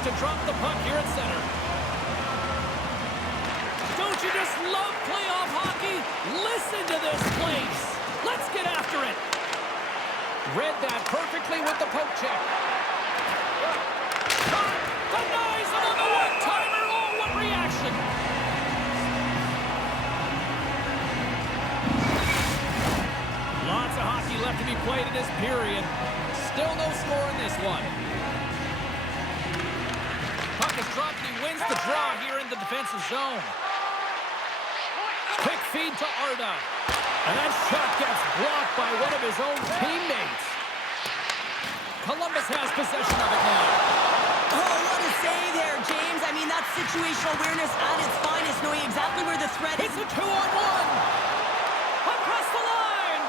To drop the puck here at center. Don't you just love playoff hockey? Listen to this place. Let's get after it. Read that perfectly with the poke check. Denies him on the one-timer. Oh, what reaction. Lots of hockey left to be played in this period. Still no score in this one. Puck is dropped and he wins the draw here in the defensive zone. Quick feed to Arda. And that shot gets blocked by one of his own teammates. Columbus has possession of it now. Oh, what a save there, James. I mean, that's situational awareness at its finest, knowing exactly where the threat is. It's a 2-on-1. Across the line.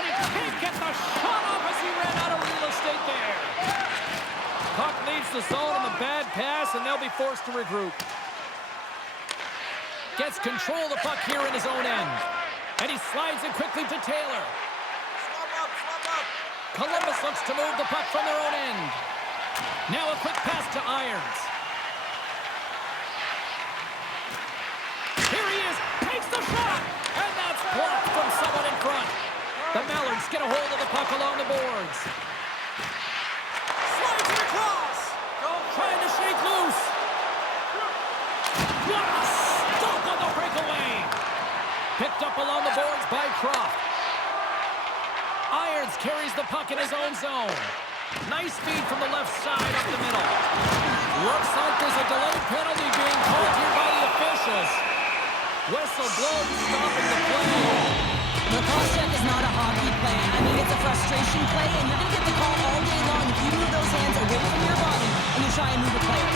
And he can't get the shot off as he ran out of real estate there. Puck leaves the zone on the bad pass, and they'll be forced to regroup. Gets control of the puck here in his own end. And he slides it quickly to Taylor. Swap up. Columbus looks to move the puck from their own end. Now a quick pass to Irons. Here he is, takes the shot, and that's blocked from someone in front. The Mallards get a hold of the puck along the boards. Slides it across. Trying to shake loose. What a stop on the breakaway. Picked up along the boards by Croft. Irons carries the puck in his own zone. Nice feed from the left side up the middle. Looks like there's a delayed penalty being called here by the officials. Whistle blown, stopping the play. The cross check is not a hockey play. I mean, it's a frustration play, and you're going to get the call all day long if you move those hands away from your body and you try and move a player.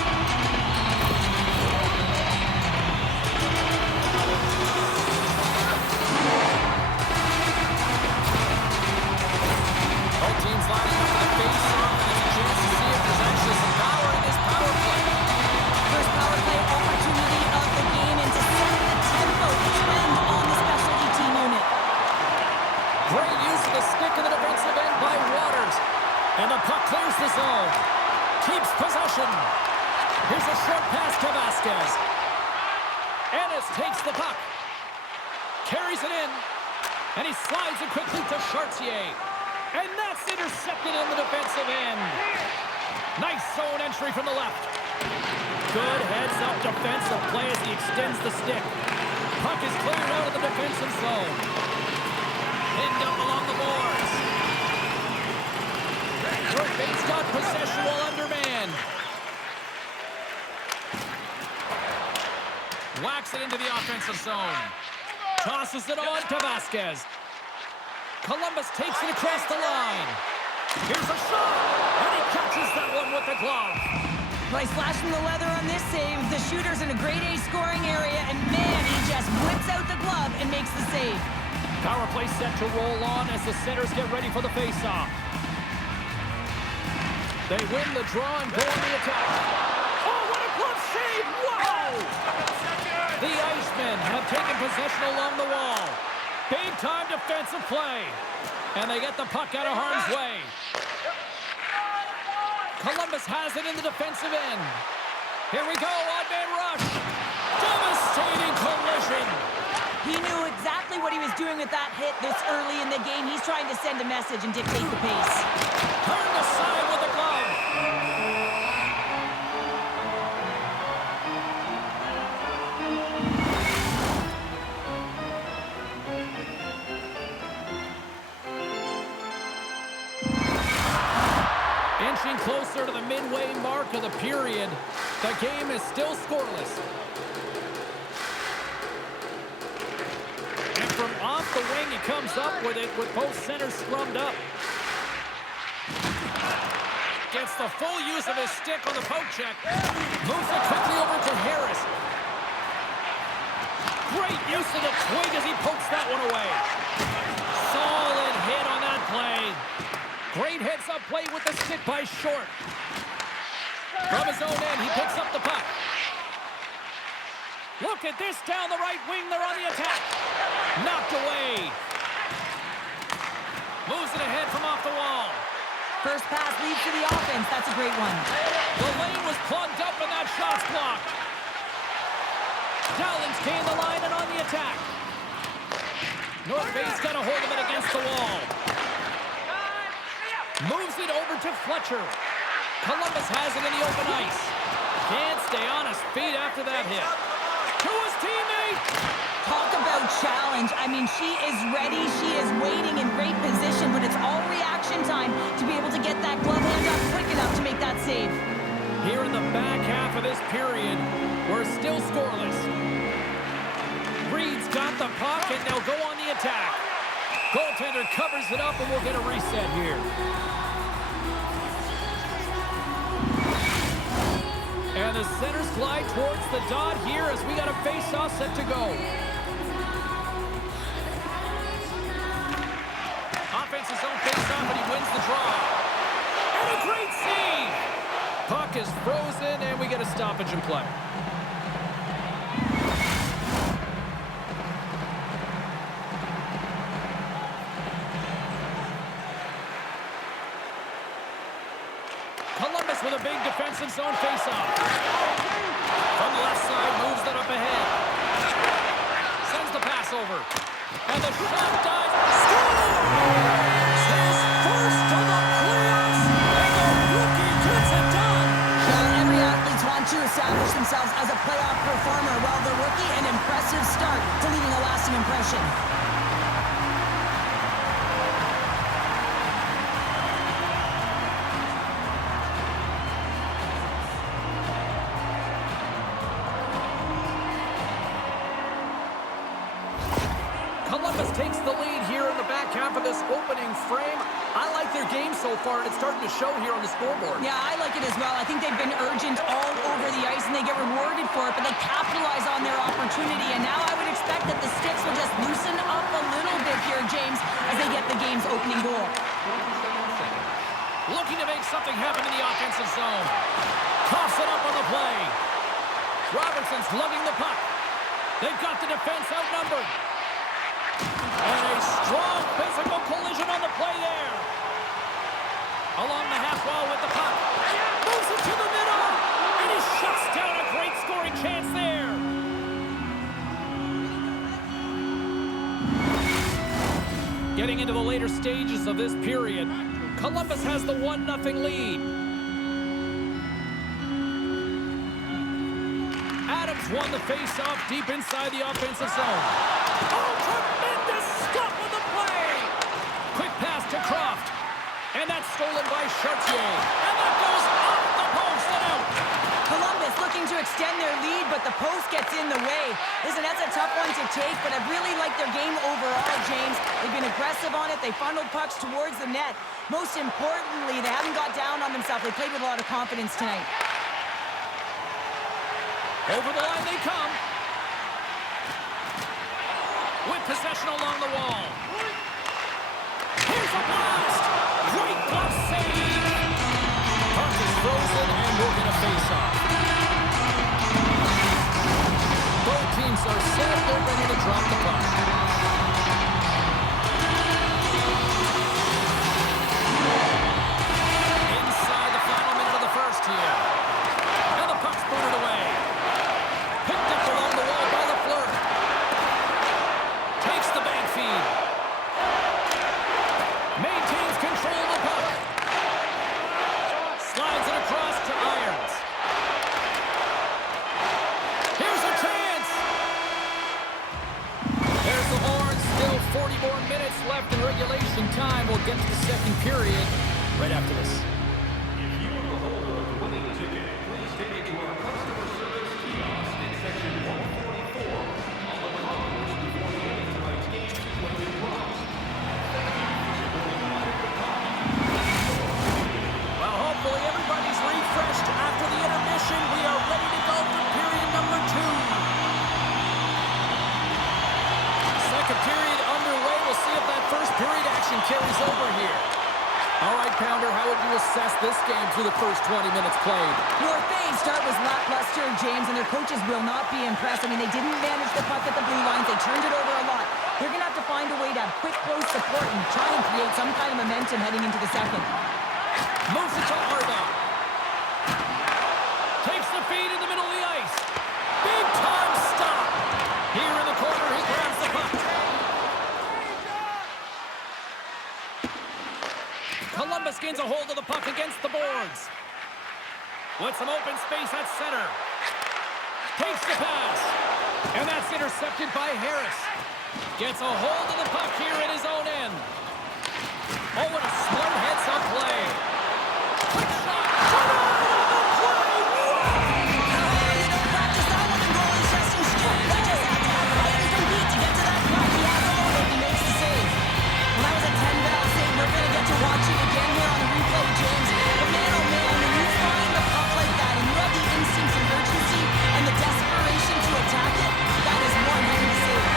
Both teams lining up for the face-off, and it's a chance to see if there's actually some power in this power play. First power play opportunity of the game, and to set the tempo, the trend on the specialty team unit. Great use of the stick in the defensive end by Waters. And the puck clears the zone. Keeps possession. Here's a short pass to Vasquez. Ennis takes the puck. Carries it in. And he slides it quickly to Chartier. And that's intercepted in the defensive end. Nice zone entry from the left. Good heads-up defensive play as he extends the stick. Puck is cleared out of the defensive zone. Pinned up along the boards. Bates got possession while undermanned. Whacks it into the offensive zone. Tosses it on to Vasquez. Columbus takes it across the line. Here's a shot, and he catches that one with the glove. Well, he's flashing the leather on this save. The shooter's in a grade A scoring area, and man, he just whips out the glove and makes the save. Power play set to roll on as the Senators get ready for the faceoff. They win the draw and go on the attack. Oh, what a glove save! Wow! The Icemen have taken possession along the wall. Big-time defensive play. And they get the puck out of harm's way. Columbus has it in the defensive end. Here we go, odd-man rush. Devastating collision. He knew exactly what he was doing with that hit this early in the game. He's trying to send a message and dictate the pace. Turned aside with the glove. Inching closer to the midway mark of the period, the game is still scoreless. And from off the wing, he comes up with it with both centers scrummed up. Gets the full use of his stick on the poke check. Moves it quickly over to Harris. Great use of the twig as he pokes that one away. Solid hit on that play. Great heads-up play with the stick by Short. From his own end, he picks up the puck. Look at this down the right wing. They're on the attack. Knocked away. Moves it ahead from off the wall. First pass leads to the offense. That's a great one. The lane was plugged up and that shot's blocked. Dowling's gained the line and on the attack. North Bay's got a hold of it against the wall. Moves it over to Fletcher. Columbus has it in the open ice. Can't stay on his feet after that hit. To his teammate. Talk about challenge. I mean, she is ready. She is waiting in great position, but it's all reaction time to be able to get that glove hand up quick enough to make that save. Here in the back half of this period, we're still scoreless. Reed's got the puck, and they'll go on the attack. Goaltender covers it up, and we'll get a reset here. And the Senators glide towards the dot here as we got a face-off set to go. Offense's own face-off, and he wins the draw. And a great save! Puck is frozen, and we get a stoppage in play. Columbus with a big defensive zone face-off. From the left side, moves that up ahead. Sends the pass over. And the shot dies. Scores! His first of the playoffs, and the rookie gets it done. Well, every athlete wants to establish themselves as a playoff performer. Well, the rookie, an impressive start to leaving a lasting impression. Columbus takes the lead here in the back half of this opening frame. I like their game so far, and it's starting to show here on the scoreboard. Yeah, I like it as well. I think they've been urgent all over the ice, and they get rewarded for it, but they capitalize on their opportunity, and now I would expect that the sticks will just loosen up a little bit here, James, as they get the game's opening goal. Looking to make something happen in the offensive zone. Coughs it up on the play. Robertson's lugging the puck. They've got the defense outnumbered. And a strong physical collision on the play there. Along the half wall with the puck. Moves it to the middle. And he shuts down a great scoring chance there. Getting into the later stages of this period, Columbus has the 1-0 lead. Adams won the face-off deep inside the offensive zone. Oh, tremendous stop on the play! Quick pass to Croft. And that's stolen by Chartier. And that goes off the post and out. Columbus looking to extend their lead, but the post gets in the way. Listen, that's a tough one to take, but I really like their game overall, James. They've been aggressive on it. They funneled pucks towards the net. Most importantly, they haven't got down on themselves. They played with a lot of confidence tonight. Over the line they come. With possession along the wall. Here's a blast! Great glove save! Puck is frozen and we're going to face off. Both teams are set. They're ready to drop the puck. Inside the final minute of the first here. And the puck's booted away. Picked up along the wall by Lafleur. Takes the bank feed. Maintains control of the puck. Slides it across to Irons. Here's a chance. There's the horn. Still 40 more minutes left in regulation time. We'll get to the second period right after this. Carries over here. All right, Pounder, how would you assess this game through the first 20 minutes played? North Bay's start was lackluster, James, and their coaches will not be impressed. I mean, they didn't manage the puck at the blue lines. They turned it over a lot. They're going to have to find a way to have quick, close support and try and create some kind of momentum heading into the second. Moves it to Arda. Takes the feed in the middle of the ice. Big time stop. Here in the corner, he grabs the puck. Columbus gains a hold of the puck against the boards. With some open space at center. Takes the pass. And that's intercepted by Harris. Gets a hold of the puck here at his own end. Oh, what a smart heads-up play. Quick shot. Practice that one in goal is just some skill. They just have to have fight and compete to get to that puck. He has a moment. He makes the save. Well, that was a 10-barrel save. We're going to get to watch it again here on the replay, James. But man, oh man, when you find a puck like that and you have the instincts of urgency and the desperation to attack it, that is one heck of a save.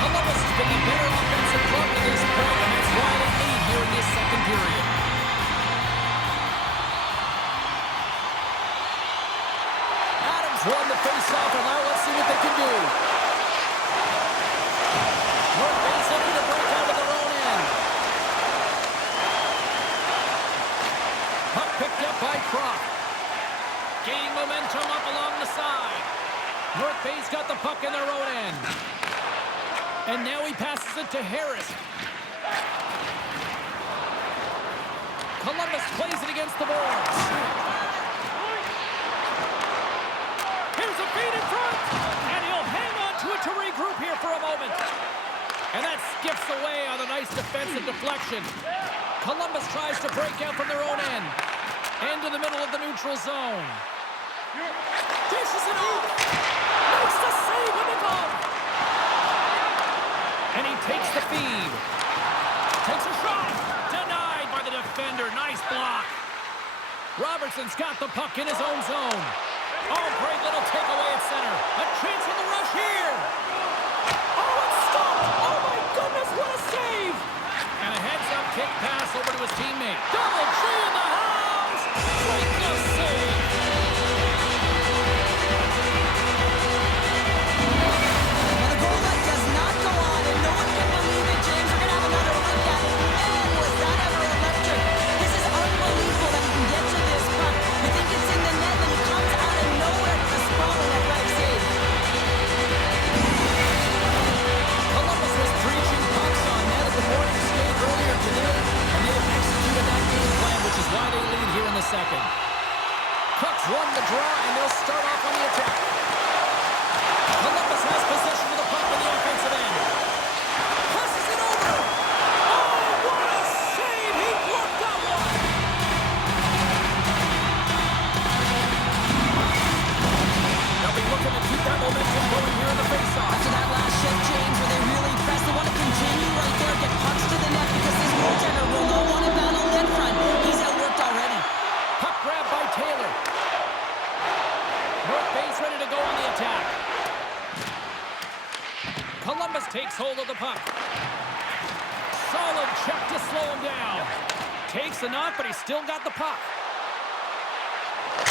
Columbus has been the better offensive club to this point, and that's why they lead here in this second period. Adams won the face-off, and now let's see what they can do. North Bay's looking to break out of their own end. Puck picked up by Croft. Gaining momentum up along the side. North Bay's got the puck in their own end. And now he passes it to Harris. Columbus plays it against the boards. Here's a feed in front. And he'll hang on to it to regroup here for a moment. And that skips away on a nice defensive deflection. Columbus tries to break out from their own end. Into the middle of the neutral zone. Dishes it off. Makes the save with the glove. And he takes the feed. Takes a shot. Denied by the defender. Nice block. Robertson's got the puck in his own zone. Oh, great little takeaway at center. A chance on the rush here. Oh, it's stopped. Oh, my goodness, what a save. And a heads-up kick pass over to his teammate. Double G in the house. Great glove save. Well, the goal light does not go on, and no one can believe it, James. We're going to have another look at it. Man, was that ever electric. This is unbelievable that he can get to this puck. You think it's in the net, and he comes out of nowhere with a sprawling athletic save. Columbus takes hold of the puck. Solid check to slow him down. Takes enough, but he's still got the puck.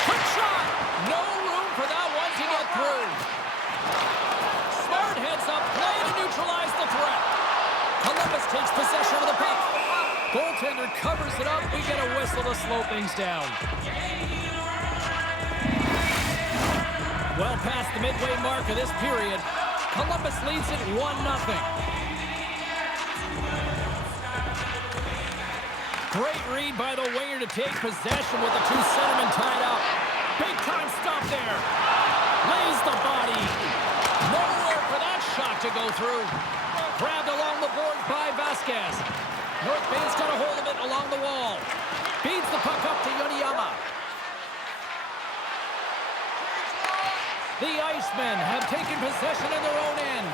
Quick shot! No room for that one to get through. Smart heads up play to neutralize the threat. Columbus takes possession of the puck. Goaltender covers it up. We get a whistle to slow things down. Well past the midway mark of this period, Columbus leads it 1-0. Great read by the winger to take possession with the two centermen tied up. Big time stop there. Lays the body. Nowhere for that shot to go through. Grabbed along the board by Vasquez. North Bay's got a hold of it along the wall. Feeds the puck up to Yoniyama. The Icemen have taken possession in their own end.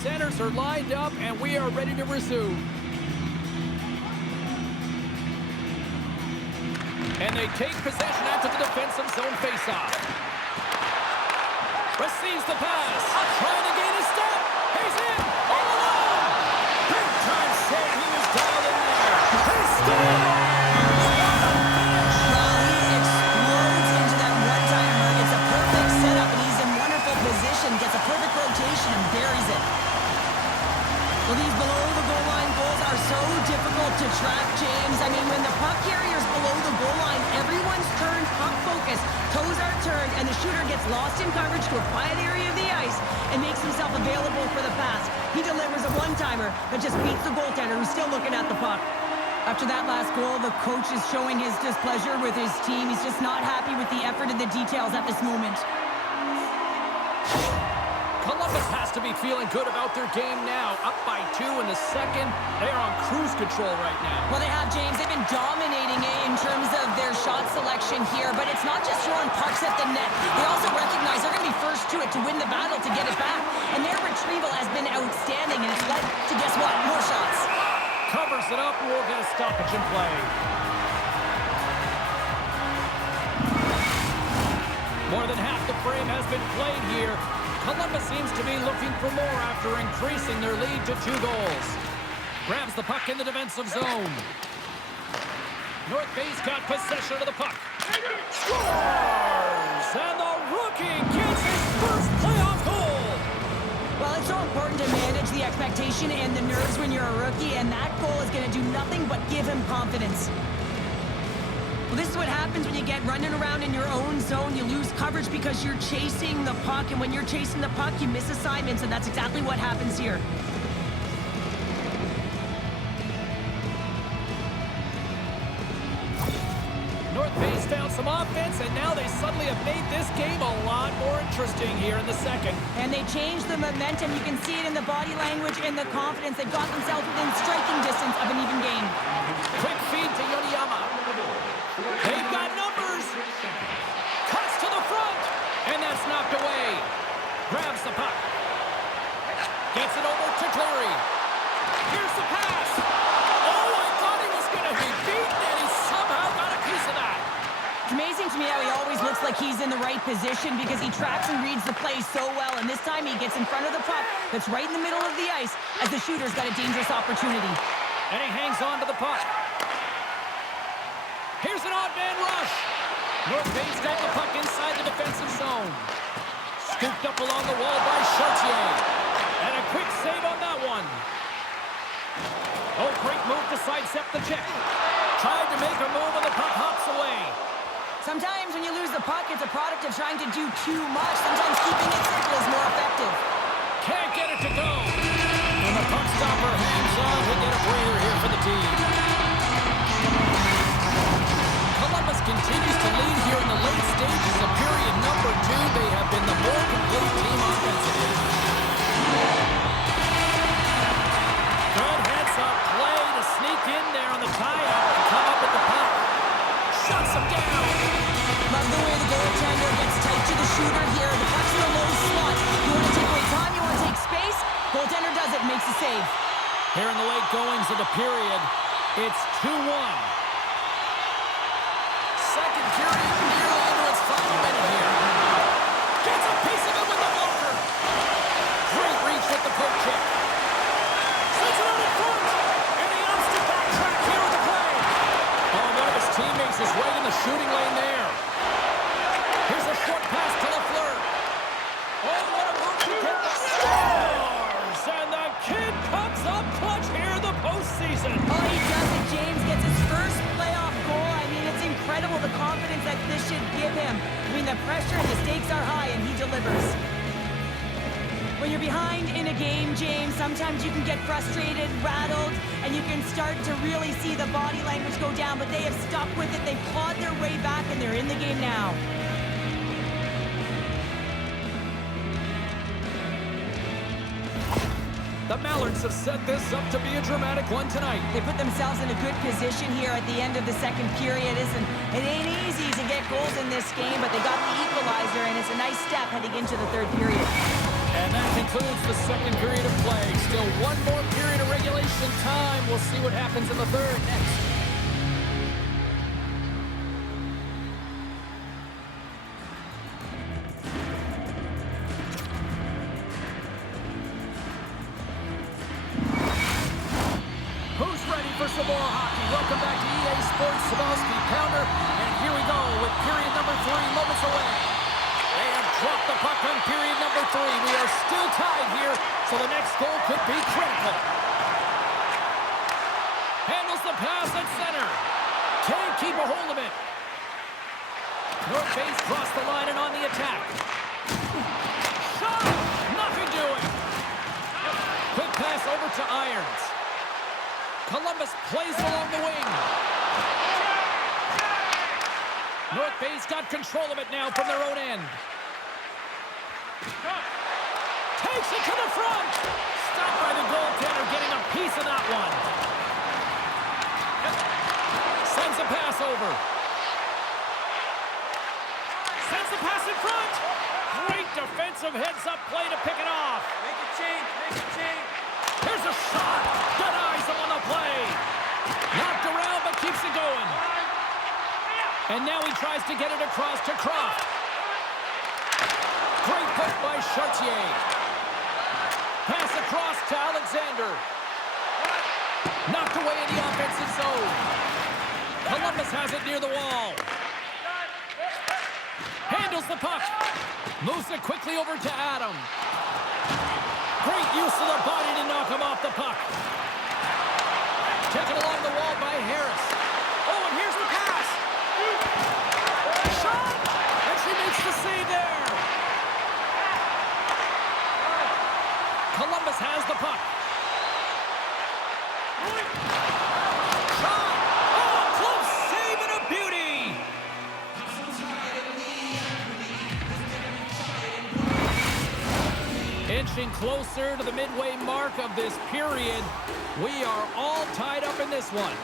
Centers are lined up, and we are ready to resume. And they take possession after the defensive zone faceoff. Receives the pass. Trying to gain a step. He's in. All alone. Big time save. He was down in there. He scores. He explodes into that one-timer. It's a perfect setup, and he's in wonderful position. Gets a perfect rotation and buries it. Well, these below-the-goal-line goals are so difficult to track, James. I mean, when the puck carrier's below the goal line, everyone's turned puck focus, toes are turned, and the shooter gets lost in coverage to a quiet area of the ice and makes himself available for the pass. He delivers a one-timer that just beats the goaltender who's still looking at the puck. After that last goal, the coach is showing his displeasure with his team. He's just not happy with the effort and the details at this moment. Columbus has to be feeling good about their game now. Up by 2 in the second. They are on cruise control right now. Well, they have, James. They've been dominating it in terms of their shot selection here, but it's not just throwing pucks at the net. They also recognize they're going to be first to it to win the battle, to get it back. And their retrieval has been outstanding, and it's led to, guess what, more shots. Covers it up, and we'll get a stoppage in play. More than half the frame has been played here. Columbus seems to be looking for more after increasing their lead to 2 goals. Grabs the puck in the defensive zone. North Bay's got possession of the puck. Scores! And the rookie gets his first playoff goal! Well, it's so important to manage the expectation and the nerves when you're a rookie, and that goal is going to do nothing but give him confidence. Well, this is what happens when you get running around in your own zone. You lose coverage because you're chasing the puck, and when you're chasing the puck, you miss assignments, and that's exactly what happens here. North Bay's found some offense, and now they suddenly have made this game a lot more interesting here in the second. And they changed the momentum. You can see it in the body language and the confidence. They've got themselves within striking distance of an even game. Quick feed to Yoniyama. They've got numbers. Cuts to the front. And that's knocked away. Grabs the puck. Gets it over to Cleary. Here's the pass. Oh, I thought he was going to be beaten, and he somehow got a piece of that. It's amazing to me how he always looks like he's in the right position because he tracks and reads the play so well. And this time he gets in front of the puck that's right in the middle of the ice as the shooter's got a dangerous opportunity. And he hangs on to the puck. Here's an odd man rush. North Bay's got the puck inside the defensive zone. Scooped up along the wall by Chartier. And a quick save on that one. Oh, great move to sidestep the check. Tried to make a move and the puck hops away. Sometimes when you lose the puck, it's a product of trying to do too much. Sometimes keeping it simple is more effective. Can't get it to go. And the puck stopper hangs on to get a breather here for the team. Columbus continues to lead here in the late stages of period number 2. They have been the more complete team offensively. Good heads-up play to sneak in there on the tie-up and come up with the puck. Shuts him down. Love the way the goaltender gets tight to the shooter here. The puck's in a low slot. Here in the late goings of the period, it's 2-1. Second period nearly into its final minute here. Gets a piece of it with the blocker. Great reach with the poke check. Sends it out in front. And he opts to backtrack here with the play. Oh, one of his teammates is right in the shooting lane there. Here's a short pass to LaFleur. Oh, what a move to get the stars. And the kid comes up clutch here in the postseason. Oh, he does it. James gets his first playoff goal. I mean, it's incredible the confidence that this should give him. I mean, the pressure and the stakes are high, and he delivers. When you're behind in a game, James, sometimes you can get frustrated, rattled, and you can start to really see the body language go down, but they have stuck with it. They've clawed their way back, and they're in the game now. The Mallards have set this up to be a dramatic one tonight. They put themselves in a good position here at the end of the second period. It ain't easy to get goals in this game, but they got the equalizer, and it's a nice step heading into the third period. And that concludes the second period of play. Still one more period of regulation time. We'll see what happens in the third next. Who's ready for some more hockey? Welcome back to EA Sports Sabalski Pounder. And here we go with period number 3 moments away. They have dropped the puck on period number 3. We are still tied here, so the next goal could be critical. Handles the pass at center. Can't keep a hold of it. North Bay's crossed the line and on the attack. Shot! Nothing doing. Quick pass over to Irons. Columbus plays along the wing. North Bay's got control of it now from their own end. Takes it to the front. Stopped by the goaltender, getting a piece of that one. Sends a pass over. Sends the pass in front. Great defensive heads-up play to pick it off. Make a change. Make a change. Here's a shot. Denies him on the play. Knocked around, but keeps it going. And now he tries to get it across to Croft. Great push by Chartier. Pass across to Alexander. Knocked away in the offensive zone. Columbus has it near the wall. Handles the puck. Moves it quickly over to Adam. Great use of the body to knock him off the puck. Taken along the wall by Harris. Oh, and here's the pass. Shot! And she makes the save there. Columbus has the puck. Shot! Oh, a close save and a beauty! Inching closer to the midway mark of this period. We are all tied up in this one.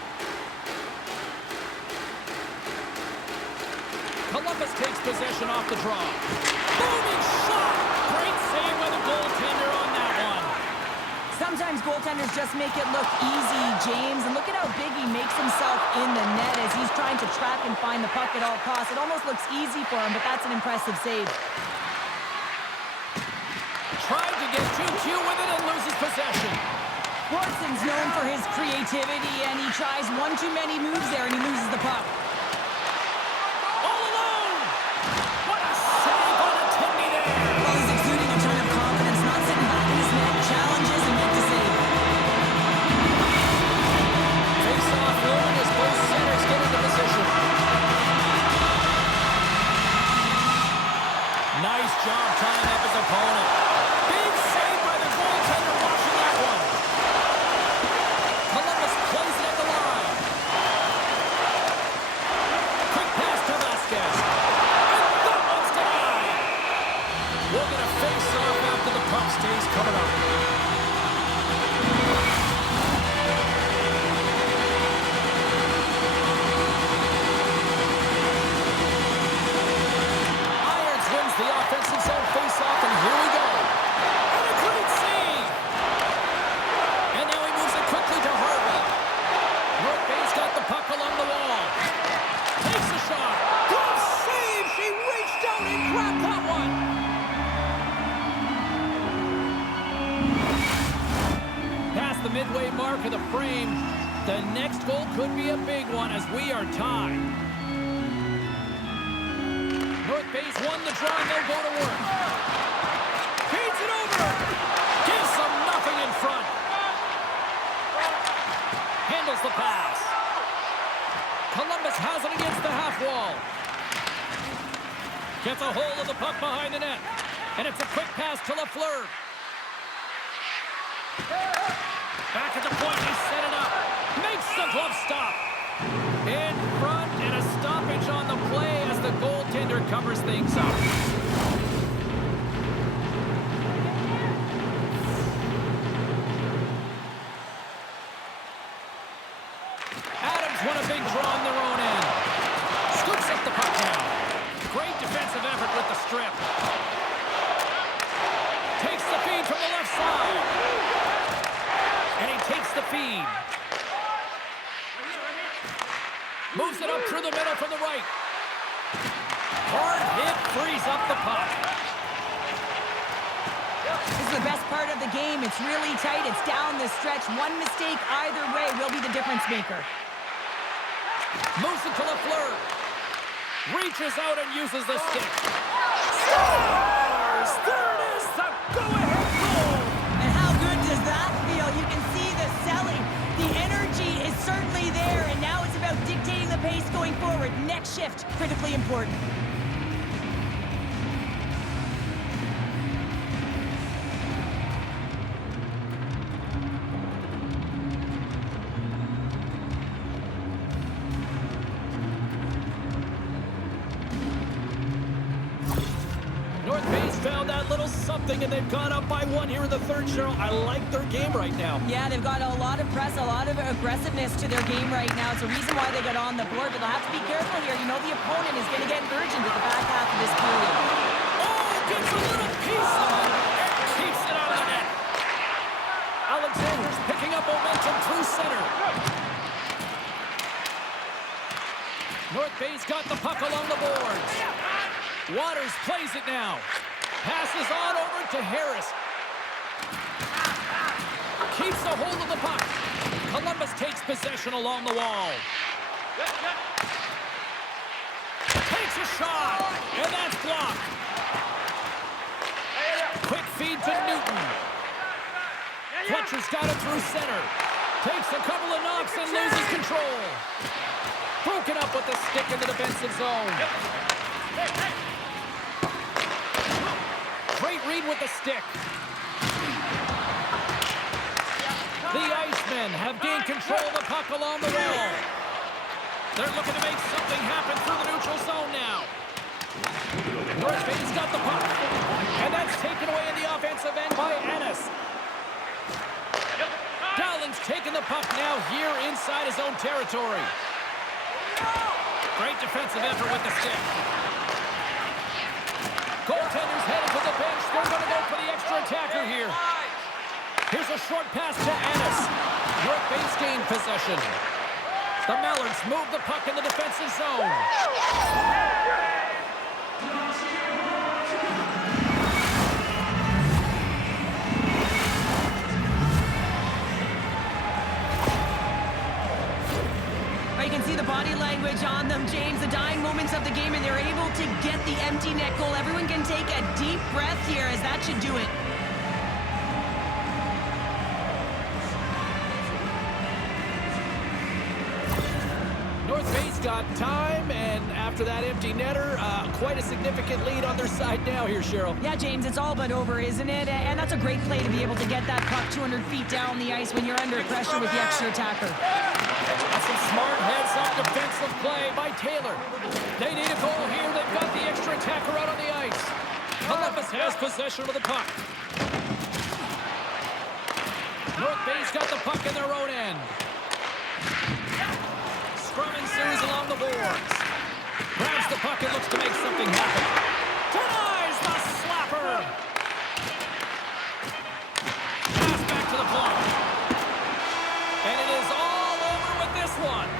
Columbus takes possession off the draw. Booming shot! Great save by the goaltender on that one. Sometimes goaltenders just make it look easy, James. And look at how big he makes himself in the net as he's trying to track and find the puck at all costs. It almost looks easy for him, but that's an impressive save. Tried to get too cute with it and loses possession. Watson's known for his creativity, and he tries one too many moves there, and he loses the puck. All alone! What a save on a Timmy there! Well, he's exuding a ton of confidence, not sitting back in his net, challenges and make the save. Face-off win as both centers get into position. Nice job tying up his opponent. Big save by the goaltender watching that one. Columbus plays it at the line. Quick pass to Vasquez. And that one's denied. We'll get a face-off after the puck stays coming up. Irons wins the offensive zone face-off, and here we go. And a great save. And now he moves it the midway mark of the frame. The next goal could be a big one as we are tied. North Bay's won the draw and they'll go to work. Feeds it over. Gives them nothing in front. Handles the pass. Columbus has it against the half wall. Gets a hold of the puck behind the net. And it's a quick pass to Lafleur. Back at the point, they set it up. Makes the glove stop. In front, and a stoppage on the play as the goaltender covers things up. Adams won a big draw on their own end. Scoops up the puck now. Great defensive effort with the strip. Takes the feed from the left side. And he takes the feed. Moves it up through the middle from the right. Hard hit frees up the puck. This is the best part of the game. It's really tight. It's down the stretch. One mistake either way will be the difference maker. Moves it to Lafleur. Reaches out and uses the stick. Scores! There it is, the go-ahead goal! And how good does that feel? You can see the selling. The energy is certainly there, and now it's about dictating the pace going forward. Next shift, critically important. North Bay's found that little something, and they've gone up by one here in the third, Cheryl. I like their game right now. Yeah, they've got a lot of press, a lot of aggressiveness to their game right now. It's a reason why they got on the board, but they'll have to be careful here. You know the opponent is going to get urgent at the back half of this period. Oh, gets a little piece of it and keeps it out of the net. Alexander's picking up momentum through center. North Bay's got the puck along the boards. Waters plays it now. Passes on over to Harris. Keeps a hold of the puck. Columbus takes possession along the wall. Takes a shot, and that's blocked. Quick feed to Newton. Fletcher's got it through center. Takes a couple of knocks and loses control. Broken up with the stick in the defensive zone. Great read with the stick. The Icemen have gained control of the puck along the wall. They're looking to make something happen through the neutral zone now. North Bay's got the puck. And that's taken away in the offensive end by Ennis. Dowling's taking the puck now here inside his own territory. Great defensive effort with the stick. Goaltender's headed to the bench. They're going to go for the extra attacker here. Here's a short pass to Ennis. North Bay's gained possession. The Mallards move the puck in the defensive zone. You can see the body language on them, James. The dying moments of the game, and they're able to get the empty net goal. Everyone can take a deep breath here, as that should do it. North Bay's got time, and after that empty netter, quite a significant lead on their side now here, Cheryl. Yeah, James, it's all but over, isn't it? And that's a great play to be able to get that puck 200 feet down the ice when you're under pressure with the extra attacker. That's some smart heads-up defensive play by Taylor. They need a goal here. They've got the extra attacker out on the ice. Columbus has possession of the puck. North Bay's got the puck in their own end. Scrum ensues along the boards. Grabs the puck and looks to make something happen. Denies the slapper. Pass back to the block. And it is all over with this one.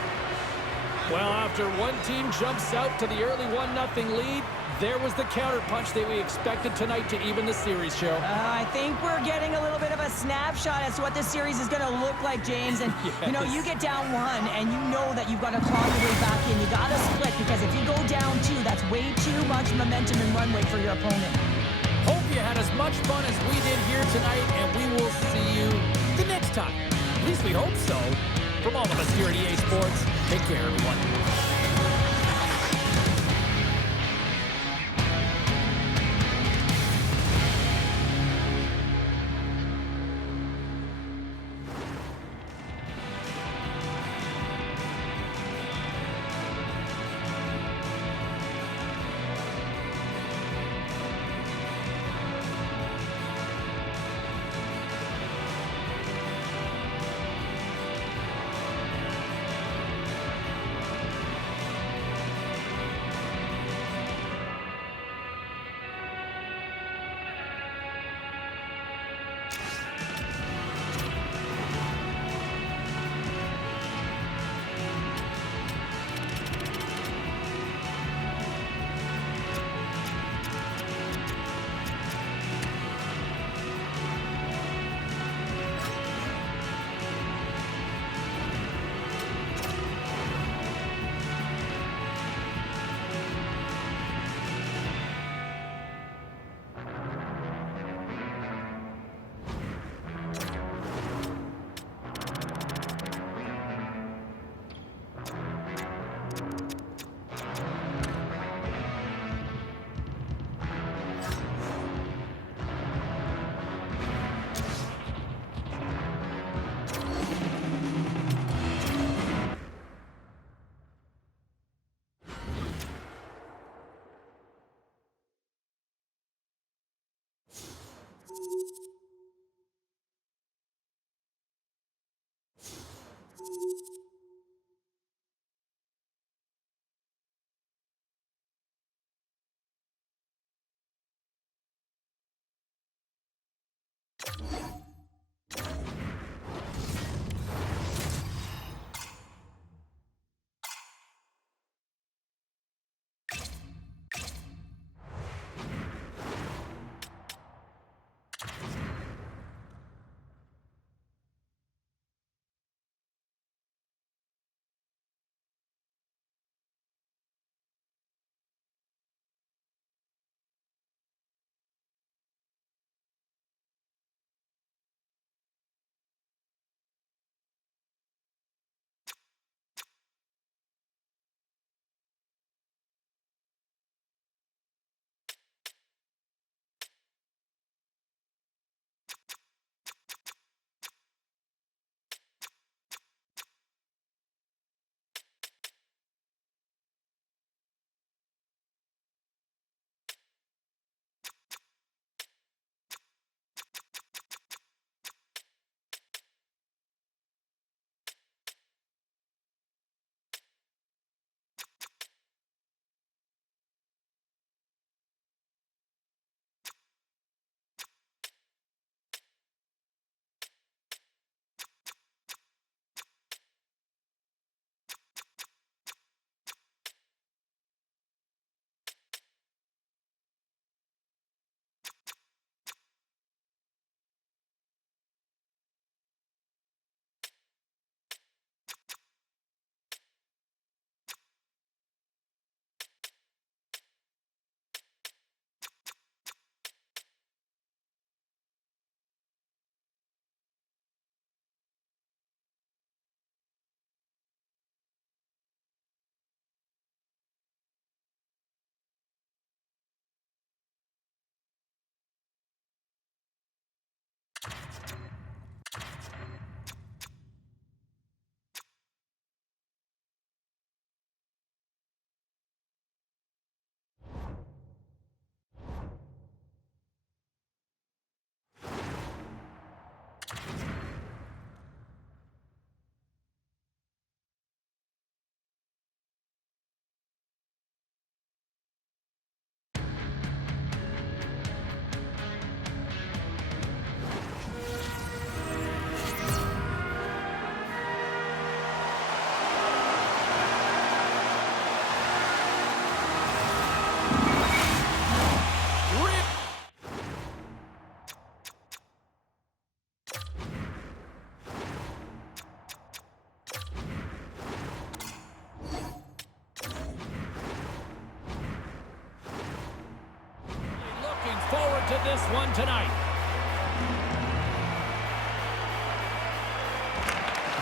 Well, after one team jumps out to the early 1-0 lead, There was the counterpunch that we expected tonight to even the series, Cheryl. I think we're getting a little bit of a snapshot as to what this series is going to look like, James. And, you know, you get down 1, and you know that you've got to claw your way back in. You got to split, because if you go down 2, that's way too much momentum and runway for your opponent. Hope you had as much fun as we did here tonight, and we will see you the next time. At least we hope so. From all of us here at EA Sports, take care, everyone. this one tonight.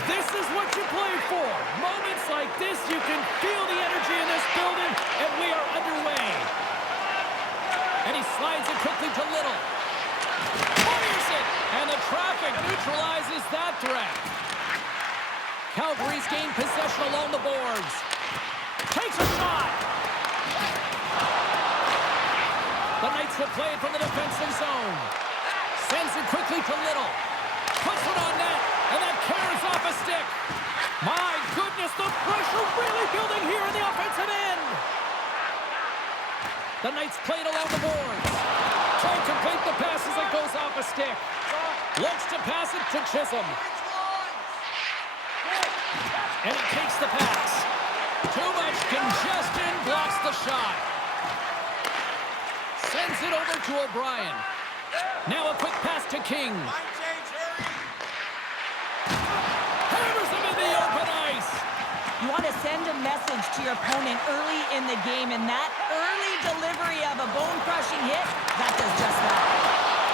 This is what you play for. Moments like this, you can feel the energy in this building, and we are underway. And he slides it quickly to Little. Fires it, and the traffic neutralizes that threat. Calgary's gained possession along the boards. Takes a shot. The Knights will play it from the defensive zone. Sends it quickly to Little. Puts it on net, and that carries off a stick. My goodness, the pressure really building here in the offensive end. The Knights play it along the boards. Try to complete the pass as it goes off a stick. Looks to pass it to Chisholm. And he takes the pass. Too much congestion, blocks the shot. Sends it over to O'Brien. Now a quick pass to King. Hammers him in the open ice. You want to send a message to your opponent early in the game, and that early delivery of a bone-crushing hit, that does just that.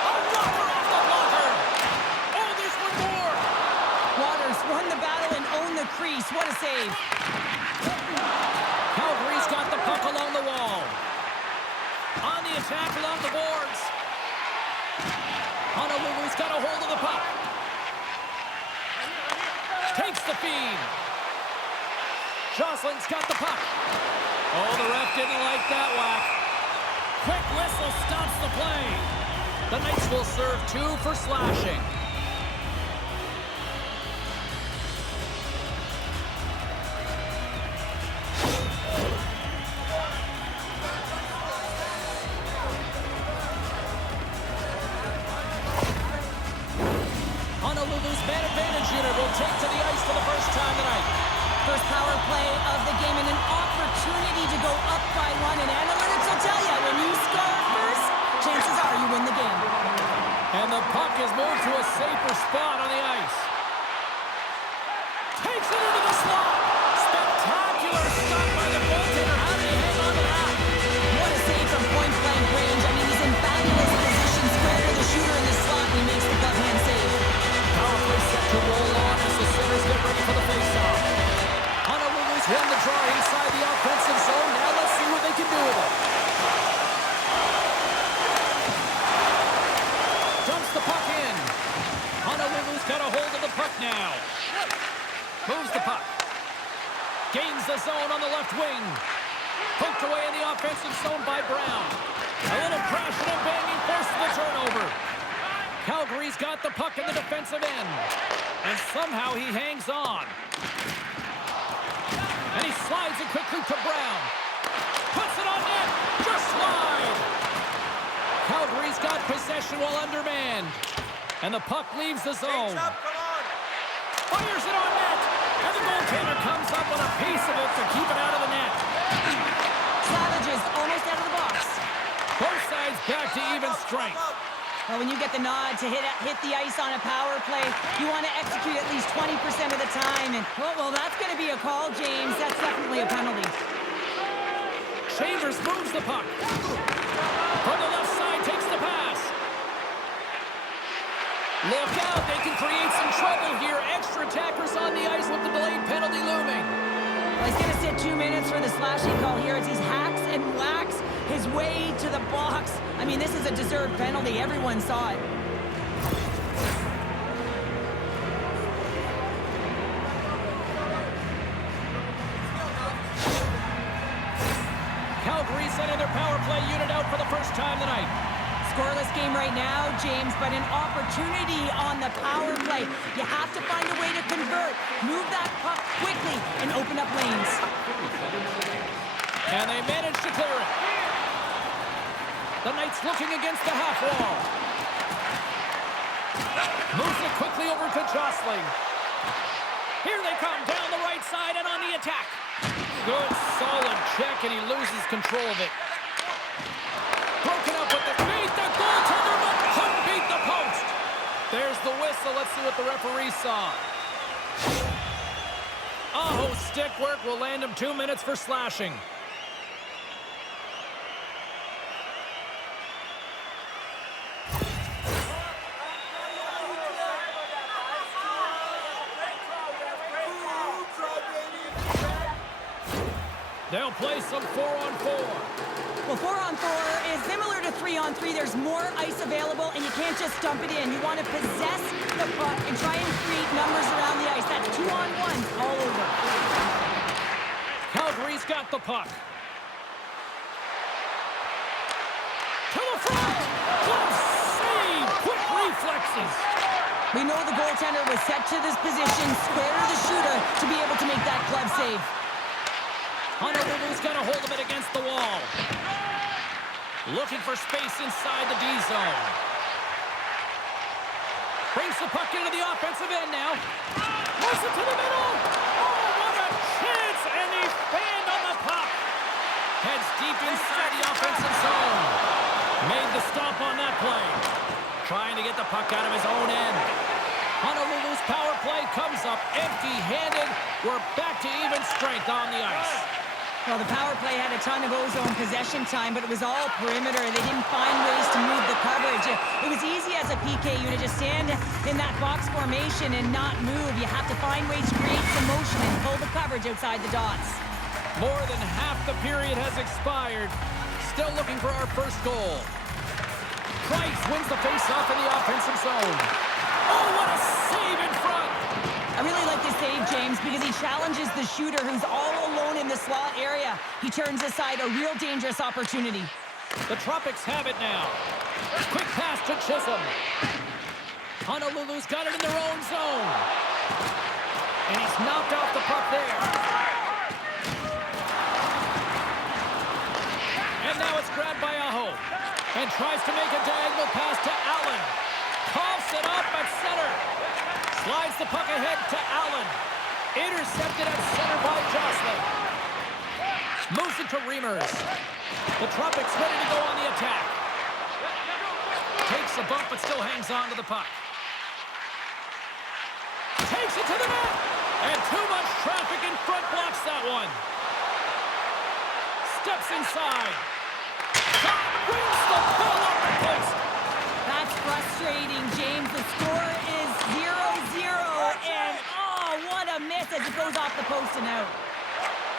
A rubber off the blocker. Oh, there's one more. Waters won the battle and owned the crease. What a save. Calgary's got the puck along the wall. On the attack along the boards. Honolulu's got a hold of the puck. Takes the feed. Jocelyn's got the puck. Oh, the ref didn't like that whack. Quick whistle stops the play. The Knights will serve 2 for slashing. Honolulu's man advantage unit will take to the ice for the first time tonight. First power play of the game and an opportunity to go up by 1. And analytics will tell you, when you score first, chances are you win the game. And the puck is moved to a safer spot on the ice. Takes it into the slot. Spectacular stop by the goaltender. How did he hang on to that? What a save from point-blank range. I mean, he's in fabulous position, square to the shooter in the slot, and he makes the left-hand save. Power play set to roll on as the centers get ready for the face-off. Honolulu's won the draw inside the offensive zone. Now let's see what they can do with it. Dumps the puck in. Honolulu's got a hold of the puck now. Moves the puck. Gains the zone on the left wing. Poked away in the offensive zone by Brown. A little crashing and banging forces the turnover. Calgary's got the puck in the defensive end. And somehow he hangs on. And he slides it quickly to Brown. Puts it on net. Just slide. Calgary's got possession while undermanned. And the puck leaves the zone. Fires it on net. And the goaltender comes up with a piece of it to keep it out of the net. Savages almost out of the box. Both sides back to even strength. Well, when you get the nod to hit the ice on a power play, you want to execute at least 20% of the time. And, well, that's going to be a call, James. That's definitely a penalty. Chambers moves the puck. From the left side, takes the pass. Look out, they can create some trouble here. Extra attackers on the ice with the delayed penalty looming. Well, he's going to sit 2 minutes for the slashing call here as he hacks and whacks his way to the box. I mean, this is a deserved penalty. Everyone saw it. Calgary sending their power play unit out for the first time tonight. Scoreless game right now, James, but an opportunity on the power play. You have to find a way to convert. Move that puck quickly and open up lanes. And they manage to clear it. The Knights looking against the half wall. Moves it quickly over to Jostling. Here they come down the right side and on the attack. Good, solid check, and he loses control of it. Broken up with the feet. The goaltender but couldn't beat the post. There's the whistle. Let's see what the referee saw. Oh, stick work will land him 2 minutes for slashing. They'll play some 4-on-4. Well, 4-on-4 is similar to 3-on-3. There's more ice available, and you can't just dump it in. You want to possess the puck and try and create numbers around the ice. That's 2-on-1 all over. Calgary's got the puck. To the front! Glove save! Quick reflexes! We know the goaltender was set to this position, square to the shooter, to be able to make that glove save. Honolulu's got a hold of it against the wall. Looking for space inside the D zone. Brings the puck into the offensive end now. Moves it to the middle. Oh, what a chance! And he fanned on the puck. Heads deep inside the offensive zone. Made the stop on that play. Trying to get the puck out of his own end. Honolulu's power play comes up empty-handed. We're back to even strength on the ice. Well, the power play had a ton of ozone possession time, but it was all perimeter. They didn't find ways to move the coverage. It was easy as a PKU to just stand in that box formation and not move. You have to find ways to create some motion and pull the coverage outside the dots. More than half the period has expired. Still looking for our first goal. Price wins the faceoff in the offensive zone. Oh, what a save in front! I really like this save, James, because he challenges the shooter who's all alone in the slot area. He turns aside a real dangerous opportunity. The Tropics have it now. Quick pass to Chisholm. Honolulu's got it in their own zone. And he's knocked off the puck there. And now it's grabbed by Aho. And tries to make a diagonal pass to Allen. Coughs it up at center. Slides the puck ahead to Allen. Intercepted at center by Jocelyn. Moves it to Reimers. The Tropics ready to go on the attack. Takes a bump but still hangs on to the puck. Takes it to the net. And too much traffic in front blocks that one. Steps inside. Brings the ball up the post. That's frustrating, James. The score is 0-0, and oh, what a miss as it goes off the post and out.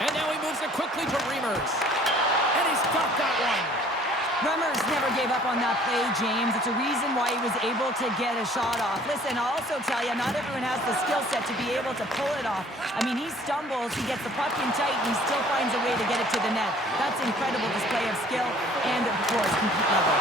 And now he moves it quickly to Reimers. And he's got that one. Reimers never gave up on that play, James. It's a reason why he was able to get a shot off. Listen, I'll also tell you, not everyone has the skill set to be able to pull it off. I mean, he stumbles, he gets the puck in tight, and he still finds a way to get it to the net. That's incredible display of skill and, of course, compete level.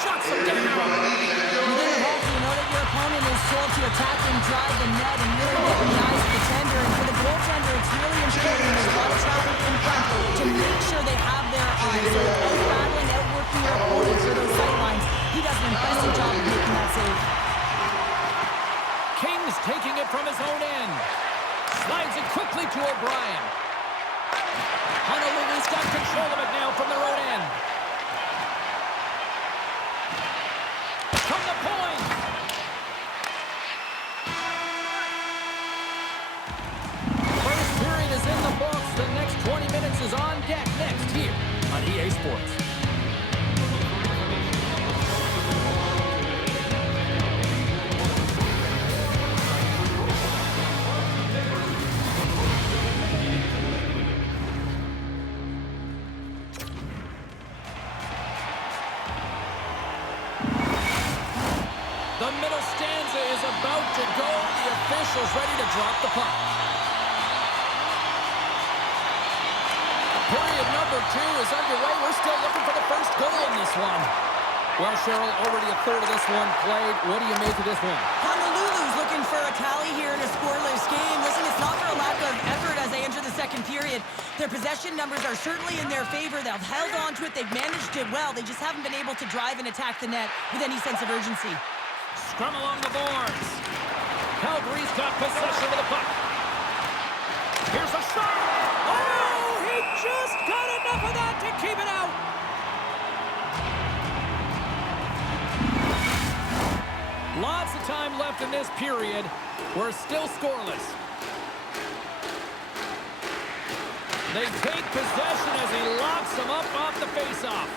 Shuts him down. Within the hockey, you know that your opponent is told to attack and drive the net and really get in the eyes of the tender. And for the goaltender, it's really important when there's a lot of traffic in front to make sure they have their eyes. So out-battling, outworking your opponent for those sight lines, he does an impressive job of making that save. King's taking it from his own end. Slides it quickly to O'Brien. Honolulu's got control of it now from their own end. From the point. First period is in the books. The next 20 minutes is on deck next here on EA Sports. The middle stanza is about to go. The officials ready to drop the puck. Period number 2 is underway. We're still looking for the first goal in this one. Well, Cheryl, already a third of this one played. What do you make of this one? Honolulu's looking for a tally here in a scoreless game. Listen, it's not for a lack of effort as they enter the second period. Their possession numbers are certainly in their favor. They've held on to it. They've managed it well. They just haven't been able to drive and attack the net with any sense of urgency. Scrum along the boards. Calgary's got possession of the puck. Here's a shot. Oh, he just got enough of that to keep it out. Lots of time left in this period. We're still scoreless. They take possession as he locks them up off the faceoff.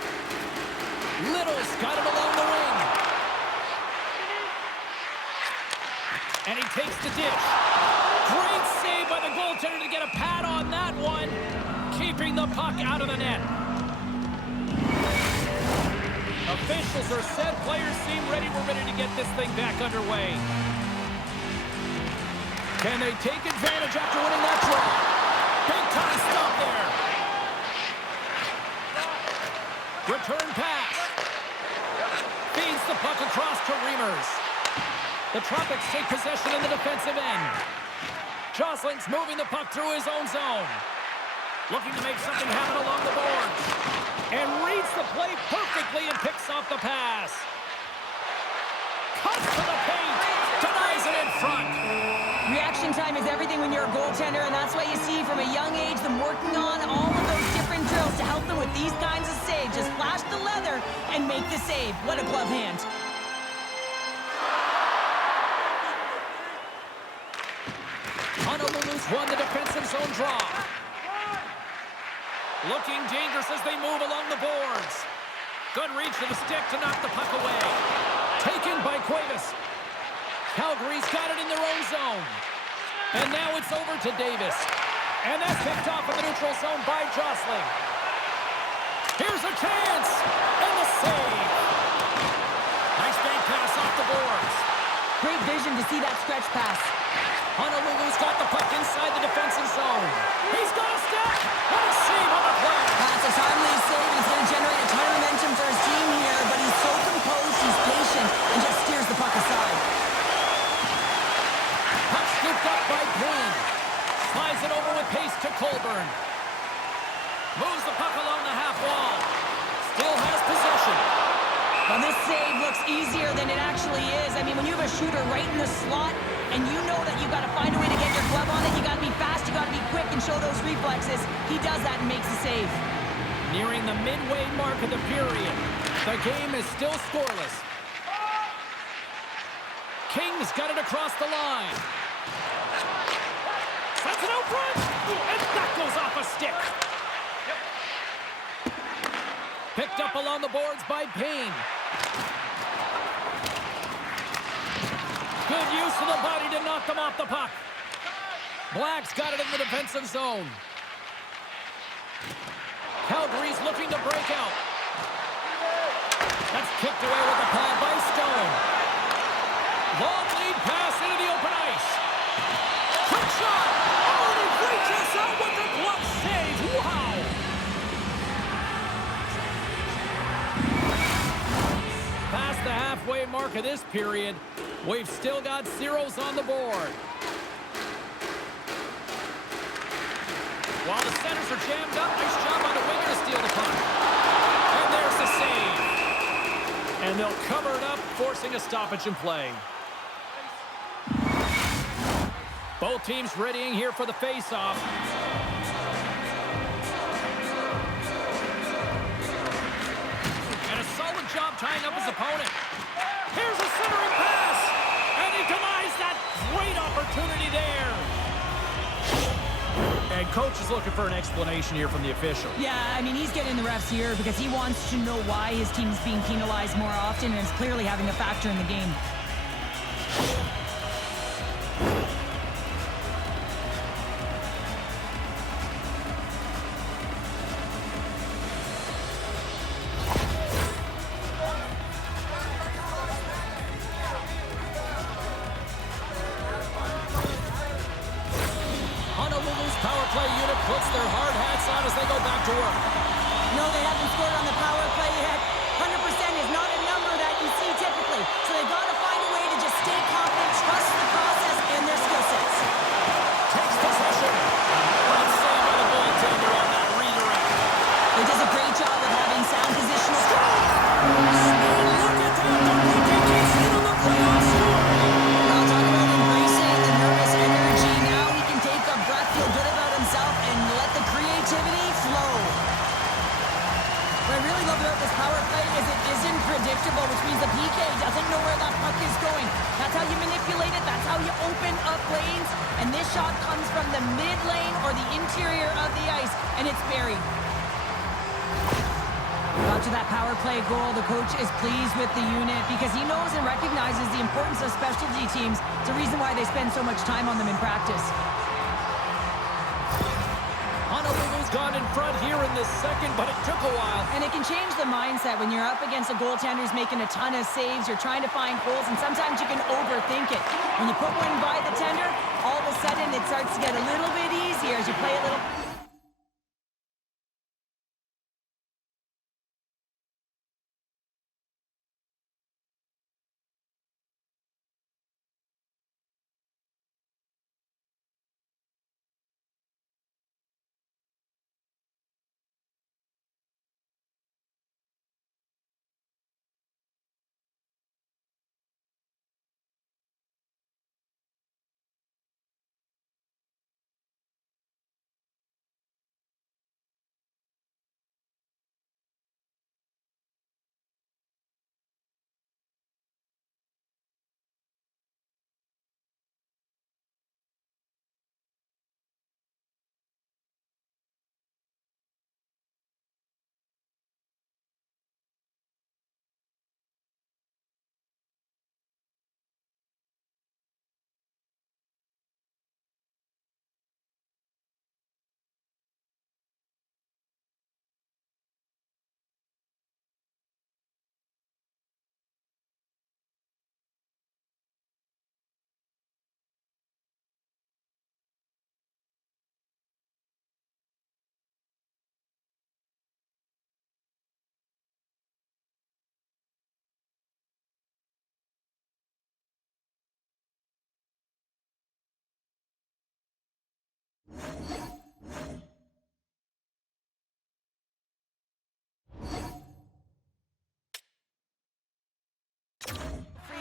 Little's got it along the wing. And he takes the dish. Great save by the goaltender to get a pad on that one. Keep keeping the puck out of the net. Officials are set. Players seem ready. We're ready to get this thing back underway. Can they take advantage after winning that draw? Big time stop there. Return pass. Feeds the puck across to Reimers. The Tropics take possession in the defensive end. Josling's moving the puck through his own zone. Looking to make something happen along the boards. And reads the play perfectly and picks off the pass. Cuts to the paint. Denies it in front. Reaction time is everything when you're a goaltender, and that's why you see from a young age them working on all of those different drills to help them with these kinds of saves. Just flash the leather and make the save. What a glove hand. Honolulu's won the defensive zone draw. Looking dangerous as they move along the boards. Good reach to the stick to knock the puck away. Taken by Cuevas. Calgary's got it in their own zone. And now it's over to Davis. And that's picked off in the neutral zone by Josling. Here's a chance. And the save. Nice bank pass off the boards. Great vision to see that stretch pass. Honolulu's got the puck inside the defensive zone. He's got a step. What a save on the play. That's a timely save, and it's going to generate a ton of momentum for his team here, but he's so composed, he's patient, and just steers the puck aside. Puck scooped up by Payne. Slides it over with pace to Colburn. Moves the puck along the half wall. Still has possession. Well, this save looks easier than it actually is. I mean, when you have a shooter right in the slot, and you know that you've got to find a way to get your glove on it, you got to be fast, you got to be quick and show those reflexes. He does that and makes the save. Nearing the midway mark of the period. The game is still scoreless. King's got it across the line. Sets it out front, and that goes off a stick. Picked up along the boards by Payne. Good use of the body to knock them off the puck. Black's got it in the defensive zone. Calgary's looking to break out. That's kicked away with the pad by Stone. Long lead pass into the open ice. Quick shot. Oh, he reaches out with the glove save. Wow. Past the halfway mark of this period, we've still got zeros on the board. While the centers are jammed up, nice job on the winger to steal the puck. And there's the save. And they'll cover it up, forcing a stoppage in play. Both teams readying here for the face-off. And a solid job tying up his opponent. Here's a centering pass. And he denies that great opportunity there. And coach is looking for an explanation here from the official. Yeah, I mean, he's getting the refs here because he wants to know why his team's being penalized more often, and it's clearly having a factor in the game. Power play unit puts their hard hats on as they go back to work. No, they haven't scored on the power play yet. 100% is not a number that you see typically. So they've got to find a way to just stay confident, trust the process and their skill sets. Takes possession. Let's say by the goaltender on that redirect. He does a great job of having sound positional. And look at that. The rookie gets into the playoff score. Well, talk about embracing the nervous energy. Now he can take a breath, feel good about himself, and let the creativity flow. What I really love about this power play is it isn't predictable, which means the PK doesn't know where that puck is going. That's how you manipulate it. That's how you open up lanes. And this shot comes from the mid lane or the interior of the ice, and it's buried. After that power play goal, the coach is pleased with the unit because he knows and recognizes the importance of specialty teams. It's a reason why they spend so much time on them in practice. Honolulu's has gone in front here in the second, but it took a while. And it can change the mindset when you're up against a goaltender who's making a ton of saves. You're trying to find holes, and sometimes you can overthink it. When you put one by the tender, all of a sudden it starts to get a little bit easier as you play a little...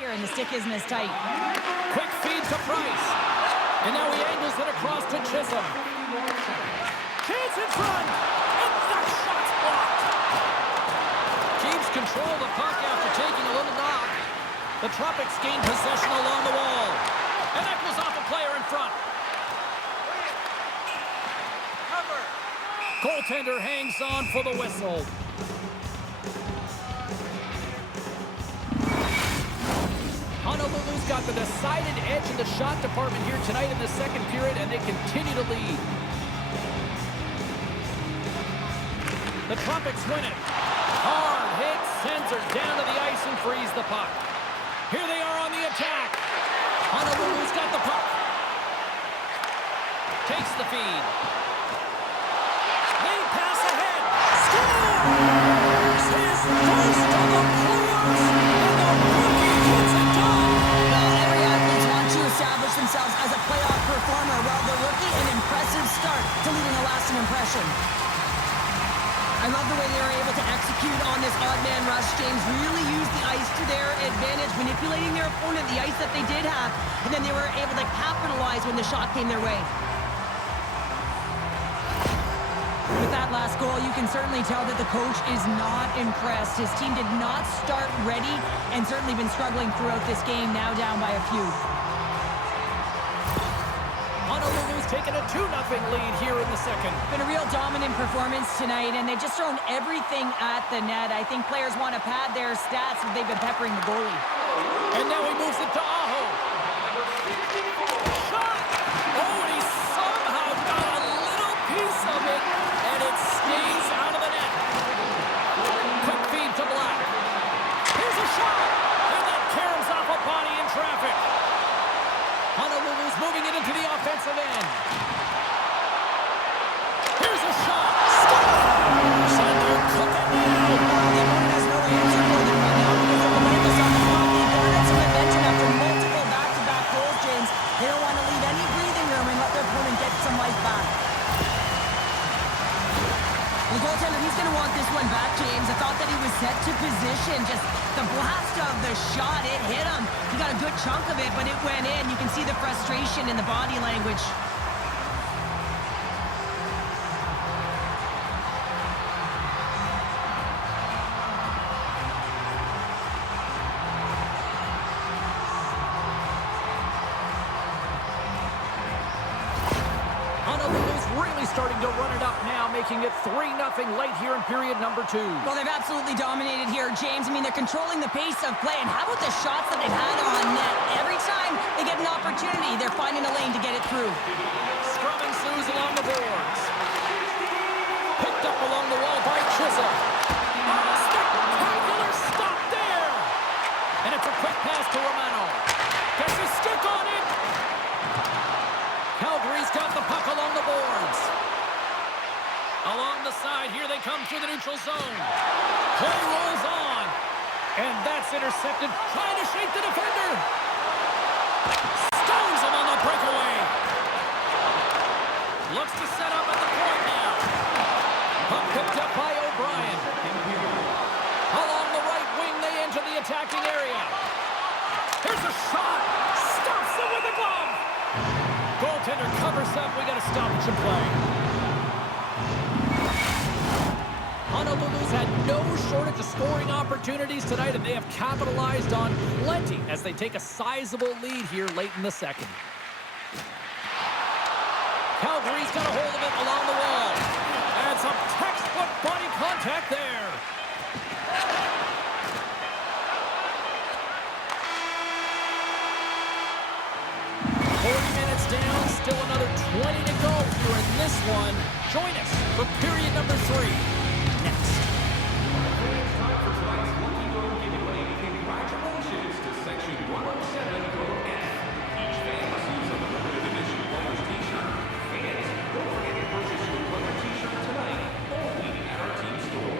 And the stick isn't as tight. Quick feed to Price. And now he angles it across to Chisholm. Chance in front. And that shot's blocked. Keeps control of the puck after taking a little knock. The Tropics gain possession along the wall. And that goes off a player in front. Cover. Goaltender hangs on for the whistle. Honolulu's got the decided edge in the shot department here tonight in the second period, and they continue to lead. The Tropics win it. Hard hit sends her down to the ice and frees the puck. Here they are on the attack. Honolulu's got the puck. Takes the feed. Lead pass ahead. Scores! His first of the playoffs, and the rookie gets it done. Well, every athlete wants to establish themselves as a playoff performer. Well, the rookie, an impressive start to leaving a lasting impression. I love the way they were able to execute on this odd man rush. James really used the ice to their advantage, manipulating their opponent, the ice that they did have, and then they were able to capitalize when the shot came their way. With that last goal, you can certainly tell that the coach is not impressed. His team did not start ready and certainly been struggling throughout this game, now down by a few. Honolulu's taken a 2-0 lead here in the second. Been a real dominant performance tonight, and they've just thrown everything at the net. I think players want to pad their stats if they've been peppering the goalie. And now he moves it to Aho. Shot! Oh, and he somehow got a little piece of it, and it stays out of the net. Quick feed to Black. Here's a shot, and that caroms off a body in traffic. Honolulu's moving it into the offensive end. Here's a shot. Scores! And they're cooking now. The opponent has no answer for them right now because of the latest on the clock. They've garnered some attention after multiple back-to-back goals, James. They don't want to leave any breathing room and let their opponent get some life back. The goaltender, he's going to want this one back, James. I thought that he was set to position. Just the blast of the shot, it hit him. He got a good chunk of it, but it went in. You can see the frustration in the body language. Honolulu's really starting to run it up now, making it 3-0 late here in period number 2. Well, they've absolutely dominated here, James. I mean, they're controlling the pace of play. And how about the shots that they've had on net? Every time they get an opportunity, they're finding a lane to get it through. Scrum ensues along the boards. to Romano. Gets a stick on it. Calgary's got the puck along the boards. Along the side, here they come through the neutral zone. Play rolls on. And that's intercepted. Trying to shake the defender. Stones him on the breakaway. Looks to set up at the point now. Puck picked up by O'Brien. Along the right wing, they enter the attacking area. Here's a shot. Stops him with a glove. Goaltender covers up. We got a stoppage in play. Honolulu's had no shortage of scoring opportunities tonight, and they have capitalized on plenty as they take a sizable lead here late in the second. Calgary's got a hold of it along the wall. And some textbook body contact there. Down, still another 20 to go here in this one. Join us for period number 3 next. Congratulations to Section 107 Group F. Each fan receives a limited edition player's t-shirt. Fans, don't forget to purchase your player t-shirt tonight only at our team store.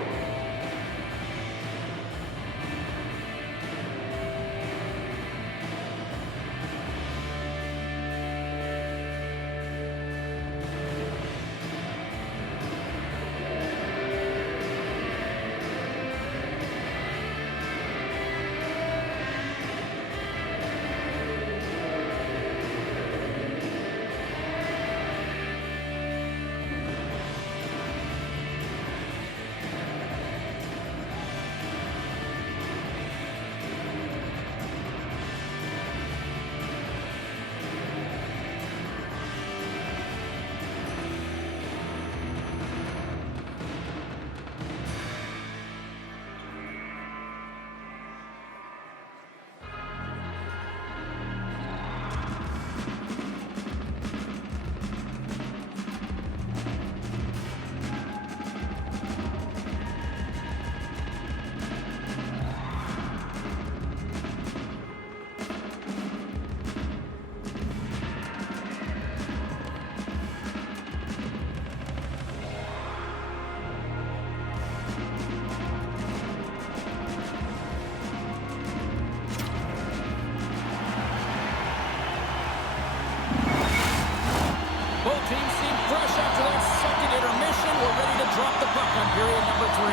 period number 3.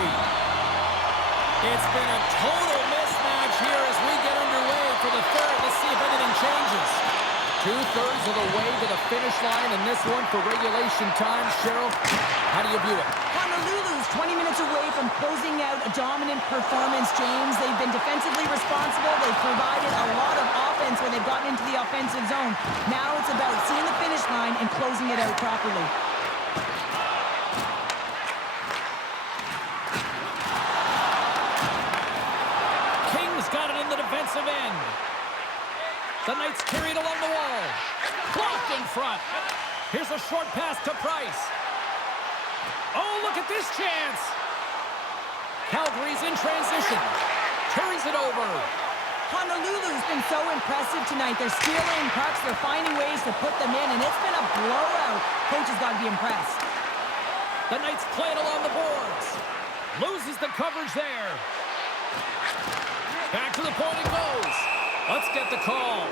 It's been a total mismatch here as we get underway for the third. Let's see if anything changes. 2/3 of the way to the finish line in this one for regulation time. Cheryl, how do you view it? Honolulu's 20 minutes away from closing out a dominant performance, James. They've been defensively responsible. They've provided a lot of offense where they've gotten into the offensive zone. Now it's about seeing the finish line and closing it out properly. King's got it in the defensive end. The Knights carry it along the wall. Blocked in front. Here's a short pass to Price. Oh, look at this chance. Calgary's in transition. Carries it over. Honolulu's been so impressive tonight. They're stealing pucks. They're finding ways to put them in, and it's been a blowout. Coach has got to be impressed. The Knights play it along the boards. Loses the coverage there. Back to the point it goes. Let's get the call.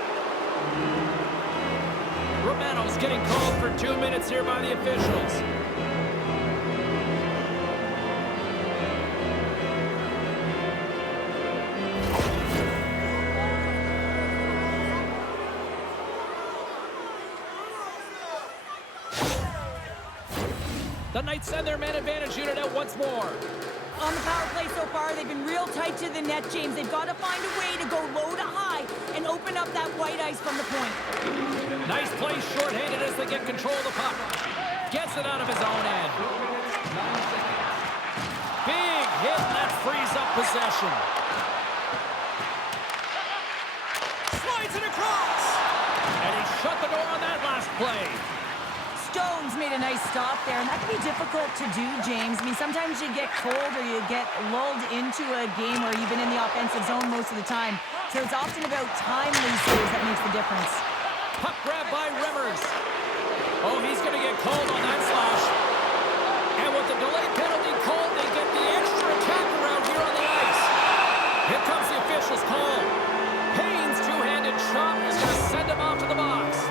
Romano's getting called for 2 minutes here by the officials. The Knights send their man advantage unit out once more. On the power play so far, they've been real tight to the net, James. They've got to find a way to go low to high and open up that white ice from the point. Nice play shorthanded as they get control of the puck. Gets it out of his own end. Big hit, and that frees up possession. Slides it across. And he shut the door on that last play. Stones made a nice stop there, and that can be difficult to do, James. I mean, sometimes you get cold or you get lulled into a game where you've been in the offensive zone most of the time. So it's often about timely saves that makes the difference. Puck grab by Remmers. Oh, he's going to get called on that slash. And with the delayed penalty called, they get the extra attacker out here on the ice. Here comes the official's call. Payne's two-handed shot is going to send him off to the box.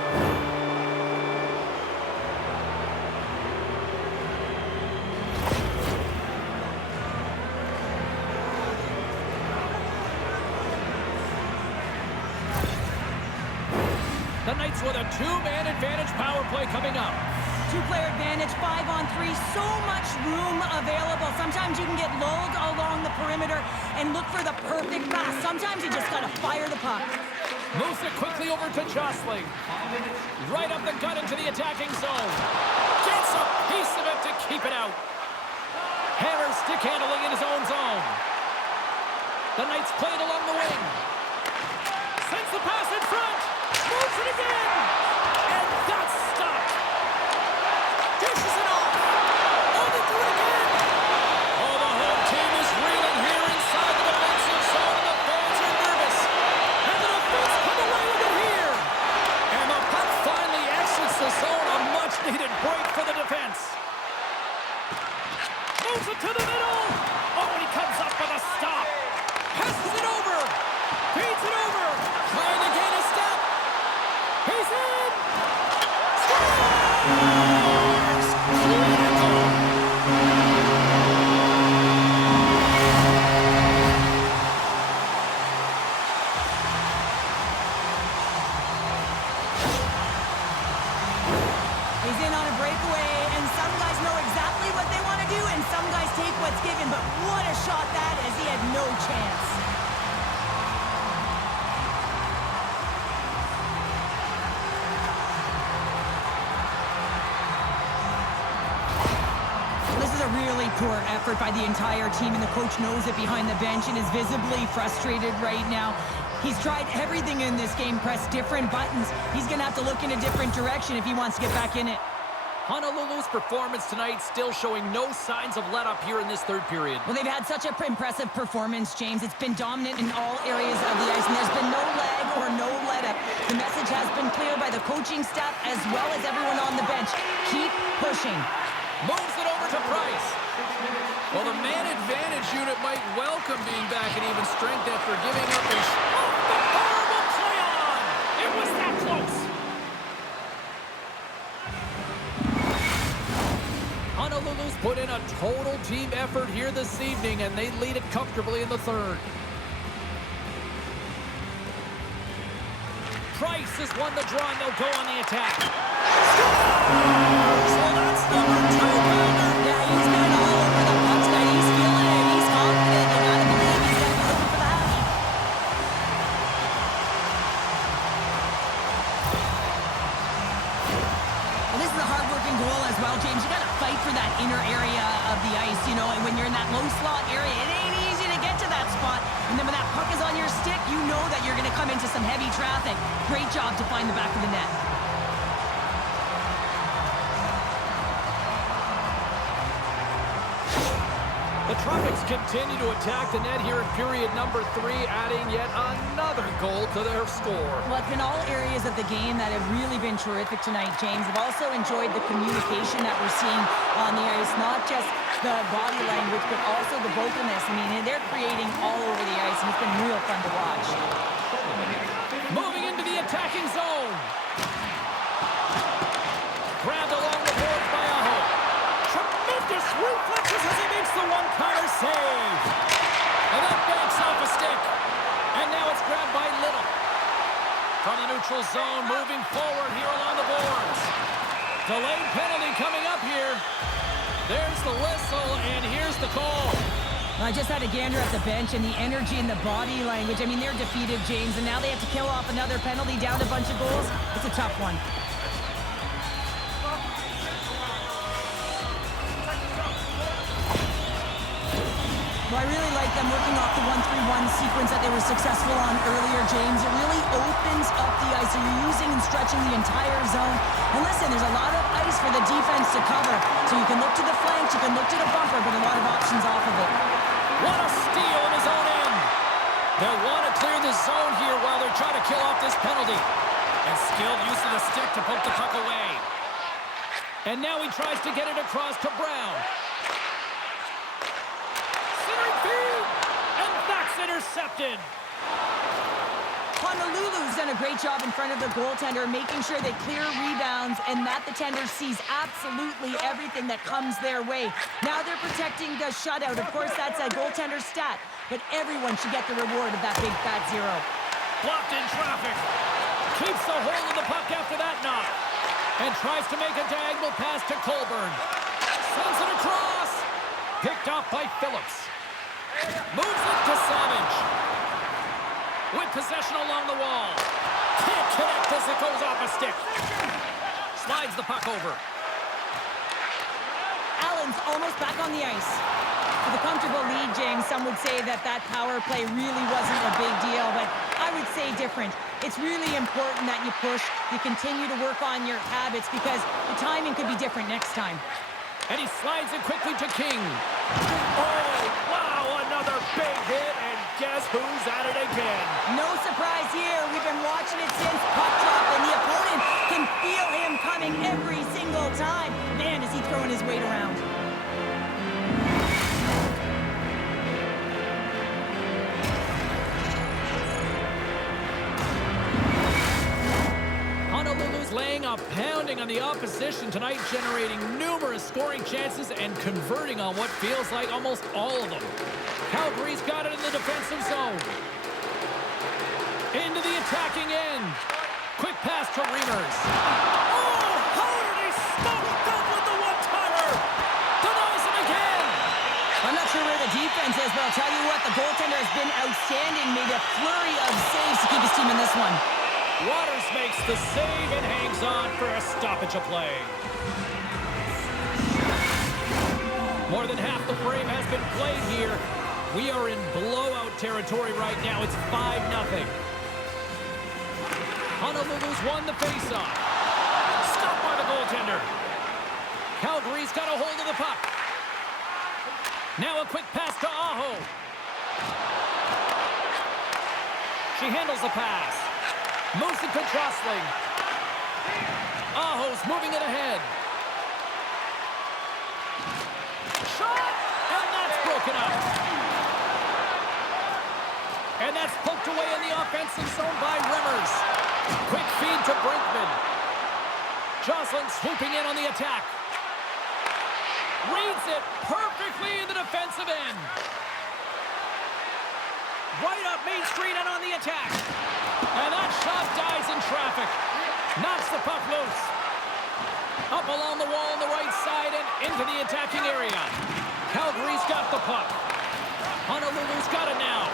The Knights with a two-man advantage power play coming up. Two-player advantage, 5-on-3, so much room available. Sometimes you can get lulled along the perimeter and look for the perfect pass. Sometimes you just got to fire the puck. Moves it quickly over to Jostling. Right up the gut into the attacking zone. Gets a piece of it to keep it out. Hammers stick handling in his own zone. The Knights play it along the wing. Sends the pass in front. Moves it again. And that's stopped. Dishes it off. Oh, they do it again. Oh, the home team is reeling here inside the defensive zone, and the fans are nervous. And the defense come away with it here. And the puck finally exits the zone. A much-needed break for the defense. Moves it to the middle. Oh, he comes up with a stop. Passes it over. Feeds it over. Trying to gain a step. He's in. Scores! Critical. He's in on a breakaway, and some guys know exactly what they want to do, and some guys take what's given, but what a shot that is. He had no chance. This is a really poor effort by the entire team, and the coach knows it behind the bench and is visibly frustrated right now. He's tried everything in this game, pressed different buttons. He's going to have to look in a different direction if he wants to get back in it. Honolulu's performance tonight still showing no signs of let-up here in this third period. Well, they've had such an impressive performance, James. It's been dominant in all areas of the ice, and there's been no lag or no let-up. The message has been clear by the coaching staff as well as everyone on the bench. Keep pushing. Moves it over to Price. Well, the man advantage unit might welcome being back at even strength after giving up a horrible play on. It was that close. Honolulu's put in a total team effort here this evening, and they lead it comfortably in the third. Price has won the draw, and they'll go on the attack. Scores! So that's number 2, Pounder. Yeah, he's been all over the puck tonight. He's feeling it. He's confident. You gotta believe he's gonna be looking for the happy. Well, this is a hard-working goal as well, James. You gotta fight for that inner area of the ice, you know, and when you're in that low slot area, it ain't easy to get to that spot. And then when that puck is on your stick, you know that you're gonna come into some heavy traffic. Great job to find the back of the net. The Tropics continue to attack the net here in period number 3, adding yet another goal to their score. Well, it's been all areas of the game that have really been terrific tonight, James. I've also enjoyed the communication that we're seeing on the ice, not just the body language, but also the vocalness. I mean, they're creating all over the ice, and it's been real fun to watch. Moving into the attacking zone. Grabbed along the boards by Aho. Tremendous reflexes as he makes the one-timer save. And then banks off a stick. And now it's grabbed by Little. From the neutral zone, moving forward here along the boards. Delayed penalty coming up here. There's the whistle, and here's the call. I just had a gander at the bench, and the energy and the body language. I mean, they're defeated, James, and now they have to kill off another penalty, down a bunch of goals. It's a tough one. Well, I really like them working off the 1-3-1 sequence that they were successful on earlier, James. It really opens up the ice. So you're using and stretching searching the entire zone. And listen, there's a lot of ice for the defense to cover. So you can look to the flanks, you can look to the bumper, but a lot of options off of it. What a steal in his own end. They'll want to clear the zone here while they're trying to kill off this penalty. And skilled use of the stick to poke the puck away. And now he tries to get it across to Brown. Centering feed! And that's intercepted. Honolulu's done a great job in front of the goaltender, making sure they clear rebounds and that the tender sees absolutely everything that comes their way. Now they're protecting the shutout. Of course, that's a goaltender stat, but everyone should get the reward of that big fat zero. Blocked in traffic. Keeps a hold of the puck after that knock. And tries to make a diagonal pass to Colburn. Sends it across. Picked off by Phillips. Moves it to Savage. With possession along the wall. Can't connect as it goes off a stick. Slides the puck over. Allen's almost back on the ice. With a comfortable lead, James, some would say that power play really wasn't a big deal, but I would say different. It's really important that you push, you continue to work on your habits because the timing could be different next time. And he slides it quickly to King. Oh, wow, another big hit, and guess who's at it again? No surprise here. We've been watching it since puck drop, and the opponent can feel him coming every single time. Man, is he throwing his weight around. Honolulu's laying a pounding on the opposition tonight, generating numerous scoring chances and converting on what feels like almost all of them. Calgary's got it in the defensive zone. Into the attacking end. Quick pass to Reimers. Oh, how did he stop that with the one-timer? Denies him again. I'm not sure where the defense is, but I'll tell you what, the goaltender has been outstanding. Made a flurry of saves to keep his team in this one. Waters makes the save and hangs on for a stoppage of play. More than half the frame has been played here. We are in blowout territory right now. It's 5-0. Honolulu's won the faceoff. Stopped by the goaltender. Calgary's got a hold of the puck. Now a quick pass to Aho. She handles the pass. Moves it to Jostling. Aho's moving it ahead. Shot! And that's broken up. And that's poked away in the offensive zone by Reimers. Quick feed to Brinkman. Jostling swooping in on the attack. Reads it perfectly in the defensive end. Right up Main Street and on the attack. And that shot dies in traffic. Knocks the puck loose. Up along the wall on the right side and into the attacking area. Calgary's got the puck. Honolulu's got it now.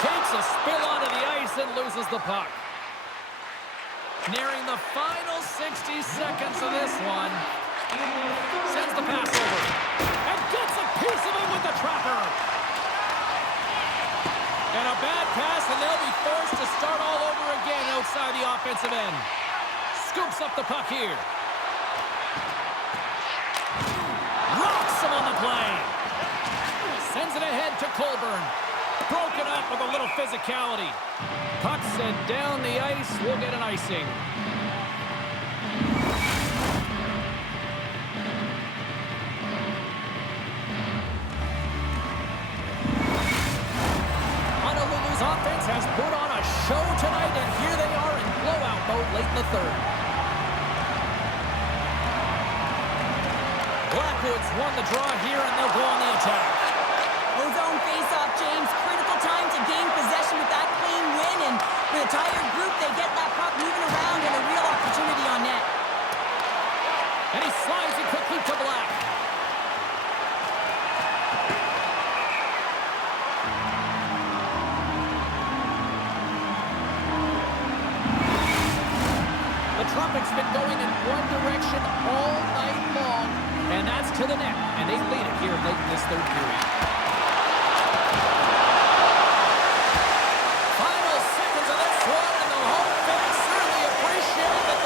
Takes a spill onto the ice and loses the puck. Nearing the final 60 seconds of this one. Sends the pass over. And gets a piece of it with the trapper. And a bad pass, and they'll be forced to start all over again outside the offensive end. Scoops up the puck here. Rocks him on the play. Sends it ahead to Colburn. Broken up with a little physicality. Puck sent down the ice. We'll get an icing. Honolulu's offense has put on a show tonight, and here they are in blowout mode late in the third. Blackwood's won the draw here, and they'll go on the attack. Ozone face-off, James. Critical time to gain possession with that clean win, and with a tired group, they get that puck moving around and a real opportunity on net. And he slides it quickly to Black. The Tropics been going in one direction all night long, and that's to the net, and they lead it here late in this third period. Final seconds of this one, and the home fans certainly appreciate that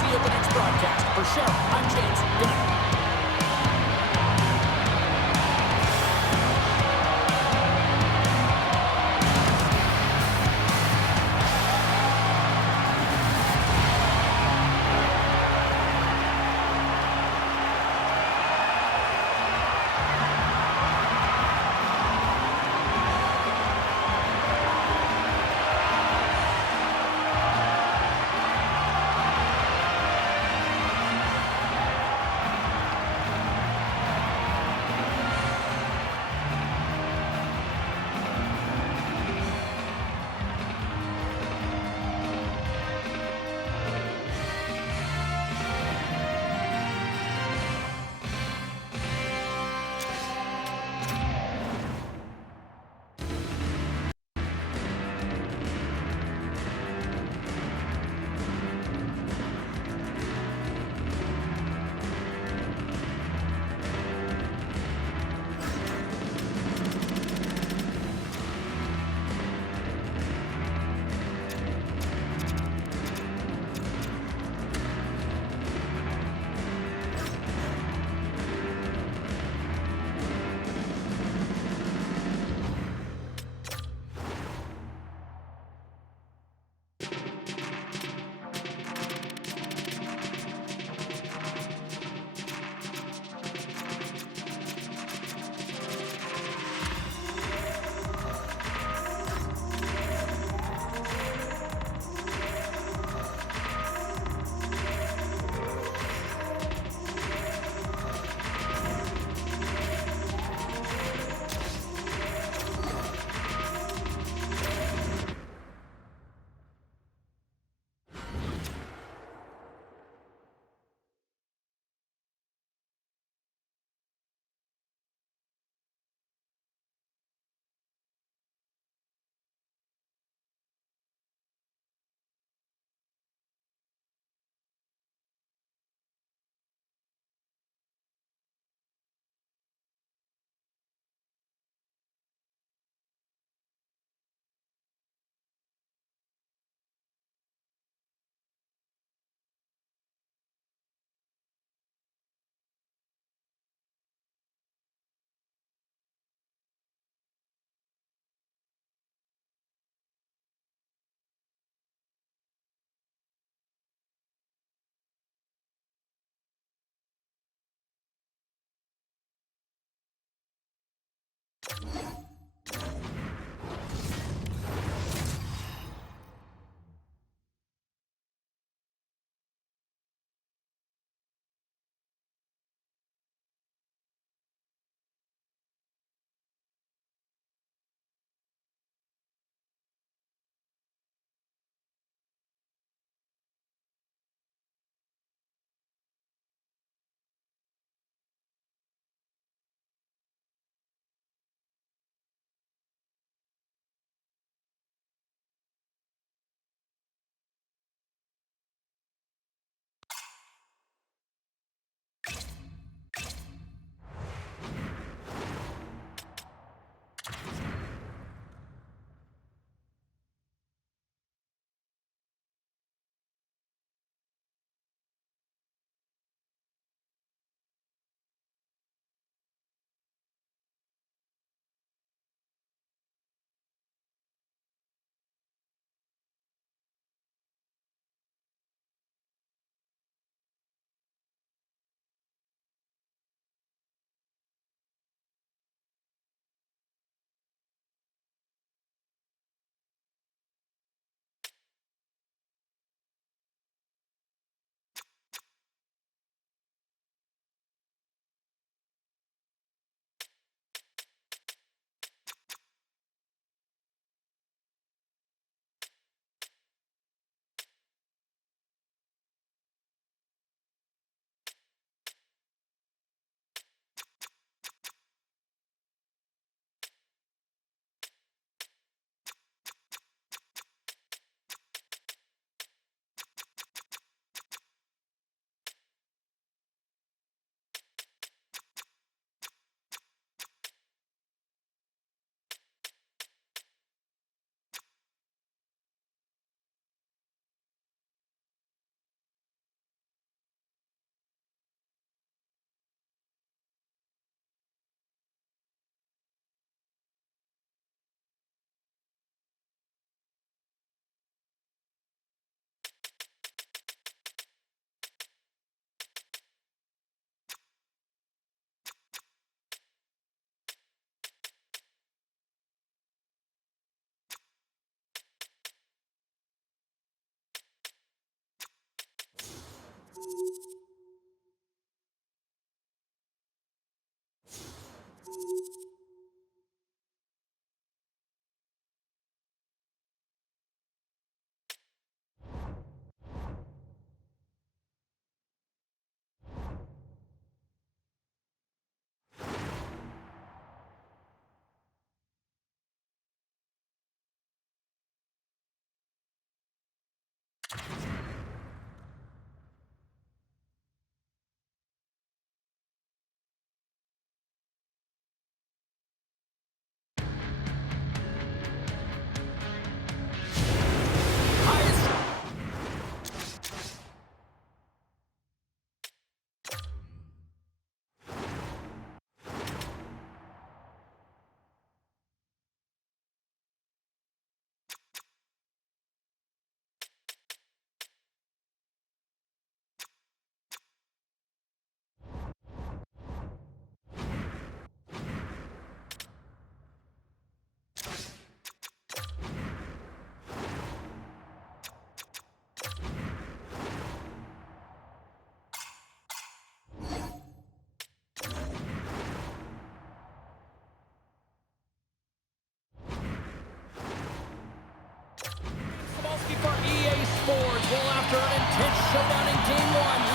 see you at the next broadcast. For Sharon, I'm James. Good night.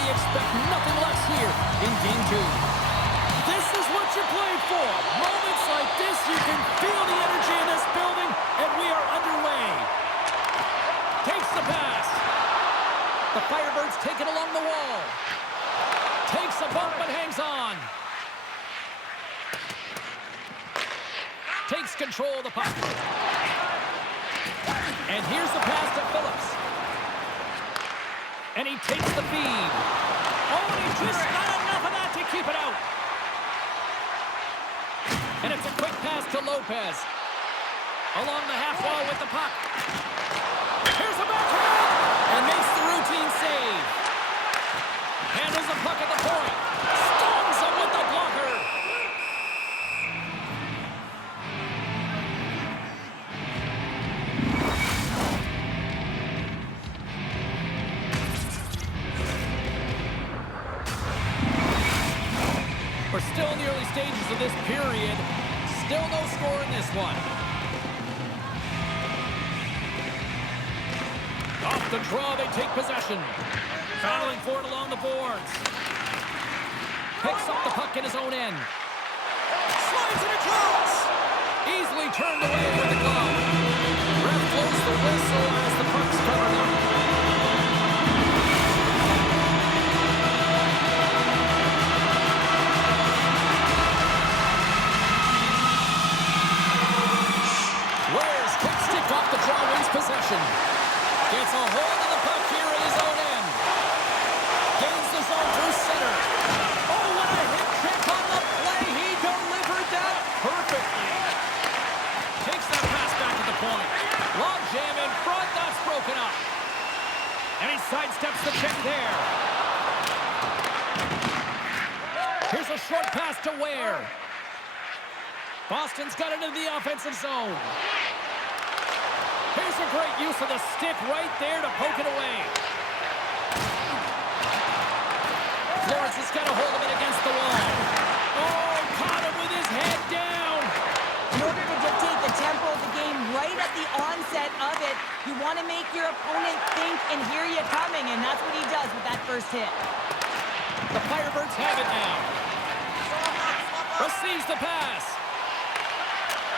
expect nothing less here in Game 2. This is what you played for. Moments like this, you can feel the energy in this building, and we are underway. Takes the pass. The Firebirds take it along the wall. Takes a bump but hangs on. Takes control of the puck. And here's the pass to Phillips. And he takes the feed. Oh, and he just got enough of that to keep it out. And it's a quick pass to Lopez. Along the half wall with the puck. Here's a backhand. And makes the routine save. Handles the puck at the point. Stones him with the blocker. We're still in the early stages of this period. Still no score in this one. Off the draw, they take possession. Battling for it along the boards. Picks up the puck in his own end. Slides it across. Easily turned away with the glove. Ref blows the whistle as the puck's covered up. Wares quick stick off the draw, wins possession. Gets a hold of the puck here in his own end. Gains the zone through center. Oh, what a hit kick on the play. He delivered that perfectly. Takes that pass back at the point. Long jam in front. That's broken up. And he sidesteps the check there. Here's a short pass to Ware. Boston's got it into the offensive zone. Here's a great use of the stick right there to poke it away. Florence has got a hold of it against the wall. Oh, caught him with his head down. In order to dictate the tempo of the game right at the onset of it, you want to make your opponent think and hear you coming, and that's what he does with that first hit. The Firebirds have it now. Receives the pass.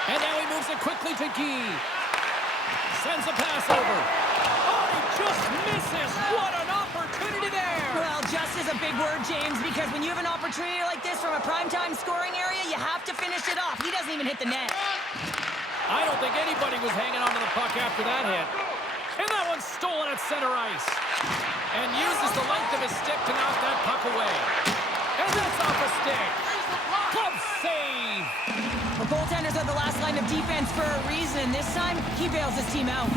And now he moves it quickly to Guy. Sends a pass over. Oh, he just misses. What an opportunity there. Well, just is a big word, James, because when you have an opportunity like this from a primetime scoring area, you have to finish it off. He doesn't even hit the net. I don't think anybody was hanging on to the puck after that hit. And that one's stolen at center ice. And uses the length of his stick to knock that puck away. And that's off a stick. Glove save. The goaltenders are the last line of defense for a reason. This time, he bails his team out.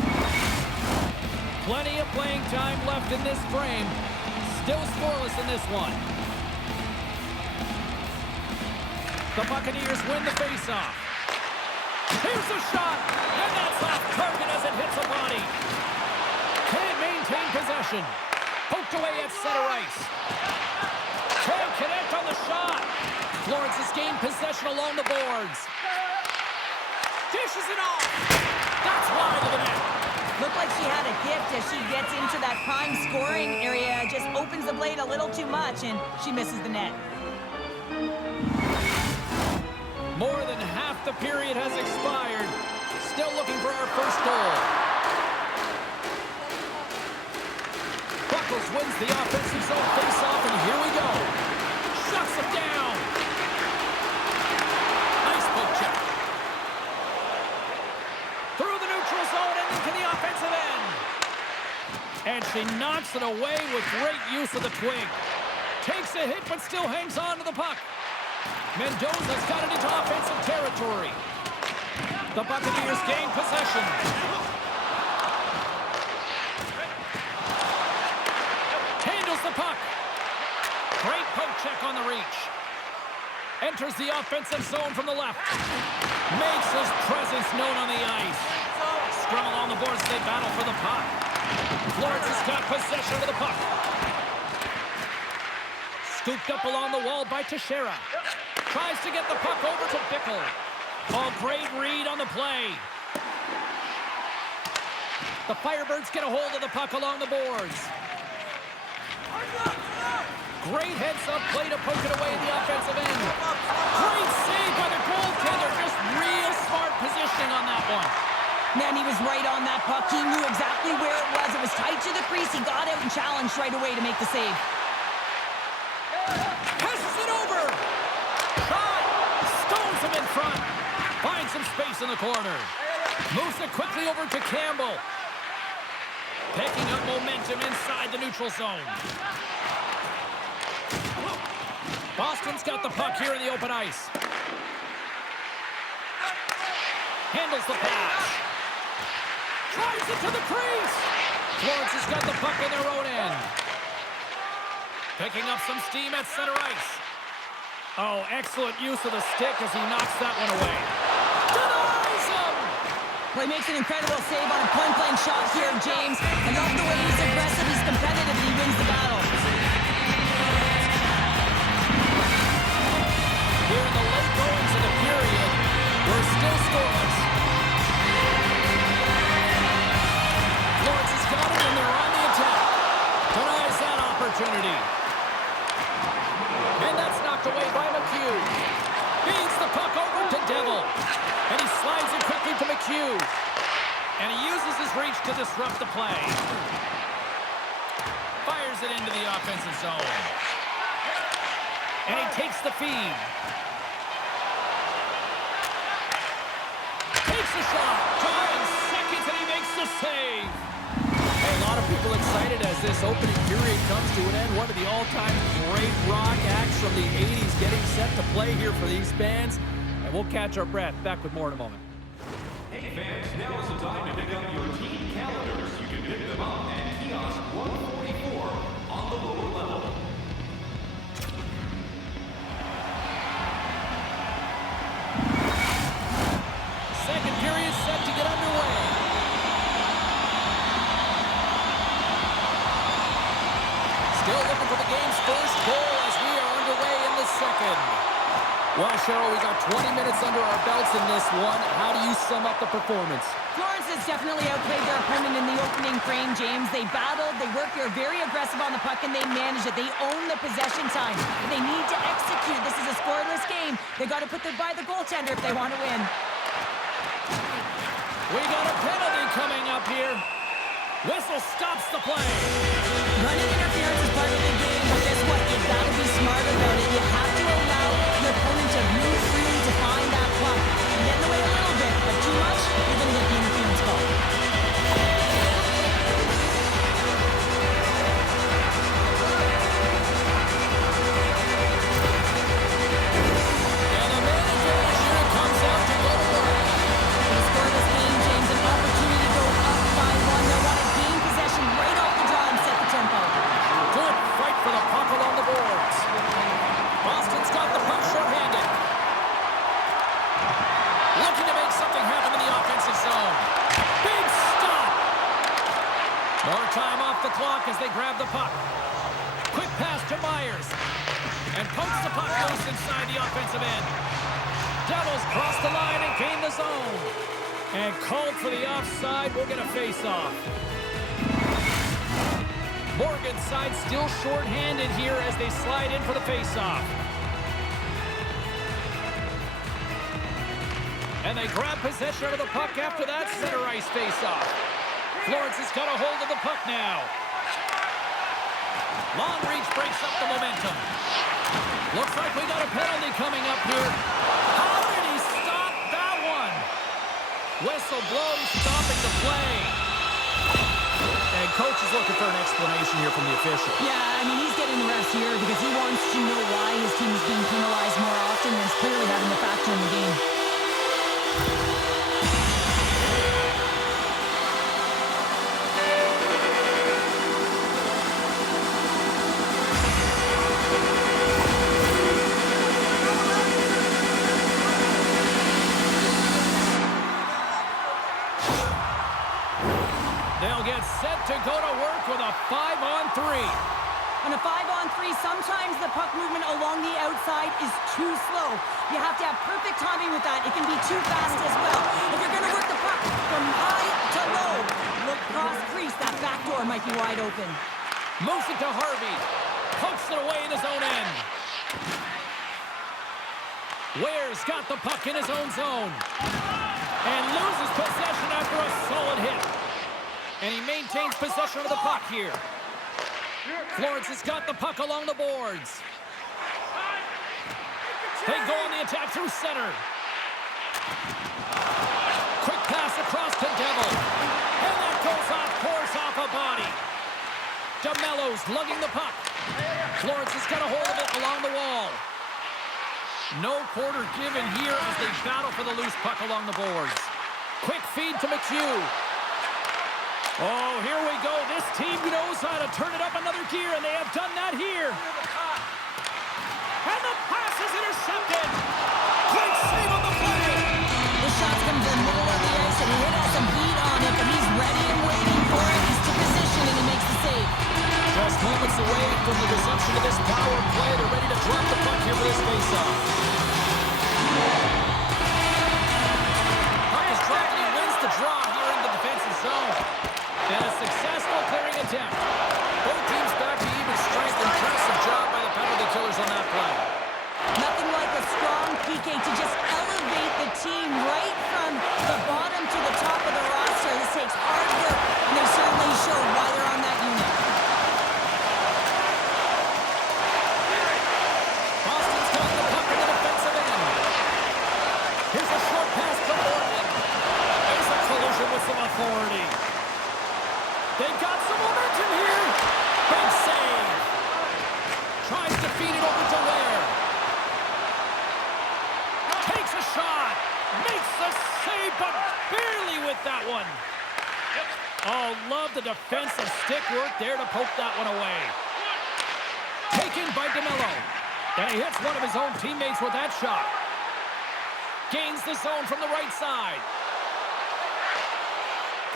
Plenty of playing time left in this frame. Still scoreless in this one. The Buccaneers win the faceoff. Here's a shot, and that's off target as it hits a body. Can't maintain possession. Poked away at center ice. Can't connect on the shot. Florence has gained possession along the boards. Dishes it off. That's wide of the net. Looked like she had a gift as she gets into that prime scoring area. Just opens the blade a little too much, and she misses the net. More than half the period has expired. Still looking for our first goal. Buckles wins the offensive zone face-off, and here we go. Shuts him down. Nice poke check. Through the neutral zone and into the offensive end. And she knocks it away with great use of the twig. Takes a hit, but still hangs on to the puck. Mendoza's got it into offensive territory. The Buccaneers gain possession. Handles the puck. Great poke check on the reach. Enters the offensive zone from the left. Makes his presence known on the ice. Scrum along the boards as they battle for the puck. Florence has got possession of the puck. Scooped up along the wall by Teixeira. Tries to get the puck over to Bickle. Oh, great read on the play. The Firebirds get a hold of the puck along the boards. great heads-up play to poke it away in the offensive end. Great save by the goaltender. Just real smart positioning on that one. Man, he was right on that puck. He knew exactly where it was. It was tight to the crease. He got out and challenged right away to make the save. Passes it over. Shot. Stones him in front. Finds some space in the corner. Moves it quickly over to Campbell. Picking up momentum inside the neutral zone. Boston's got the puck here in the open ice. Handles the pass. Tries it to the crease. Florence has got the puck in their own end. Picking up some steam at center ice. Oh, excellent use of the stick as he knocks that one away. Denies him! Well, he makes an incredible save on a point-blank shot here, James. I love the way he's aggressive, he's competitive, and he wins the battle. Here in the late goings of the period, we're still scoreless. Florence has got it, and they're on the attack. Denies that opportunity. And that's knocked away by McHugh. Feeds the puck over to Devil. And he slides it quickly to McHugh. And he uses his reach to disrupt the play. Fires it into the offensive zone. And he takes the feed. Takes the shot. 5 seconds and he makes the save. Hey, a lot of people excited as this opening period comes to an end. One of the all-time great rock acts from the 80s getting set to play here for these bands. And we'll catch our breath. Back with more in a moment. Hey fans, now is the time to pick up your team calendars. You can pick them up at kiosk 144 on the lower level. Second period set to get underway. Still looking for the game's first goal as we are underway in the second. Well, Cheryl, we got 20 minutes under our belts in this one. How do you sum up the performance? Florence has definitely outplayed their opponent in the opening frame, James. They battled, they worked, they're very aggressive on the puck, and they managed it. They own the possession time. They need to execute. This is a scoreless game. They got to put it by the goaltender if they want to win. We got a penalty coming up here. Whistle stops the play. Running interference is part of the game, but guess what? You've got to be smart about it. You have to allow your opponent to move freely to find that puck. You get in the way a little bit, but too much, you're going to get the interference call. And the man advantage here comes out to go to work. For the scoreless game, James, an opportunity to go up by one. They want to gain possession right off the draw and set the tempo. Good fight for the puck along the boards. Boston's got the puck shorthanded. Looking to make something happen in the offensive zone. Big stop. More time off the clock as they grab the puck. Quick pass to Myers. And pokes the puck loose inside the offensive end. Devils cross the line and gain the zone. And called for the offside. We'll get a face-off. Morgan's side still short-handed here as they slide in for the face-off. And they grab possession of the puck after that center ice face-off. Florence has got a hold of the puck now. Long reach breaks up the momentum. Looks like we got a penalty coming up here. How did he stop that one? Whistle blows, stopping the play. And coach is looking for an explanation here from the official. Yeah, I mean, he's getting the refs here because he wants to know why his team is being penalized more often and is clearly having a factor in the game. They'll get set to go to work with a 5-on-3. On a 5-on-3, sometimes the puck movement along the outside is too slow. You have to have perfect timing with that. It can be too fast as well. If you're going to work the puck from high to low, look cross crease. That back door might be wide open. Moves it to Harvey. Pokes it away in his own end. Ware's got the puck in his own zone. And loses possession after a solid hit. And he maintains possession of the puck here. Florence has got the puck along the boards. They go on the attack through center. Quick pass across to Devil. And that goes off course off a body. DeMello's lugging the puck. Florence has got a hold of it along the wall. No quarter given here as they battle for the loose puck along the boards. Quick feed to McHugh. Oh, here we go. This team knows how to turn it up another gear, and they have done that here. And the pass is intercepted. Great save on the play. The shot's coming to the middle of the ice, and he has some heat on it, but he's ready and waiting for it. He's to position, and he makes the save. Just moments away from the resumption of this power play. They're ready to drop the puck here for this faceoff. Puck is dropped, and he wins the draw here in the defensive zone. And a successful clearing attempt. Both teams back to even strength. Impressive job by the penalty killers on that play. Nothing like a strong PK to just elevate the team right from the bottom to the top of the roster. This takes hard work, and they certainly showed why they're on that unit. Boston's got the puck in the defensive end. Here's a short pass to Morgan. There's a collision with some authority. They've got some momentum here. Big save. Tries to feed it over to Ware. Takes a shot. Makes the save, but barely with that one. Oh, love the defensive stick work there to poke that one away. Taken by DeMello. And he hits one of his own teammates with that shot. Gains the zone from the right side.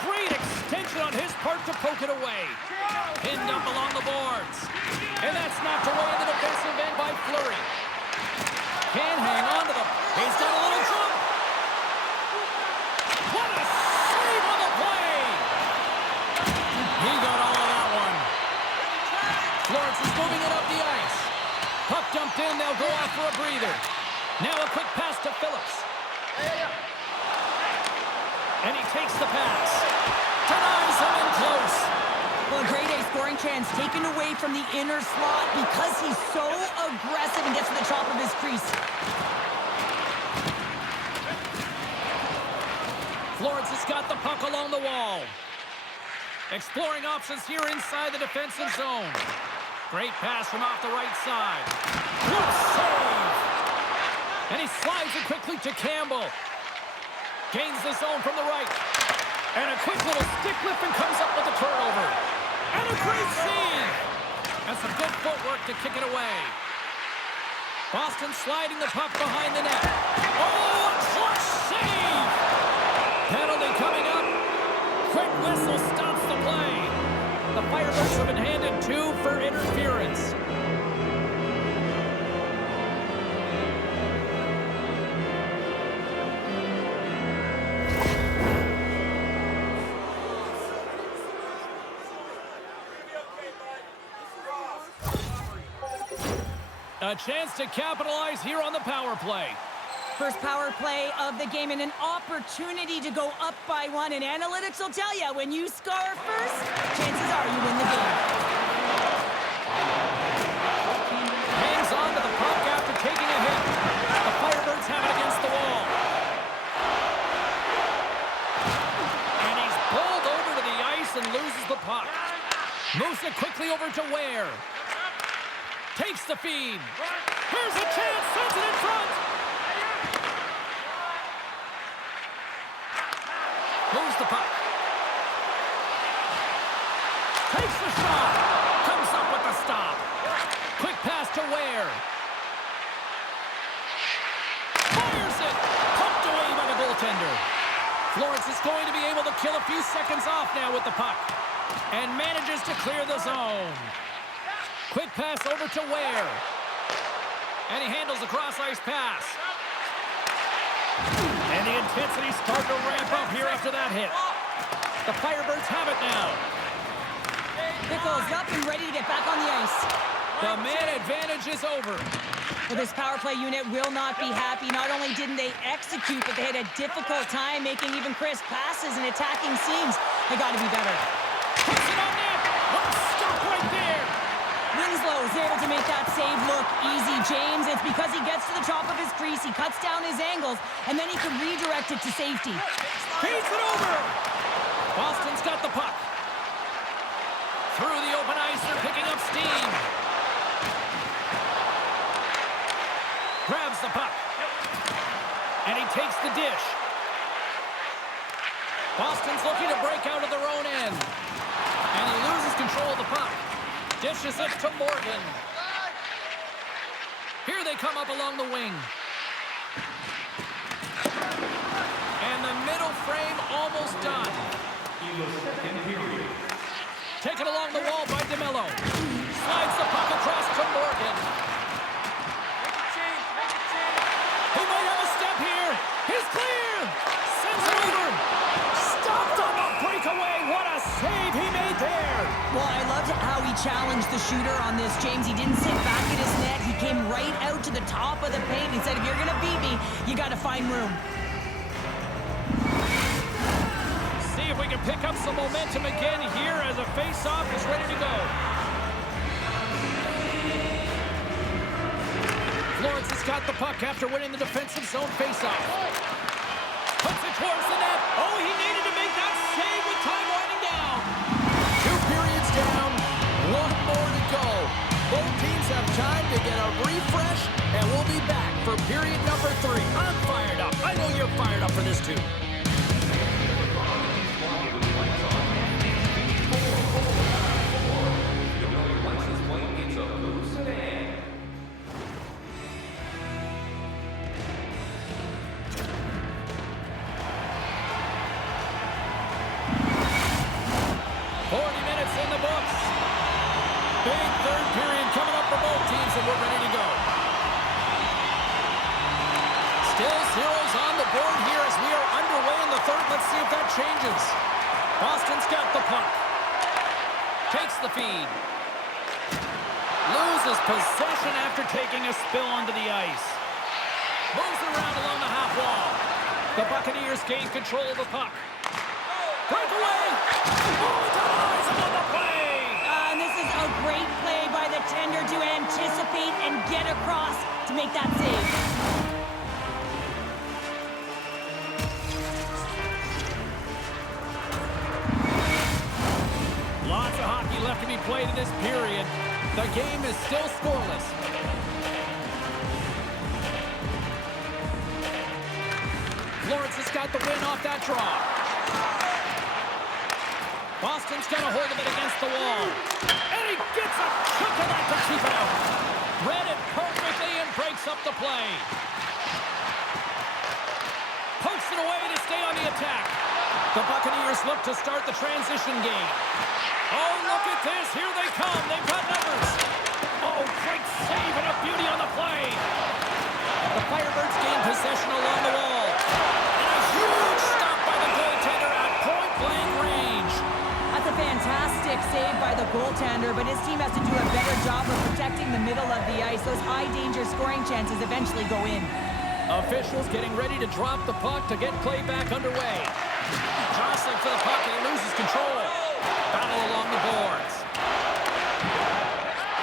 Great extension on his part to poke it away. Pinned up along the boards. And that's knocked away in the defensive end by Fleury. Can't hang on to the... He's got a little jump. What a save on the play. He got all of that one. Florence is moving it up the ice. Puck dumped in. They'll go off for a breather. Now a quick pass to Phillips. And he takes the pass. Denies him in close. Well, a great A scoring chance taken away from the inner slot because he's so aggressive and gets to the top of his crease. Florence has got the puck along the wall. Exploring options here inside the defensive zone. Great pass from off the right side. What a save! And he slides it quickly to Campbell. Gains the zone from the right. And a quick little stick lift and comes up with a turnover. And a great save! And some good footwork to kick it away. Boston sliding the puck behind the net. Oh, a clutch save! Penalty coming up. Quick whistle stops the play. The Firebirds have been handed 2 for interference. A chance to capitalize here on the power play. First power play of the game and an opportunity to go up by 1. And analytics will tell you, when you score first, chances are you win the game. Hangs on to the puck after taking a hit. The Firebirds have it against the wall. And he's pulled over to the ice and loses the puck. Moves it quickly over to Ware. Takes the feed. Here's a chance. Sends it in front. Moves the puck. Takes the shot. Comes up with the stop. Quick pass to Ware. Fires it. Pumped away by the goaltender. Florence is going to be able to kill a few seconds off now with the puck. And manages to clear the zone. Quick pass over to Ware. And he handles the cross-ice pass. And the intensity starting to ramp up here after that hit. The Firebirds have it now. Pickles up and ready to get back on the ice. The man advantage is over. Well, this power play unit will not be happy. Not only didn't they execute, but they had a difficult time making even crisp passes and attacking seams. They got to be better. Puts it on net. Let's stop right there. Winslow is able to make that save look easy, James. It's because he gets to the top of his crease, he cuts down his angles, and then he can redirect it to safety. Feeds it over. Boston's got the puck. Through the open ice, they're picking up steam. Grabs the puck. And he takes the dish. Boston's looking to break out of their own end. And he loses control of the puck. Dishes it to Morgan. Here they come up along the wing. And the middle frame almost done. Taken along the wall by DeMello. Slides the puck across to Morgan. He might have a step here. He's clear. Sends it over. Stopped on the breakaway. What a save he made there. Well, I loved how he challenged the shooter on this, James. He didn't sit back in his net. He came right out to the top of the paint. He said, if you're going to beat me, you got to find room. See if we can pick up some momentum again here as a face-off is ready to go. Florence has got the puck after winning the defensive zone face-off. Puts it towards the net. Oh, he needed to make that save with time winding down. 2 periods down, 1 more to go. Both teams have time to get a refresh, and we'll be back for period number 3. I'm fired up. I know you're fired up for this too. We're ready to go. Still zeros on the board here as we are underway in the third. Let's see if that changes. Boston's got the puck. Takes the feed. Loses possession after taking a spill onto the ice. Moves it around along the half wall. The Buccaneers gain control of the puck. Breakaway! Oh, he denies him on the play! And this is a great play by the tender to anticipate and get across to make that save. Lots of hockey left to be played in this period. The game is still scoreless. Florence has got the win off that draw. Boston's got a hold of it against the wall. And he gets a chunk of that to keep it out. Read it perfectly and breaks up the play. Pokes it away to stay on the attack. The Buccaneers look to start the transition game. Oh, look at this. Here they come. They've got numbers. Oh, great save and a beauty on the play. The Firebirds gain possession along the wall. And a huge stop by the goaltender at point-blank range. That's a fantastic save by the goaltender, but his team has to do a better job of protecting the middle of the ice. Those high-danger scoring chances eventually go in. Officials getting ready to drop the puck to get play back underway. Jostling for the puck and he loses control. Battle along the boards.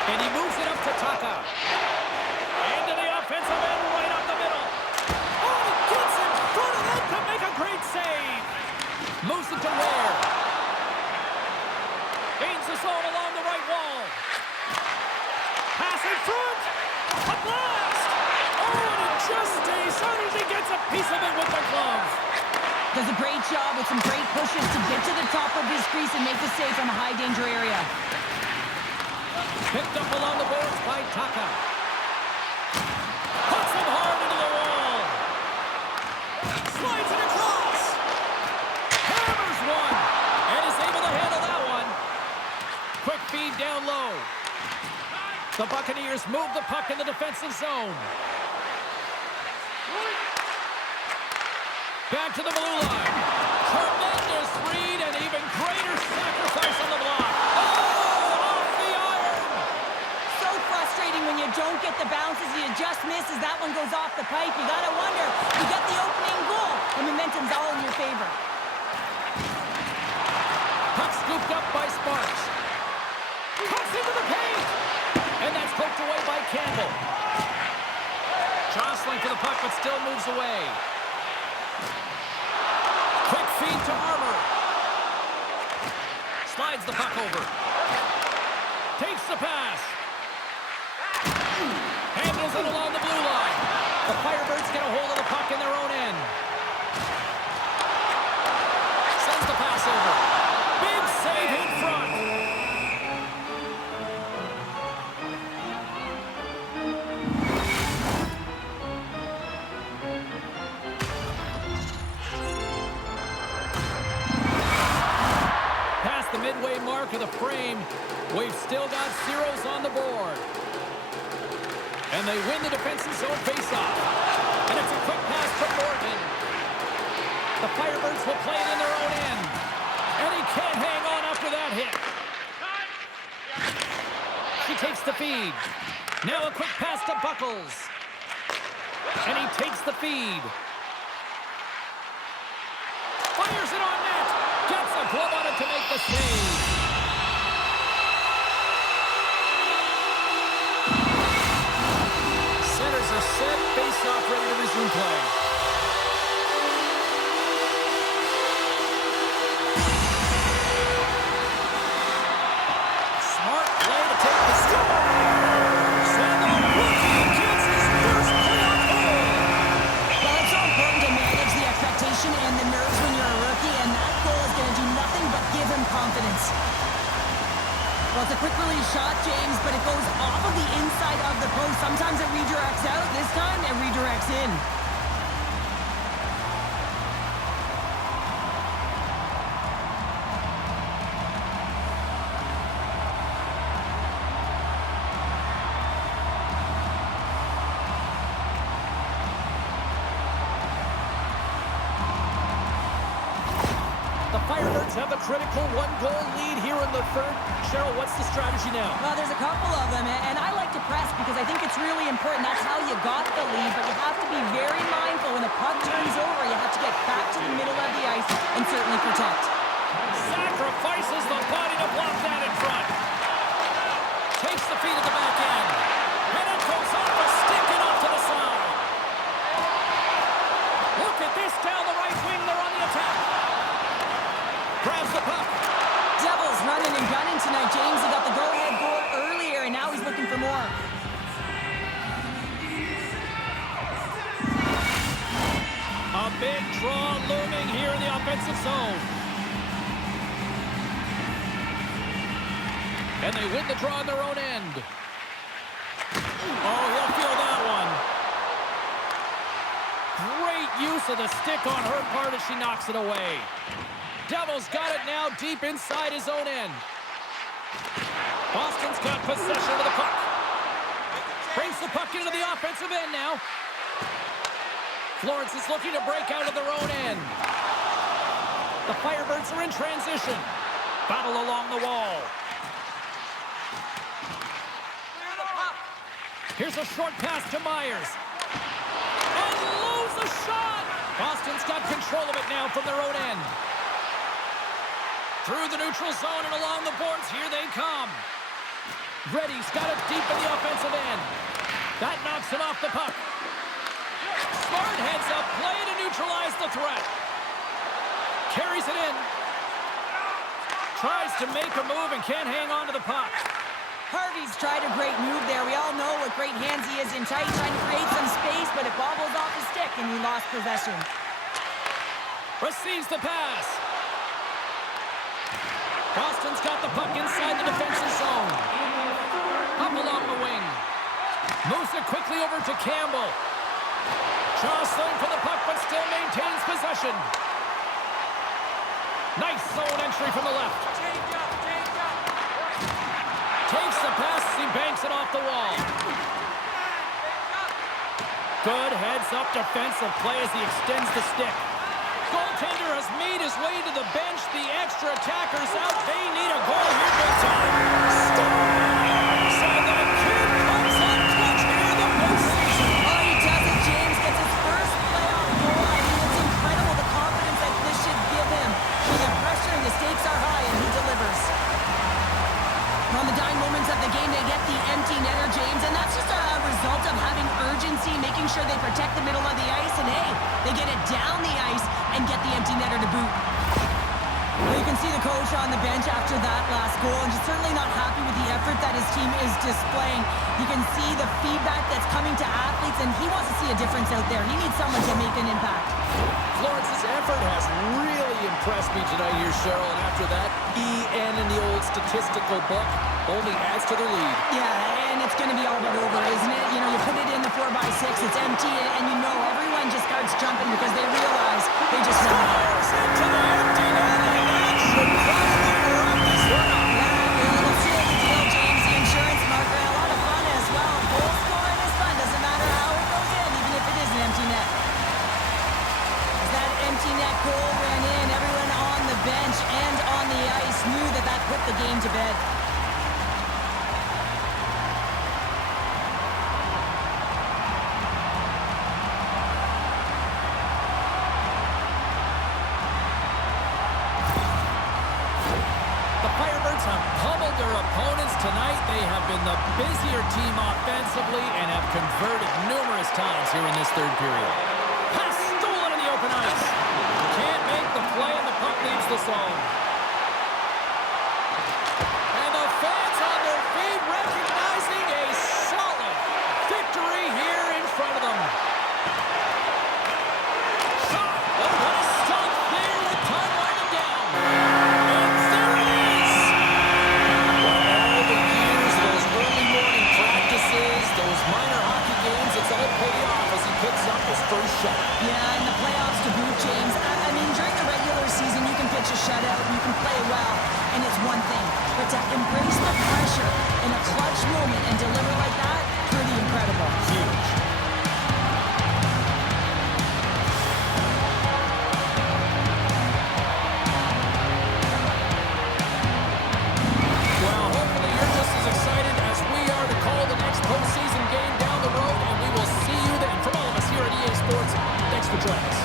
And he moves it up to Taka. Into the offensive end, right up the middle. Oh, he gets in front of it to make a great save. Moves it to Ware. Gains the zone along the right wall. Pass in front. A blast. Oh, and it just stays on as he gets a piece of it with the glove. Does a great job with some great pushes to get to the top of his crease and make the save from a high-danger area. Picked up along the boards by Taka. Puts him hard into the wall. Slides it across. Hammers one. And is able to handle that one. Quick feed down low. The Buccaneers move the puck in the defensive zone. Back to the blue line. Tremendous read and even greater sacrifice on the block. Oh, off the iron. So you don't get the bounces, you just miss as that one goes off the pipe. You gotta wonder, you get the opening goal, the momentum's all in your favor. Puck scooped up by Sparks. Cuts into the paint. And that's poked away by Campbell. Jostling for the puck, but still moves away. Quick feed to Armour. Slides the puck over. Takes the pass. Handles it along the blue line. The Firebirds get a hold of the puck in their own end. Sends the pass over. Big save in front. Past the midway mark of the frame, we've still got zeros on the board. And they win the defensive zone faceoff. And it's a quick pass to Morgan. The Firebirds will play it in their own end. And he can't hang on after that hit. She takes the feed. Now a quick pass to Buckles. And he takes the feed. Fires it on net. Gets a glove on it to make the save. Centers are set. Face-off ready to resume play. Smart play to take the score. Sandlin rookie gets his first playoff goal. Well, it's so important to manage the expectation and the nerves when you're a rookie, and that goal is going to do nothing but give him confidence. Well, it's a quick release shot, James, but it goes off of the inside of the post. Sometimes it redirects out. This time, it redirects in. The Firebirds have a critical one-goal lead here in the third. Cheryl, what's the strategy now? Well, there's a couple of them, and I like to press because I think it's really important. That's how you got the lead, but you have to be very mindful. When the puck turns over, you have to get back to the middle of the ice and certainly protect. Sacrifices the body to block that in front. Takes the feed at the back end. And it goes off a stick and off to the side. Look at this down the right wing. They're on the attack. Grabs the puck. Devils running and gunning tonight, James. He got the go-ahead goal earlier, and now he's looking for more. A big draw looming here in the offensive zone. And they win the draw on their own end. Oh, he'll feel that one. Great use of the stick on her part as she knocks it away. Devils got it now deep inside his own end. Boston's got possession of the puck. Brings the puck into the offensive end now. Florence is looking to break out of their own end. The Firebirds are in transition. Battle along the wall. Here's a short pass to Myers. Unloads the shot! Boston's got control of it now from their own end. Through the neutral zone and along the boards, here they come. Reddy's got it deep in the offensive end. That knocks it off the puck. Smart heads up, play to neutralize the threat. Carries it in. Tries to make a move and can't hang on to the puck. Harvey's tried a great move there. We all know what great hands he is in tight, trying to create some space, but it bobbles off his stick, and he lost possession. Receives the pass. Boston's got the puck inside the defensive zone. Up along the wing. Moves it quickly over to Campbell. Jostling for the puck, but still maintains possession. Nice zone entry from the left. Takes the pass as he banks it off the wall. Good heads-up defensive play as he extends the stick. Goaltender has made his way to the bench. The extra attackers out. They need a goal here big time. Stop! So the kid comes up sure they protect the middle of the ice, and hey, they get it down the ice and get the empty netter to boot. Well, you can see the coach on the bench after that last goal, and just certainly not happy with the effort that his team is displaying. You can see the feedback that's coming to athletes, and he wants to see a difference out there. He needs someone to make an impact. Florence's effort has really impressed me tonight here, Cheryl, and after that, EN in the old statistical book only adds to their lead. Yeah, and it's going to be all but over, isn't it? You know, you put it in the 4x6, it's empty, and you know everyone just starts jumping because they realize they just won. Fires into the empty net, and that should probably wrap this one up. Yeah, we'll seal the deal, James. The insurance marker, and a lot of fun as well. Goal scoring is fun. Doesn't matter how it goes in, even if it is an empty net. As that empty net goal went in, everyone on the bench and on the ice knew that that put the game to bed. Tonight, they have been the busier team offensively and have converted numerous times here in this third period. Pass stolen in the open ice. Can't make the play, and the puck leaves the zone. And the fans on their feet recognizing a solid victory here in front of them. Shot! Oh, what a stop there with time winding down. And there it is! Those minor hockey games, it's all paid off as he picks up his first shot. Yeah, and the playoffs to boot, James. I mean, during the regular season, you can pitch a shutout, you can play well, and it's one thing. But to embrace the pressure in a clutch moment and deliver like that, pretty incredible. Huge. Well, hopefully you're just as excited as we are to call the next postseason game down the road, and we will see you then. From all of us here at EA Sports, thanks for joining us.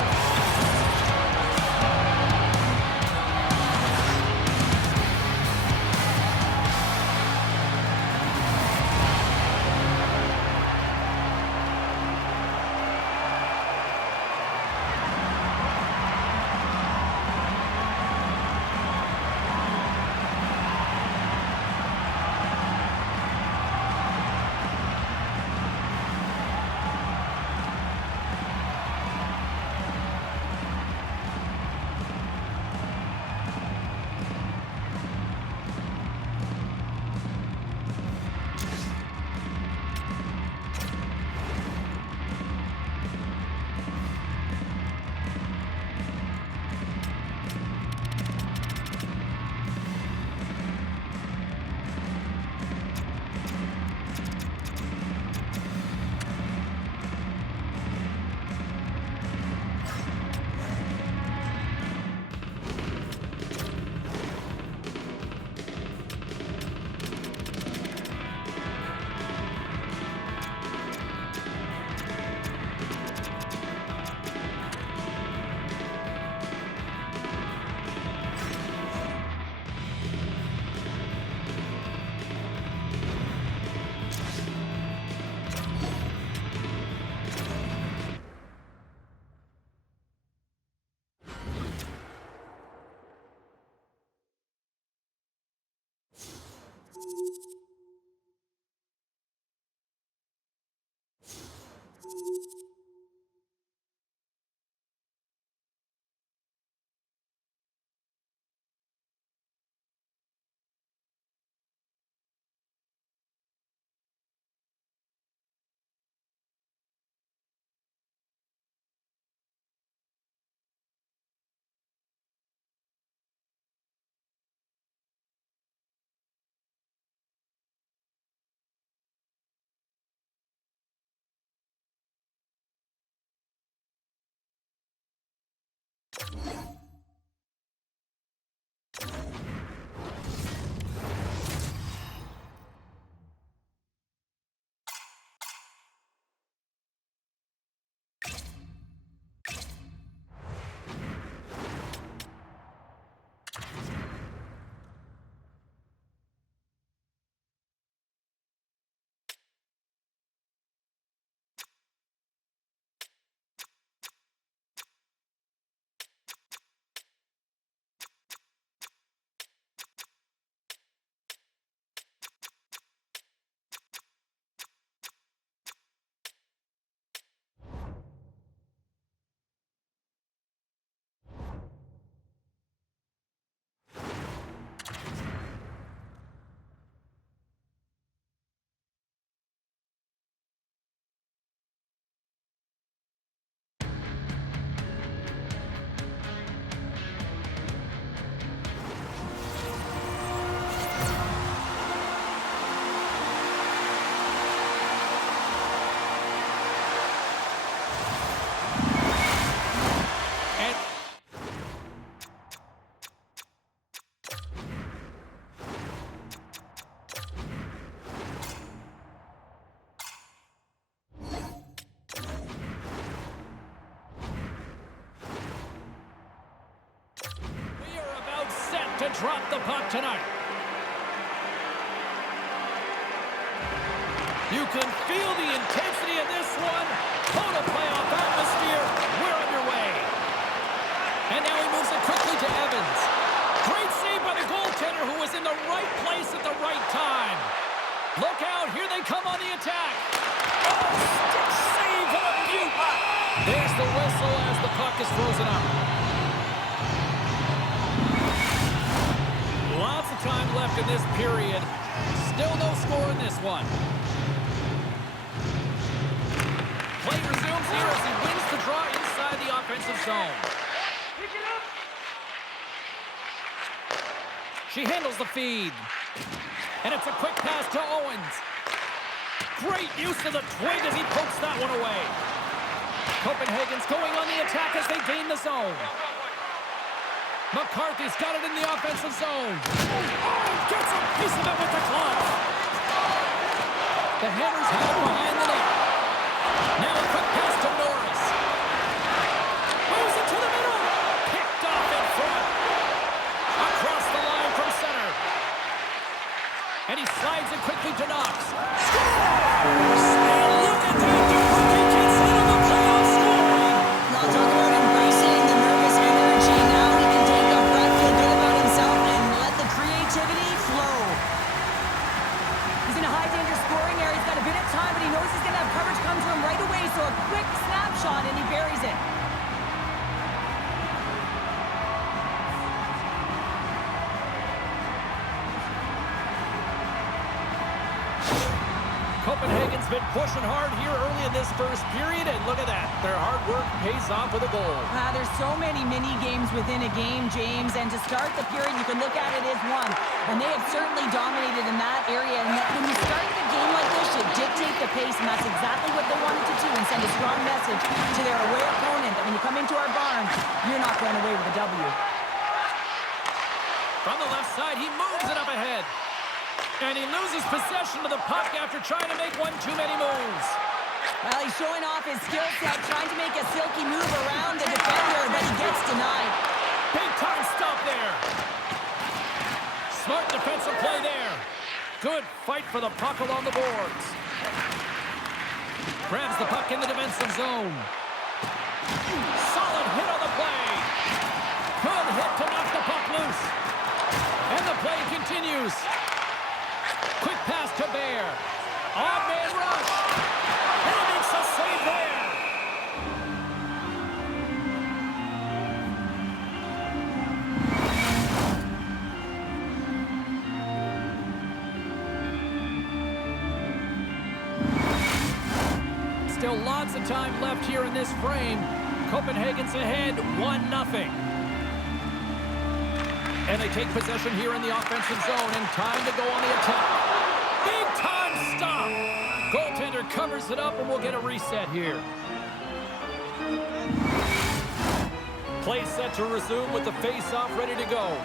drop the puck tonight. You can feel the intensity of this one. Total playoff atmosphere. We're underway. And now he moves it quickly to Evans. Great save by the goaltender who was in the right place at the right time. Look out. Here they come on the attack. Oh, stick save and a beaut. There's the whistle as the puck is frozen up. Lots of time left in this period. Still no score in this one. Play resumes here as he wins the draw inside the offensive zone. She handles the feed. And it's a quick pass to Owens. Great use of the twig as he pokes that one away. Copenhagen's going on the attack as they gain the zone. McCarthy's got it in the offensive zone. Oh, gets a piece of it with the glove. The Hammers have it behind the net. Now a quick pass to Norris. Moves it to the middle. Picked off in front. Across the line from center. And he slides it quickly to Knox. Scores! And look at that. The rookie gets into the playoff scoring. Now talk about embracing the nervous energy. Now he can take a breath, feel good about himself, and let the creativity flow. He's in a high-danger scoring area. He's got a bit of time, but he knows he's going to have coverage come to him right away, so a quick snapshot, and he buries it. Copenhagen's been pushing hard here early in this first period, and look at that. Their hard work pays off with a goal. There's so many mini-games within a game, James, and to start the period, you can look at it as one. And they have certainly dominated in that area. And when you start the game like this, you dictate the pace, and that's exactly what they wanted to do and send a strong message to their away opponent that when you come into our barn, you're not going away with a W. From the left side, he moves it up ahead. And he loses possession of the puck after trying to make one too many moves. Well, he's showing off his skill set, trying to make a silky move around the defender, but he gets denied. Big time stop there. Smart defensive play there. Good fight for the puck along the boards. Grabs the puck in the defensive zone. Solid hit on the play. Good hit to knock the puck loose. And the play continues. Quick pass to Bear. Odd man rush. And he makes a save there. Still lots of time left here in this frame. Copenhagen's ahead 1-0. And they take possession here in the offensive zone, and time to go on the attack. Big time stop. Goaltender covers it up, and we'll get a reset here. Play set to resume with the face-off ready to go.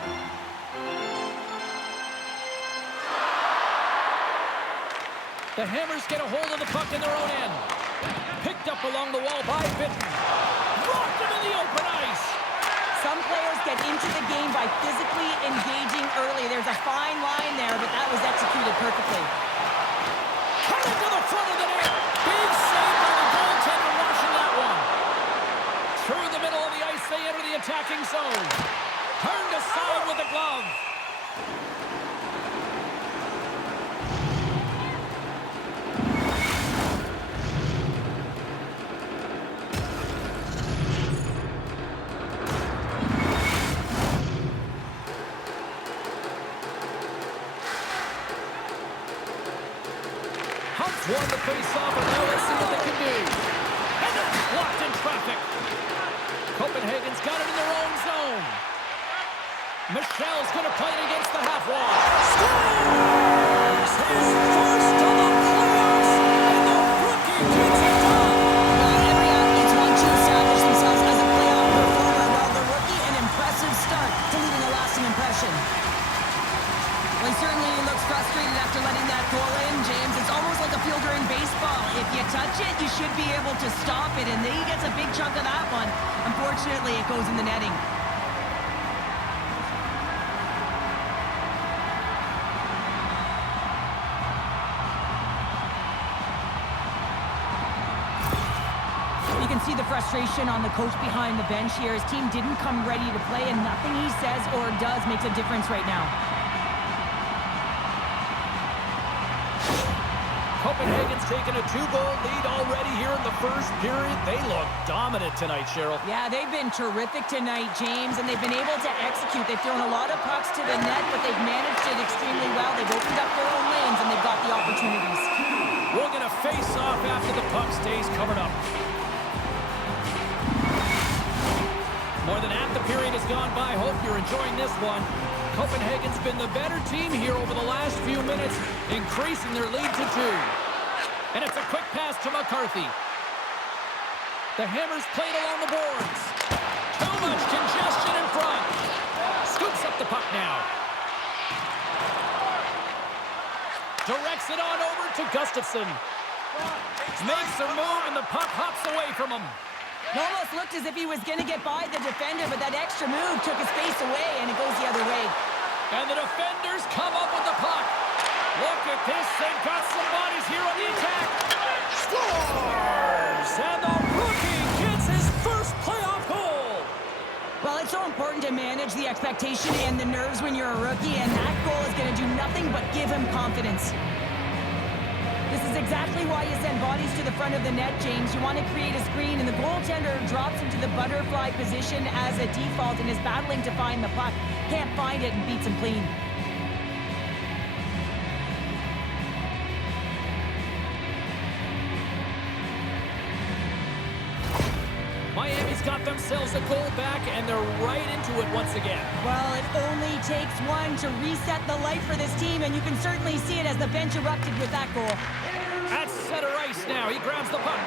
The Hammers get a hold of the puck in their own end. Picked up along the wall by Bitten. Rocked him in the open ice. Some players get into the game by physically engaging early. There's a fine line there, but that was executed perfectly. Cut into the front of the net. Big save by the goaltender watching that one. Through the middle of the ice, they enter the attacking zone. Turned aside with the glove. Hunt's won the face-off, and now let's see what they can do. And that's blocked in traffic. Copenhagen's got it in their own zone. Michelle's going to play it against the half wall. Scores! His first of the playoffs, and the rookie gets it done. Every athlete's want to establish themselves as a playoff performer, while the rookie, an impressive start to leaving a lasting impression. Well, certainly he looks frustrated after letting that goal in, James. It's almost like a fielder in baseball. If you touch it, you should be able to stop it, and he gets a big chunk of that one. Unfortunately, it goes in the netting. can see the frustration on the coach behind the bench here. His team didn't come ready to play, and nothing he says or does makes a difference right now. Copenhagen's taken a 2-goal lead already here in the first period. They look dominant tonight, Cheryl. Yeah, they've been terrific tonight, James, and they've been able to execute. They've thrown a lot of pucks to the net, but they've managed it extremely well. They've opened up their own lanes, and they've got the opportunities. We're going to face off after the puck stays covered up. More than half the period has gone by. Hope you're enjoying this one. Copenhagen's been the better team here over the last few minutes, increasing their lead to 2. And it's a quick pass to McCarthy. The Hammers played along the boards. Too much congestion in front. Scoops up the puck now. Directs it on over to Gustafsson. Makes a move and the puck hops away from him. It almost looked as if he was going to get by the defender, but that extra move took his face away, and it goes the other way. And the defenders come up with the puck. Look at this. They've got some bodies here on the attack. Scores! And the rookie gets his first playoff goal. Well, it's so important to manage the expectation and the nerves when you're a rookie, and that goal is going to do nothing but give him confidence. This is exactly why you send bodies to the front of the net, James. You want to create a screen, and the goaltender drops into the butterfly position as a default and is battling to find the puck. Can't find it and beats him clean. Miami's got themselves a goal back, and they're right into it once again. Well, it only takes one to reset the light for this team, and you can certainly see it as the bench erupted with that goal. At center ice now. He grabs the puck.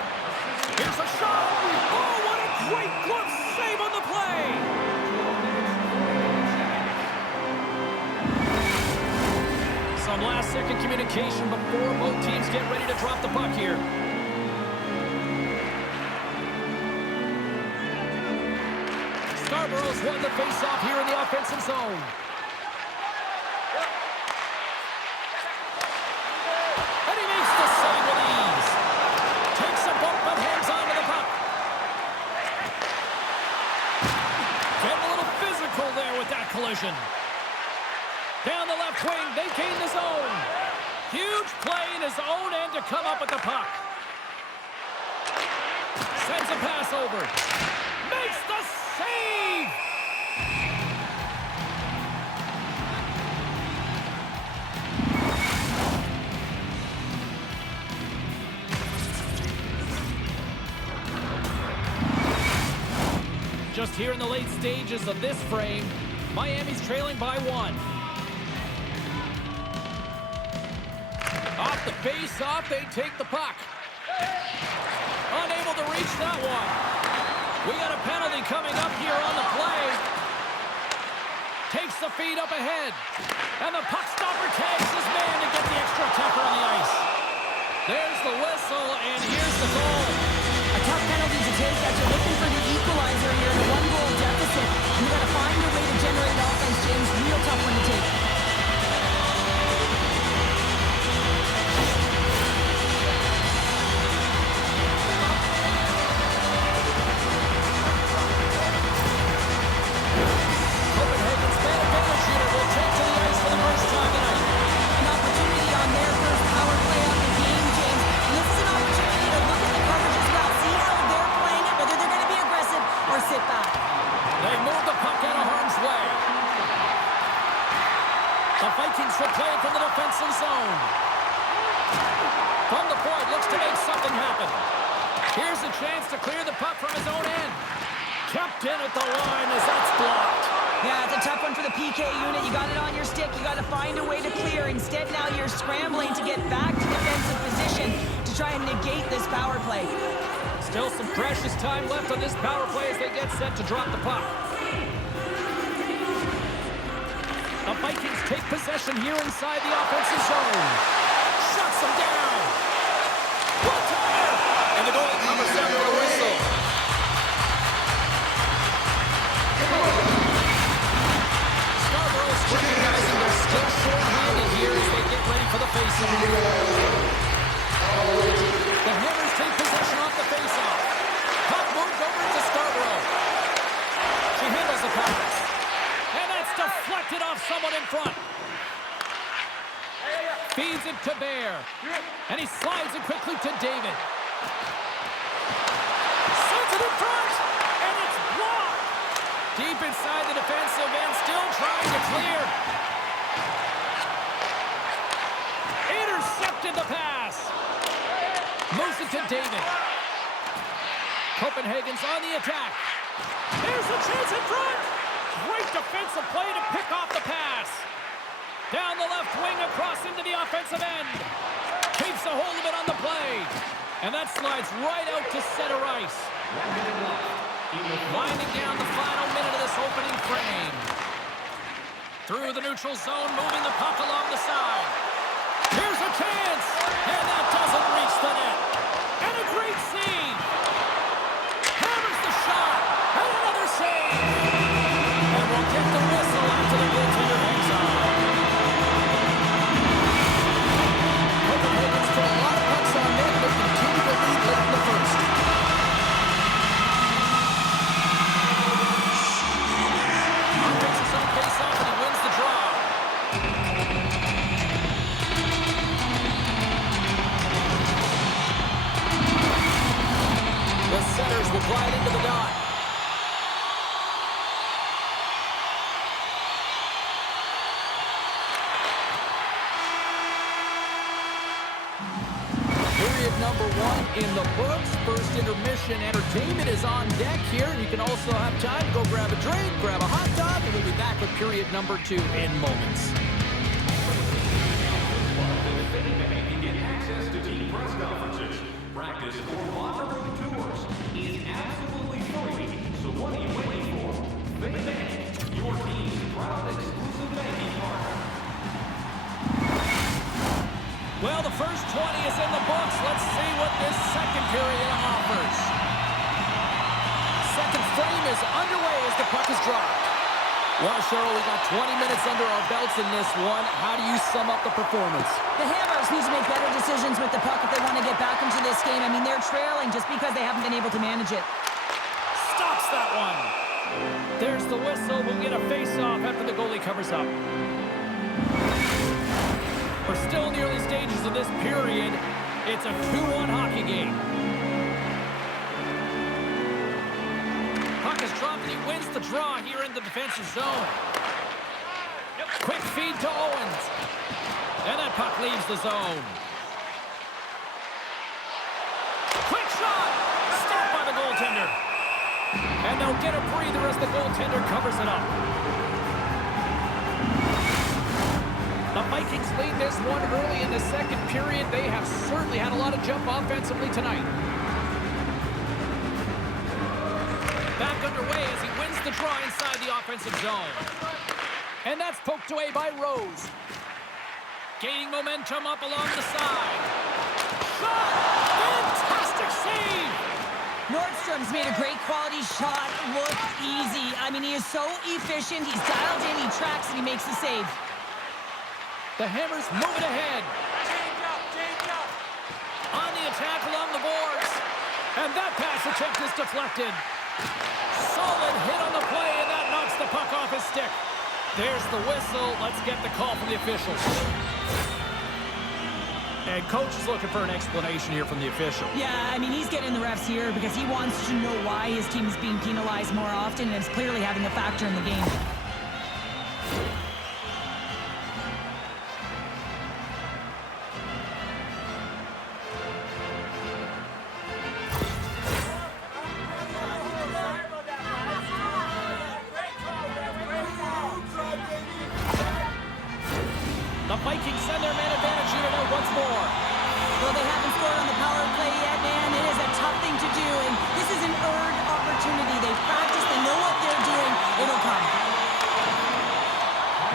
Here's a shot. Oh, what a great glove save on the play. Some last-second communication before both teams get ready to drop the puck here. Scarborough's won the face-off here in the offensive zone. And he makes the save with ease. Takes a bump but hangs on to the puck. Getting a little physical there with that collision. Down the left wing, they gain the zone. Huge play in his own end to come up with the puck. Sends a pass over. Makes the save! Just here in the late stages of this frame, Miami's trailing by 1. Off the face-off, they take the puck. Unable to reach that one. We got a penalty coming up here on the play. Takes the feed up ahead. And the puck stopper tags his man to get the extra attacker on the ice. There's the whistle, and here's the goal. A tough penalty to take as you're looking for the equalizer here in a 1-goal deficit. And you got to find a way to generate offense, James. Real tough one to take. Copenhagen's man advantage unit will take to the ice for the first time tonight. An opportunity on their first power play of the game, James. And this is an opportunity to look at the coverage as well. See how they're playing it, whether they're going to be aggressive or sit back. They move the puck out of harm's way. The Vikings will play it from the defensive zone. From the point, looks to make something happen. Here's a chance to clear the puck from his own end. Kept in at the line as that's blocked. Yeah, it's a tough one for the PK unit. You got it on your stick. You got to find a way to clear. Instead, now you're scrambling to get back to defensive position to try and negate this power play. Still some precious time left on this power play as they get set to drop the puck. The Vikings take possession here inside the offensive zone. Shuts them down. One-timer! And the goal comes after a whistle. Scarborough's recognizing they're still short-handed here as they get ready for the face-off. The Hammers take possession off the face-off. Puck to David. Copenhagen's on the attack. Here's a chance in front. Great defensive play to pick off the pass. Down the left wing across into the offensive end. Keeps a hold of it on the play. And that slides right out to center ice. Winding down the final minute of this opening frame. Through the neutral zone, moving the puck along the side. Here's a chance. And that doesn't reach the net. And a great save. Hammers the shot. And another save. And we'll get the whistle after the goaltender hangs on. Copenhagen's put a lot of pucks on net. They continue to lead late in the first. Offensive zone face-off, and he wins the draw. The centers will glide into the dot. Period number 1 in the books. First intermission entertainment is on deck here. You can also have time to go grab a drink, grab a hot dog, and we'll be back with period number 2 in moments. Get access to team press conferences, practice, or locker room tours is absolutely free. So what are you waiting for? Bank, your team's proud exclusive banking partner. Well, the first 20 is in the books. Let's see what this second period offers. Second frame is underway as the puck is dropped. Well, Cheryl, we got 20 minutes under our belts in this one. How do you sum up the performance? The Hammers need to make better decisions with the puck if they want to get back into this game. I mean, they're trailing just because they haven't been able to manage it. Stops that one. There's the whistle. We'll get a face-off after the goalie covers up. We're still in the early stages of this period. It's a 2-1 hockey game. Puck is dropped and he wins the draw here in the defensive zone. Quick feed to Owens. And that puck leaves the zone. Quick shot! Stopped by the goaltender. And they'll get a breather as the goaltender covers it up. The Vikings lead this one early in the second period. They have certainly had a lot of jump offensively tonight. Back underway as he wins the draw inside the offensive zone. And that's poked away by Rose. Gaining momentum up along the side. Shot! Fantastic save! Nordstrom's made a great quality shot look easy. I mean, he is so efficient. He's dialed in, he tracks, and he makes the save. The Hammers moving ahead. Change up. On the attack along the boards. And that pass attempt is deflected. Solid hit on the play, and that knocks the puck off his stick. There's the whistle. Let's get the call from the officials. And coach is looking for an explanation here from the official. Yeah, I mean, he's getting the refs here because he wants to know why his team is being penalized more often, and it's clearly having a factor in the game. The Vikings send their man advantage unit out once more. Well, they haven't scored on the power play yet, man. It is a tough thing to do, and this is an earned opportunity. They've practiced, they know what they're doing. It'll come.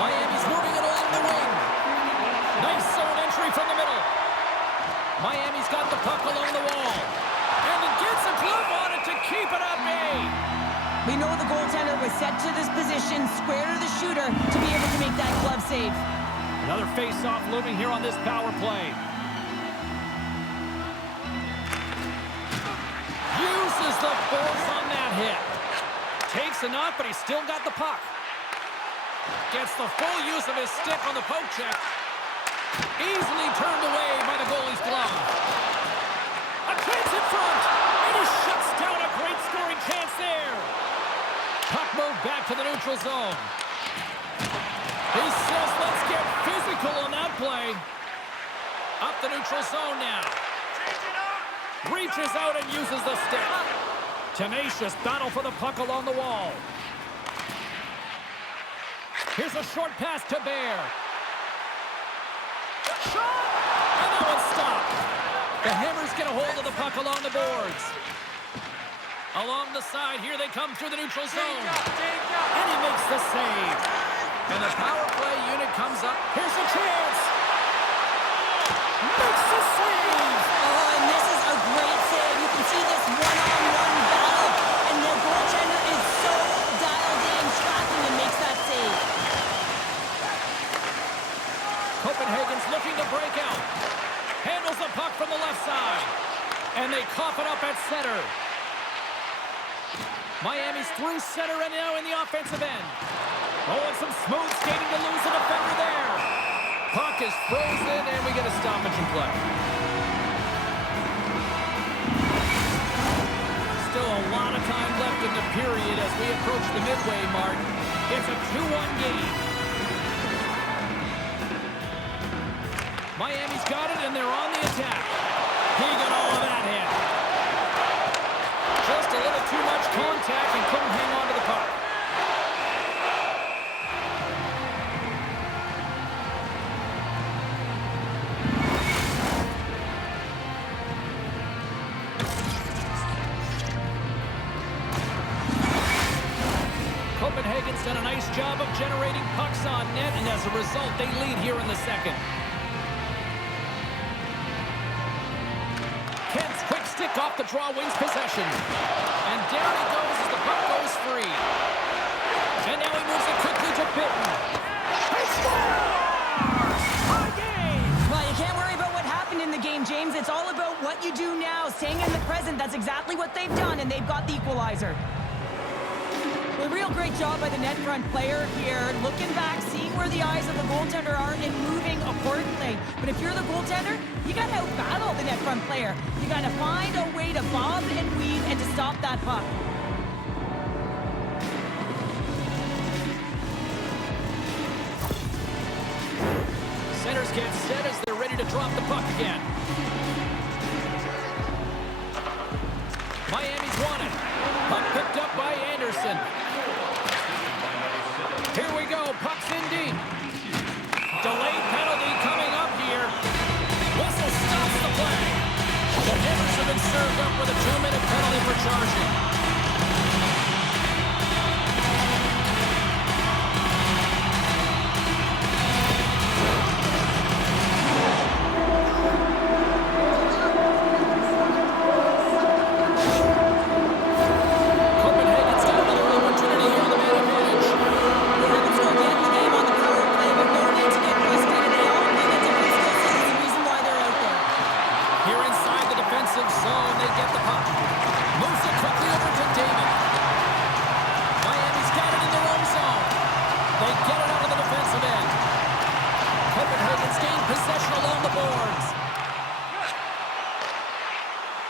Miami's moving it along the wing. Nice zone entry from the middle. Miami's got the puck along the wall. And he gets a glove on it to keep it at bay. We know the goaltender was set to this position, square to the shooter, to be able to make that glove save. Another face-off looming here on this power play. Uses the force on that hit. Takes a knock, but he's still got the puck. Gets the full use of his stick on the poke check. Easily turned away by the goalie's glove. A chance in front, and he shuts down a great scoring chance there. Puck moved back to the neutral zone. He says, let's get physical on that play. Up the neutral zone now. reaches out and uses the stick. Tenacious battle for the puck along the wall. Here's a short pass to Bear. Shot! And that one's stopped. The Hammers get a hold of the puck along the boards. Along the side, here they come through the neutral zone. And he makes the save. And the power play unit comes up. Here's a chance. Makes the save. Oh, and this is a great save. You can see this one-on-one battle. And the goaltender is so dialed in, tracking and makes that save. Copenhagen's looking to break out. Handles the puck from the left side. And they cough it up at center. Miami's through center and now in the offensive end. Oh, and some smooth skating to lose a defender there. Puck is frozen, and we get a stoppage in play. Still a lot of time left in the period as we approach the midway mark. It's a 2-1 game. Miami's got it, and they're on the attack. He got all of that hit. Just a little too much contact and couldn't hang on to the puck. Copenhagen's done a nice job of generating pucks on net, and as a result, they lead here in the second. Kent's quick stick off the draw wins possession. And down he goes as the puck goes free. And now he moves it quickly to Bitton. He scores! Tie game! Well, you can't worry about what happened in the game, James. It's all about what you do now, staying in the present. That's exactly what they've done, and they've got the equalizer. A real great job by the net front player here, looking back, seeing where the eyes of the goaltender are, and moving accordingly. But if you're the goaltender, you got to out-battle the net front player. You got to find a way to bob and weave and to stop that puck. Centers get set as they're ready to drop the puck again. Miami's won it. Puck picked up by Anderson. Here we go. Puck's in deep. Delayed penalty coming up here. Whistle stops the play. The Hammers have been served up with a 2-minute penalty for charging.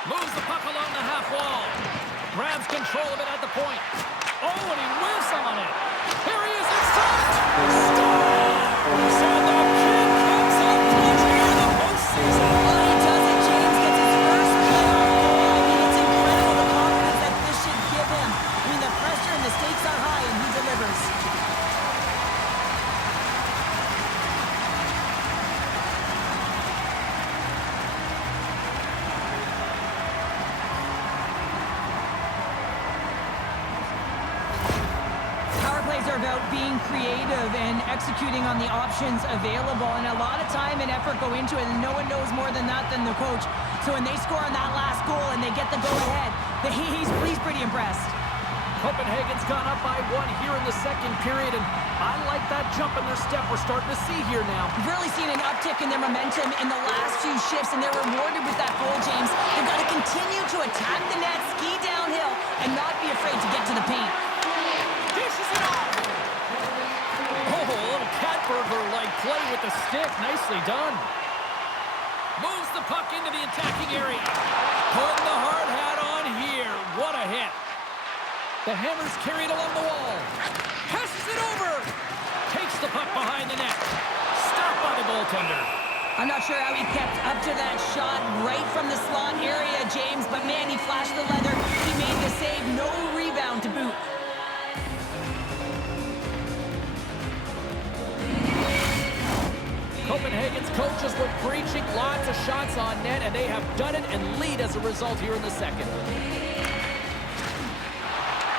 Moves the puck along the half wall. Grabs control of it at the point. Oh, and he whiffs on it. Here he is in front. Scores! And the kid comes up clutch here in the postseason. Well, he does it, James. Gets his first playoff goal. I mean, it's incredible the confidence that this should give him. I mean, the pressure and the stakes are high, and he delivers. Are about being creative and executing on the options available, and a lot of time and effort go into it, and no one knows more than that than the coach. So when they score on that last goal and they get the go-ahead, he's pretty impressed. Copenhagen's gone up by 1 here in the second period, and I like that jump in their step we're starting to see here now. We've really seen an uptick in their momentum in the last few shifts, and they're rewarded with that goal, James. They've got to continue to attack the net, ski downhill, and not be afraid to get to the paint. Dishes it off! Oh, a little Katberger-like play with the stick. Nicely done. Moves the puck into the attacking area. Putting the hard hat on here. What a hit. The Hammers carry it along the wall. Passes it over. Takes the puck behind the net. Stopped by the goaltender. I'm not sure how he kept up to that shot right from the slot area, James, but man, he flashed the leather. He made the save, no rebound to boot. Copenhagen's coaches were preaching lots of shots on net, and they have done it and lead as a result here in the second.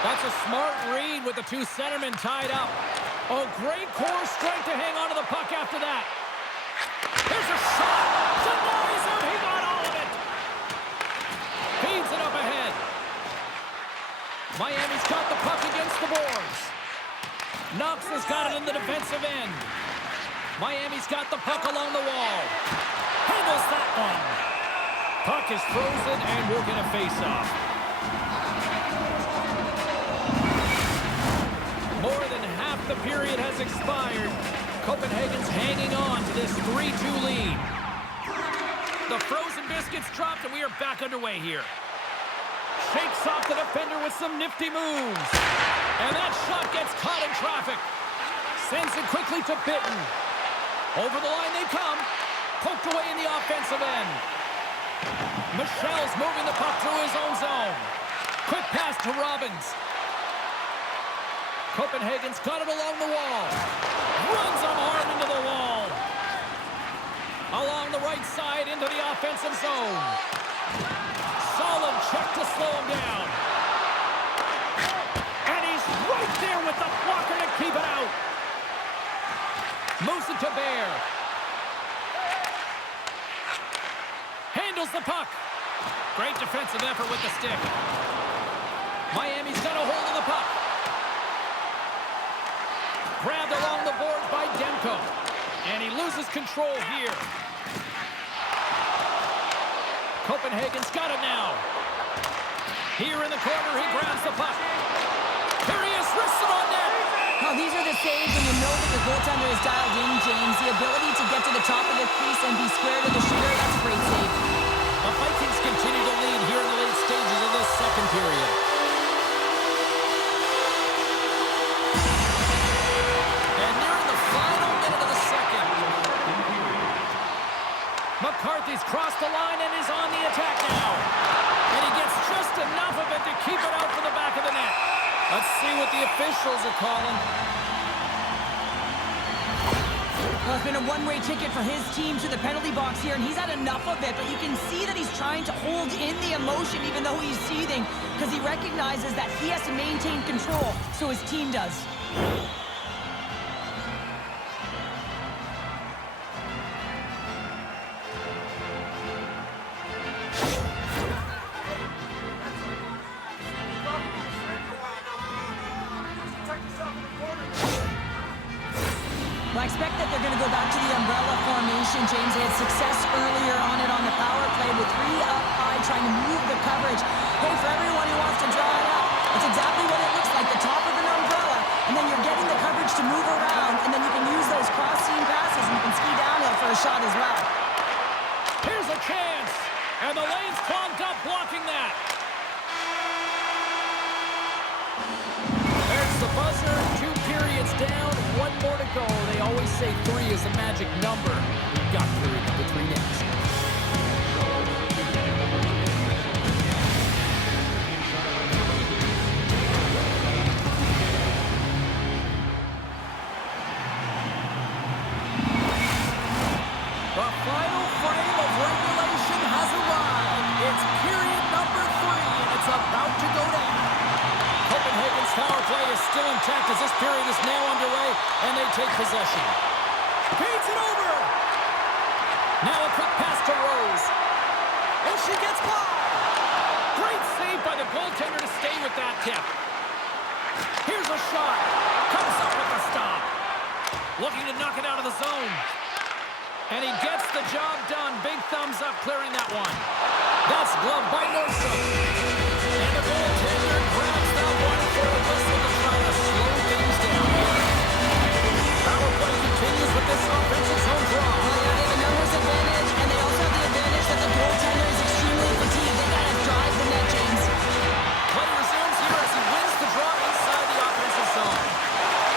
That's a smart read with the two centermen tied up. Oh, great core strength to hang on to the puck after that. Here's a shot. Denies him. He got all of it. Feeds it up ahead. Miami's got the puck against the boards. Knox has got it in the defensive end. Miami's got the puck along the wall. Handles that one. Puck is frozen, and we'll get a face-off. More than half the period has expired. Copenhagen's hanging on to this 3-2 lead. The frozen biscuits dropped, and we are back underway here. Shakes off the defender with some nifty moves. And that shot gets caught in traffic. Sends it quickly to Bitten. Over the line they come. Poked away in the offensive end. Michel's moving the puck through his own zone. Quick pass to Robbins. Copenhagen's got it along the wall. Runs him hard into the wall. Along the right side into the offensive zone. Solid check to slow him down. And he's right there with the blocker to keep it out. Moves it to Bear. Handles the puck. Great defensive effort with the stick. Miami's got a hold of the puck. Grabbed along the boards by Demko. And he loses control here. Copenhagen's got it now. Here in the corner, he grabs the puck. Here he is, wristed on net. Now, these are the saves when you know that the goaltender is dialed in, James. The ability to get to the top of the crease and be square to the shooter, that's a great save. The Vikings continue to lead here in the late stages of this second period. And nearing the final minute of the second. McCarthy's crossed the line and is on the attack now. And he gets just enough of it to keep it out from the back of the net. Let's see what the officials are calling. Well, it's been a one-way ticket for his team to the penalty box here, and he's had enough of it, but you can see that he's trying to hold in the emotion even though he's seething, because he recognizes that he has to maintain control, so his team does. I expect that they're going to go back to the umbrella formation, James. They had success earlier on it on the power play with 3 up high, trying to move the coverage. Hey, for everyone who wants to draw it up, it's exactly what it looks like, the top of an umbrella, and then you're getting the coverage to move around, and then you can use those cross-seam passes, and you can ski downhill for a shot as well. Here's a chance, and the lane's clogged up blocking that. There's the buzzer, 2 periods down, 1 more to go. They always say 3 is the magic number. We've got period number 3 next. The final frame of regulation has arrived. It's period number 3, and it's about to go down. Copenhagen's power play is still intact as this period is now underway, and they take possession. Feeds it over. Now a quick pass to Rose. And she gets by. Great save by the goaltender to stay with that tip. Here's a shot. Comes up with the stop. Looking to knock it out of the zone. And he gets the job done. Big thumbs up clearing that one. That's gloved by Nordstrom. And the goaltender grabs that one for a whistle to try to slow things down here. Power play continues with this offensive zone draw. Well, yeah, they have a numbers advantage, and they also have the advantage that the goaltender is extremely fatigued. They got to drive the net, James. Play resumes here as he wins the draw inside the offensive zone.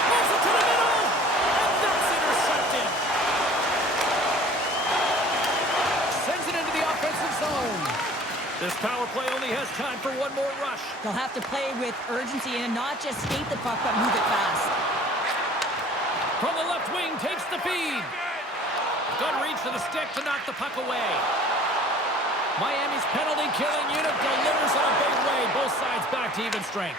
Moves it to the middle, and that's intercepted. only has time for one more rush. They'll have to play with urgency and not just skate the puck, but move it fast. From the left wing, takes the feed. Good reach to the stick to knock the puck away. Miami's penalty-killing unit delivers in a big way. Both sides back to even strength.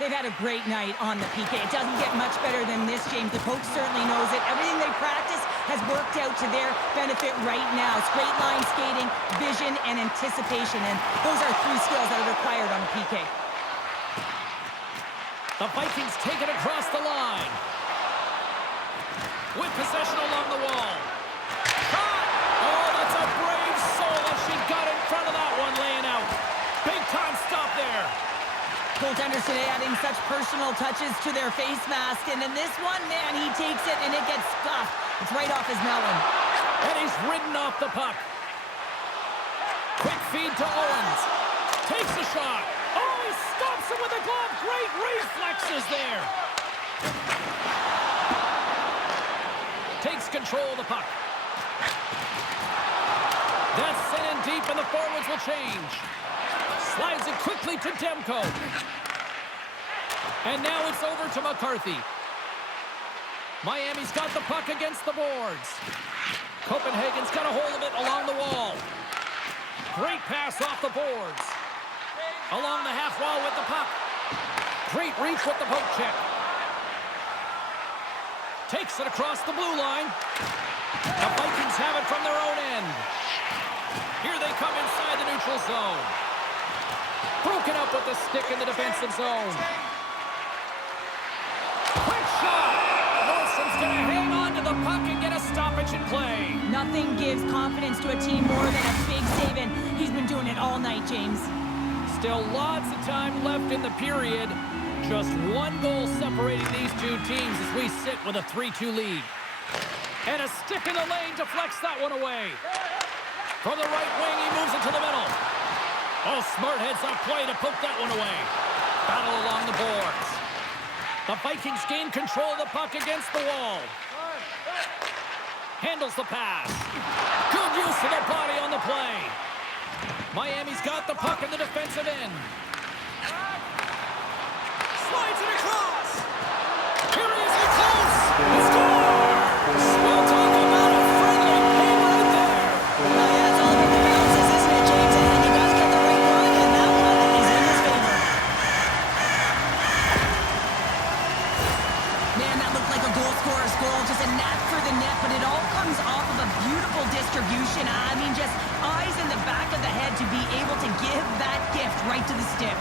They've had a great night on the PK. It doesn't get much better than this, James. The coach certainly knows it. Everything they practice has worked out to their benefit right now. Straight line skating, vision, and anticipation. And those are three skills that are required on the PK. The Vikings take it across the line. With possession along the wall. Shot! Oh, that's a brave soul as she got in front of that one, laying out. Big time stop there. Goaltenders today adding such personal touches to their face mask. And in this one, man, he takes it and it gets scuffed. It's right off his melon. And he's ridden off the puck. Quick feed to Owens. Takes the shot. Oh, he stops it with a glove. Great reflexes there. Takes control of the puck. That's sent in deep, and the forwards will change. Slides it quickly to Demko. And now it's over to McCarthy. Miami's got the puck against the boards. Copenhagen's got a hold of it along the wall. Great pass off the boards. Along the half wall with the puck. Great reach with the poke check. Takes it across the blue line. The Vikings have it from their own end. Here they come inside the neutral zone. Broken up with the stick in the defensive zone. Quick shot! Nordstrom's going to hang on to the puck and get a stoppage in play. Nothing gives confidence to a team more than a big save, and he's been doing it all night, James. Still lots of time left in the period. Just one goal separating these two teams as we sit with a 3-2 lead. And a stick in the lane deflects that one away. From the right wing, he moves it to the middle. Oh, smart heads up play to poke that one away. Battle along the boards. The Vikings gain control of the puck against the wall. Handles the pass. Good use of the body on the play. Miami's got the puck in the defensive end. Slides it across. Here he is, close. He scores! We'll talk about a friendly game right there. Well, yeah, it's all about the bounces, isn't it, James? And he does get the right one, and that one is in his favor. Man, that looked like a goal scorer's goal. Just a knack for the net, but it all comes off of a beautiful distribution. I mean, just eyes in the back of the head to be able to give that gift right to the stick.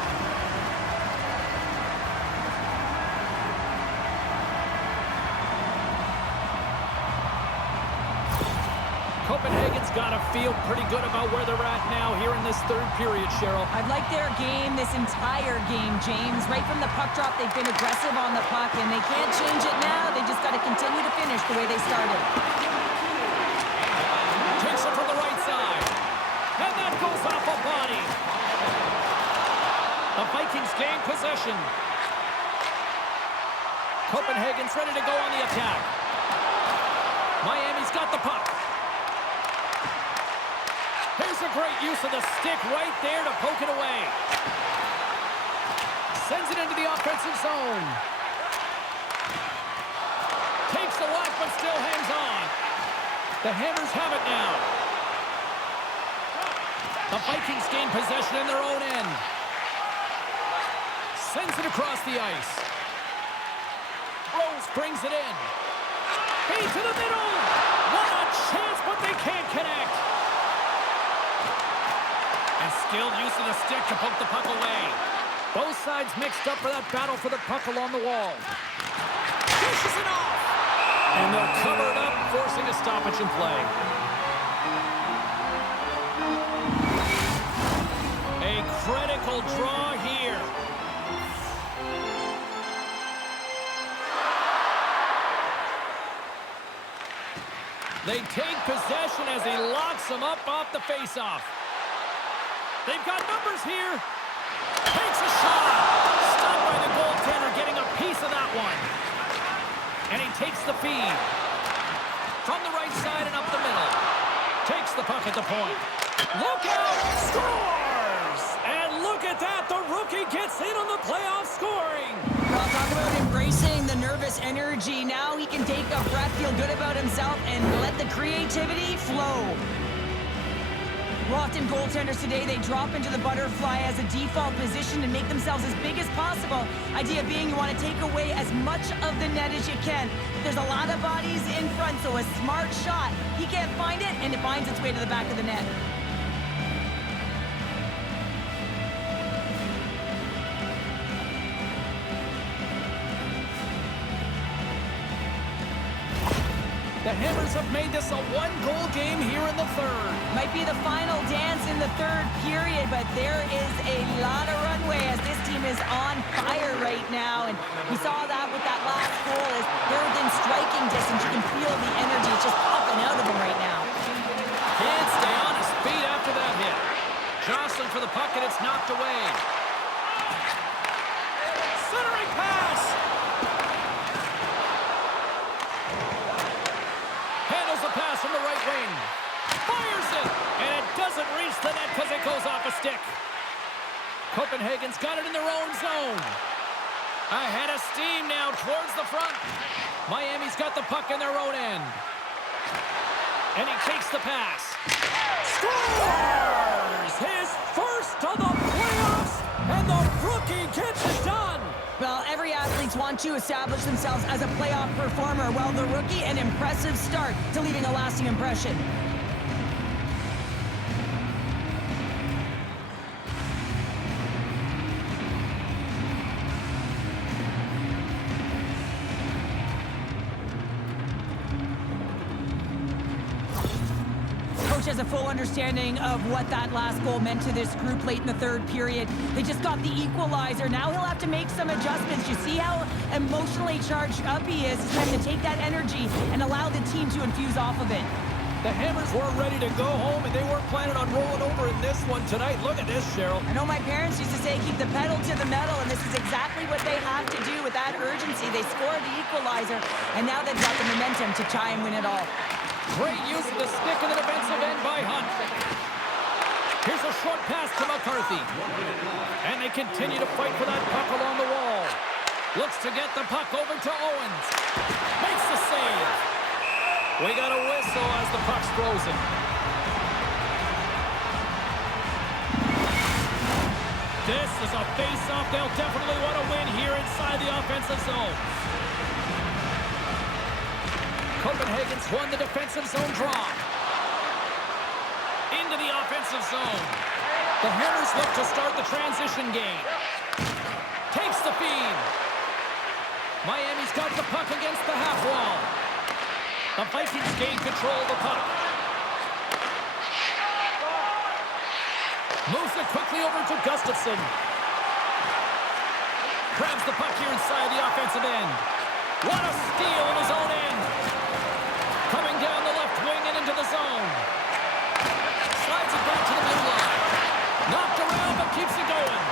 Copenhagen's got to feel pretty good about where they're at now here in this third period, Cheryl. I've liked their game this entire game, James. Right from the puck drop, they've been aggressive on the puck, and they can't change it now. They just got to continue to finish the way they started. Takes it from the right side. And that goes off a body. The Vikings gain possession. Copenhagen's ready to go on the attack. Miami's got the puck. Here's a great use of the stick right there to poke it away. Sends it into the offensive zone. Takes the whack, but still hangs on. The Hammers have it now. The Vikings gain possession in their own end. Sends it across the ice. Rose brings it in. Feed to the middle. What a chance, but they can't connect. And skilled use of the stick to poke the puck away. Both sides mixed up for that battle for the puck along the wall. Pushes it off. And they'll cover it up, forcing a stoppage in play. A critical draw here. They take possession as he locks them up off the faceoff. They've got numbers here. Takes a shot. Stopped by the goaltender, getting a piece of that one. And he takes the feed. From the right side and up the middle. Takes the puck at the point. Look out! Scores! And rookie gets in on the playoff scoring. Well, talk about embracing the nervous energy. Now he can take a breath, feel good about himself, and let the creativity flow. Often goaltenders today, they drop into the butterfly as a default position and make themselves as big as possible. Idea being you want to take away as much of the net as you can. There's a lot of bodies in front, so a smart shot. He can't find it, and it finds its way to the back of the net. The Hammers have made this a one-goal game here in the third. Might be the final dance in the third period, but there is a lot of runway as this team is on fire right now. And we saw that with that last goal as they're within striking distance. You can feel the energy. It's just popping out of them right now. Can't stay on his feet after that hit. Jostling for the puck, and it's knocked away. Centering pass. Handles the pass from the right wing. Fires it, and it doesn't reach the net because it goes off a stick. Copenhagen's got it in their own zone. Ahead of steam now towards the front. Miami's got the puck in their own end. And he takes the pass. Scores! His first of the playoffs, and the rookie gets it done. Well, every athlete wants to establish themselves as a playoff performer. Well, the rookie, an impressive start to leaving a lasting impression. Coach has a full understanding of what that last goal meant to this group late in the third period. They just got the equalizer. Now he'll have to make some adjustments. You see how emotionally charged up he is. He's trying to take that energy and allow the team to infuse off of it. The Hammers weren't ready to go home, and they weren't planning on rolling over in this one tonight. Look at this, Cheryl. I know my parents used to say keep the pedal to the metal, and this is exactly what they have to do with that urgency. They scored the equalizer, and now they've got the momentum to try and win it all. Great use of the stick in the defensive end by Hunt. Here's a short pass to McCarthy. And they continue to fight for that puck along the wall. Looks to get the puck over to Owens. Makes the save. We got a whistle as the puck's frozen. This is a face-off they'll definitely want to win here inside the offensive zone. Copenhagen's won the defensive zone draw. Into the offensive zone. The Hammers look to start the transition game. Takes the feed. Miami's got the puck against the half wall. The Vikings gain control of the puck. Moves it quickly over to Gustafsson. Grabs the puck here inside the offensive end. What a steal in his own end. Coming down the left wing and into the zone. Slides it back to the blue line. Knocked around but keeps it going.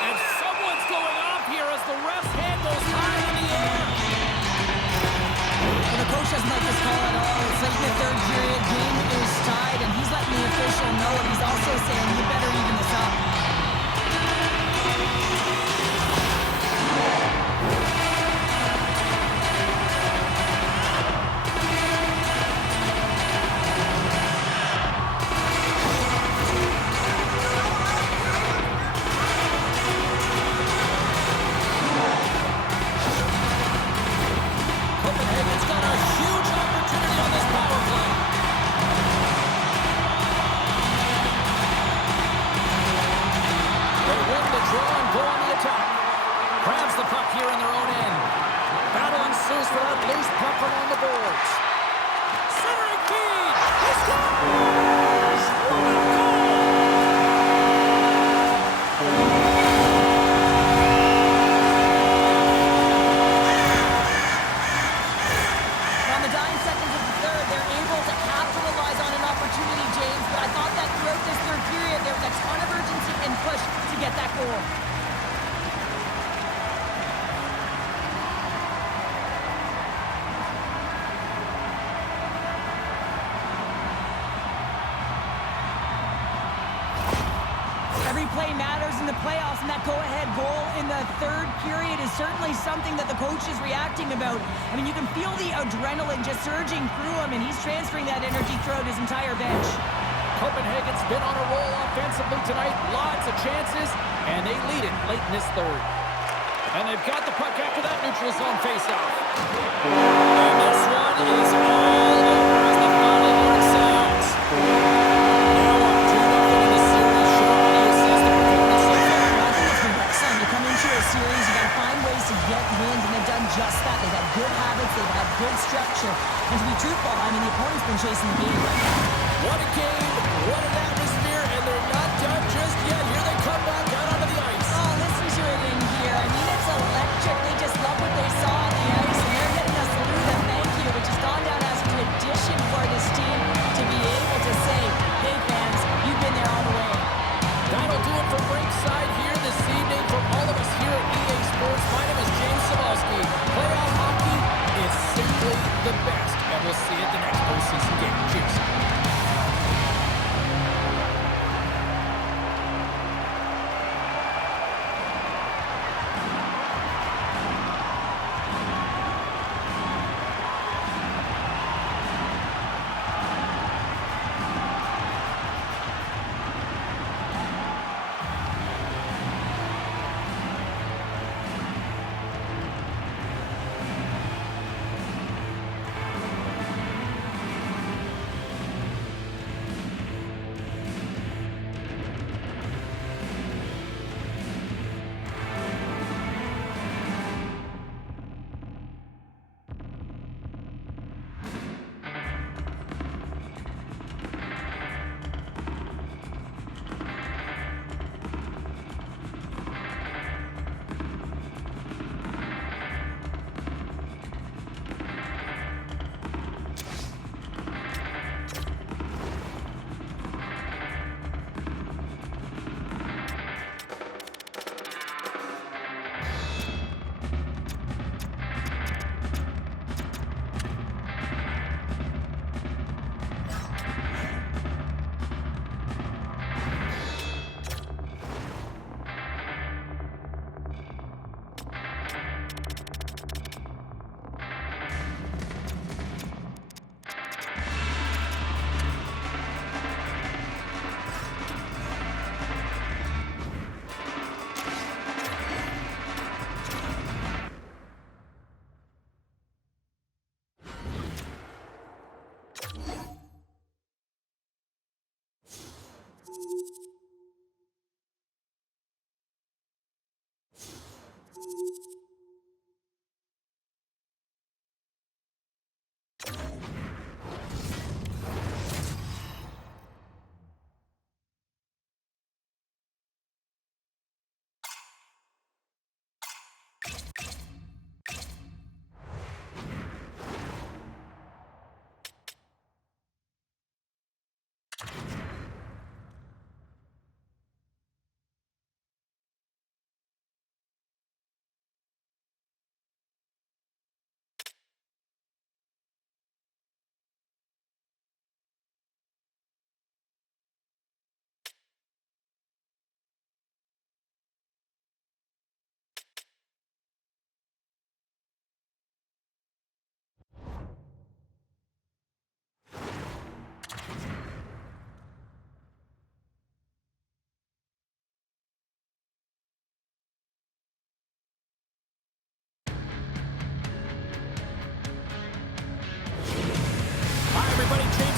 And someone's going off here as the ref's hand goes high in the air. Well, the coach doesn't like this call at all. It's late in the third period. Game is tied, and he's letting the official know, and he's also saying you better even this up. Copenhagen's got a huge opportunity on this power play. They win the draw and go on the attack. Grabs the puck here in their own end. Battle ensues for that loose puck along the boards. Centering feed. He scores! What a goal! On the dying seconds of the third, they're able to capitalize on an opportunity, James, but I thought that throughout this third period, there was a ton of urgency and push to get that goal. Every play matters in the playoffs, and that go-ahead goal in the third period is certainly something that the coach is reacting about. I mean, you can feel the adrenaline just surging through him, and he's transferring that energy throughout his entire bench. Copenhagen's been on a roll offensively tonight. Lots of chances, and they lead it late in this third. And they've got the puck after that neutral zone faceoff. And this one is all over as the final horn sounds. Now up 2-0 in the series. Sean, how do you assess the performance so far? I think it's been excellent. You come into a series, you got to find ways to get wins, and they've done just that. They've had good habits, they've had good structure. And to be truthful, I mean, the opponent's been chasing the game right now. What a game, what an atmosphere, and they're not done just yet. Here they come back out onto the ice. Oh, listen to it in here. I mean, it's electric. They just love what they saw on the ice, and they're getting us through the thank you, which has gone down as a tradition for this team to be able to say, hey, fans, you've been there all the way. That'll do it for Rinkside here this evening. From all of us here at EA Sports, my name is James Cybulski. Playoff hockey is simply the best, and we'll see you at the next postseason game. Cheers.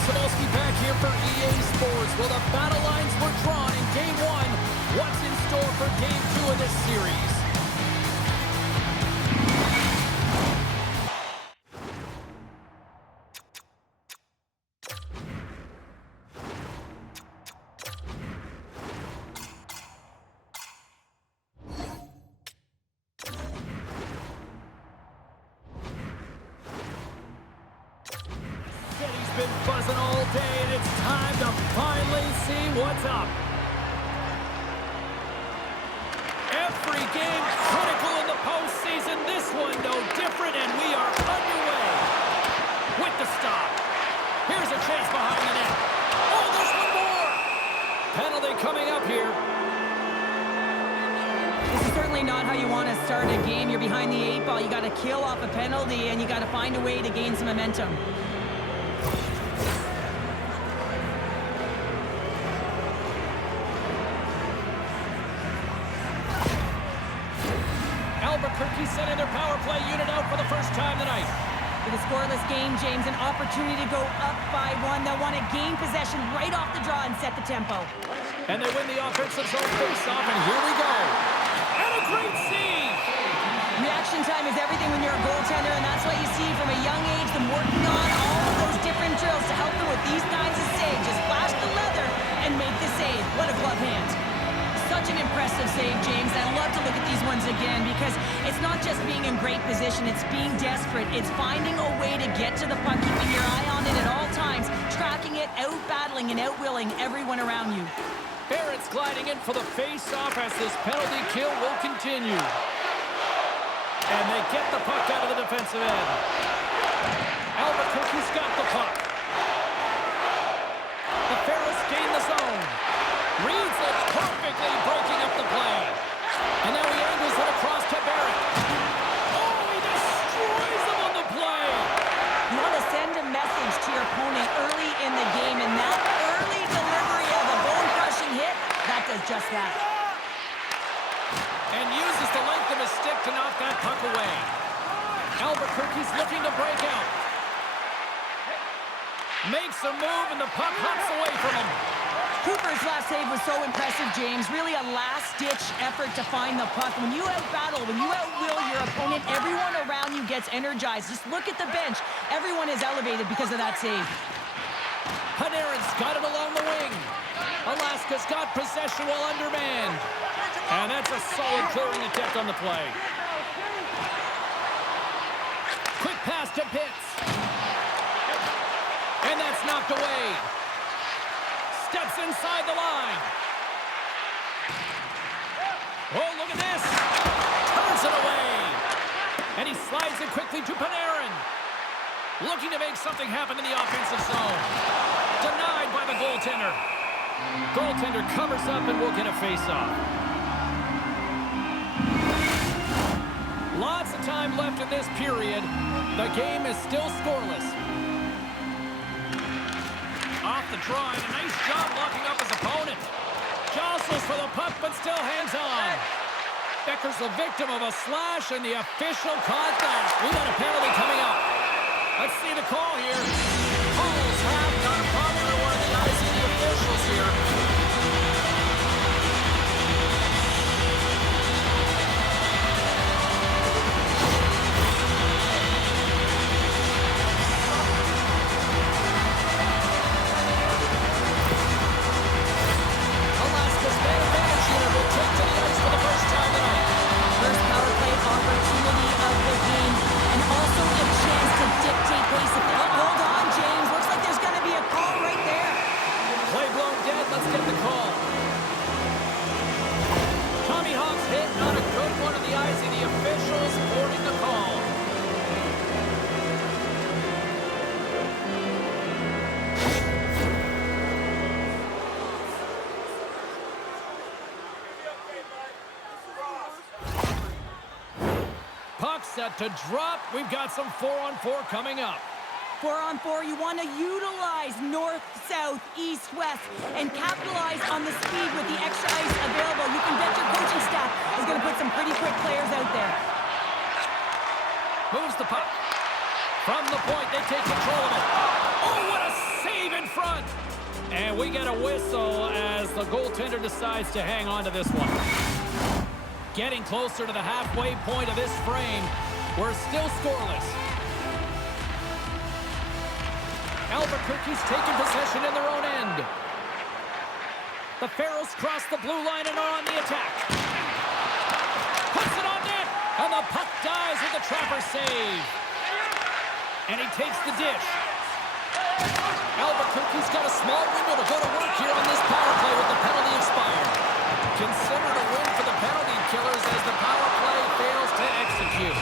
Cybulski back here for EA Sports. Well, the battle lines were drawn in Game 1. What's in store for Game 2 of this series? Been buzzing all day, and it's time to finally see what's up. Every game critical in the postseason. This one no different, and we are underway. With the stop. Here's a chance behind the net. Oh, there's one more. Penalty coming up here. certainly not how you want to start a game. You're behind the 8 ball. You got to kill off a penalty, and you got to find a way to gain some momentum. Albuquerque sending their power play unit out for the first time tonight. With a scoreless game, James, an opportunity to go up by 1. They'll want to gain possession right off the draw and set the tempo. And they win the offensive zone face-off, and here we go. And a great save! Reaction time is everything when you're a goaltender, and that's what you see from a young age, them working on all of those different drills to help them with these kinds of saves. Just flash the leather and make the save. What a glove hand. Such an impressive save, James. I love to look at these ones again because it's not just being in great position, it's being desperate. It's finding a way to get to the puck, keeping your eye on it at all times, tracking it, out-battling and out-willing everyone around you. Barrett's gliding in for the face-off as this penalty kill will continue. And they get the puck out of the defensive end. Albuquerque's got the puck. The Ferris gain the zone. Reads it perfectly, breaking up the play. And now he angles it across to Barrett. Oh, he destroys him on the play. You want to send a message to your opponent early in the game, and that early delivery of a bone-crushing hit, that does just that. And uses the length of his stick to knock that puck away. Albuquerque's looking to break out. Makes a move, and the puck hops away from him. Cooper's last save was so impressive, James. Really a last-ditch effort to find the puck. When you out-battle, when you out-will your opponent, everyone around you gets energized. Just look at the bench. Everyone is elevated because of that save. Panarin's got it along the wing. Alaska's got possession while undermanned. And that's a solid clearing attempt on the play. Quick pass to Pitts. And that's knocked away. Steps inside the line. Oh, look at this. Turns it away. And he slides it quickly to Panarin. Looking to make something happen in the offensive zone. Denied by the goaltender. Goaltender covers up and will get a face-off. Lots of time left in this period. The game is still scoreless. Off the draw, and a nice job locking up his opponent. Jostles for the puck, but still hangs on. Becker's the victim of a slash, and the official caught that. We got a penalty coming up. Let's see the call here. Calls have got a popular one of the eyes of the officials here. Set to drop. We've got some 4-on-4 coming up. 4-on-4, you want to utilize north, south, east, west, and capitalize on the speed with the extra ice available. You can bet your coaching staff is going to put some pretty quick players out there. Moves the puck. From the point, they take control of it. Oh, what a save in front! And we get a whistle as the goaltender decides to hang on to this one. Getting closer to the halfway point of this frame. We're still scoreless. Albuquerque's taking possession in their own end. The Pharaohs cross the blue line and are on the attack. Puts it on net, and the puck dies with the trapper save. And he takes the dish. Albuquerque's got a small window to go to work here on this power play with the penalty expired. Considered a win for the penalty killers as the power play fails to execute.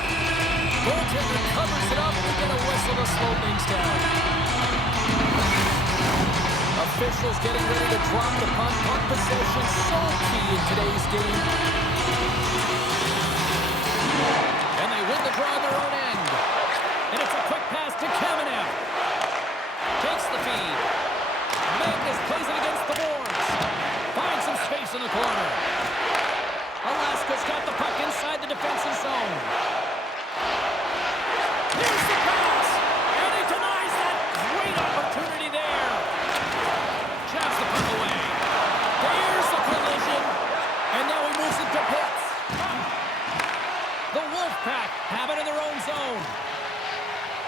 Goaltender covers it up. We get a whistle to slow things down. Officials getting ready to drop the puck. Puck possession so key in today's game.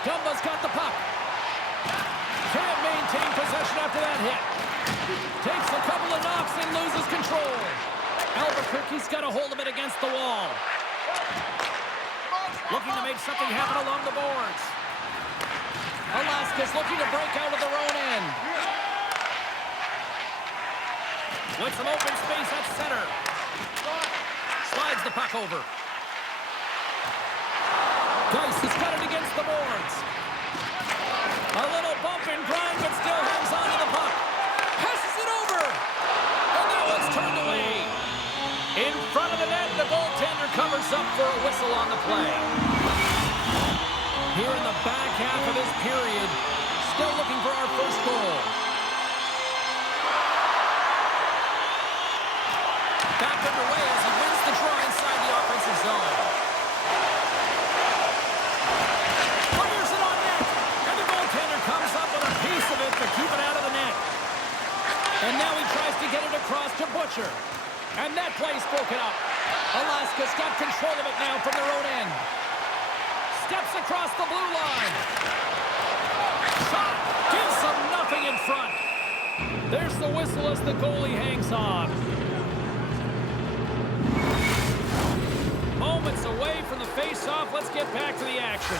Dumba's got the puck. Can't maintain possession after that hit. Takes a couple of knocks and loses control. Albuquerque's got a hold of it against the wall. Looking to make something happen along the boards. Alaska's looking to break out of their own end. With some open space at center. Slides the puck over. Geis has got it against the boards. A little bump and grind, but still hangs on to the puck. Passes it over. And that one's turned away. In front of the net, the goaltender covers up for a whistle on the play. Here in the back half of this period, still looking for our first goal. Back underway as he wins the draw inside the offensive zone. Fires it on net, and the goaltender comes up with a piece of it to keep it out of the net. And now he tries to get it across to Butcher. And that play's broken up. Alaska's got control of it now from their own end. Steps across the blue line. Shot gives them nothing in front. There's the whistle as the goalie hangs on. Moments away from the face-off. Let's get back to the action.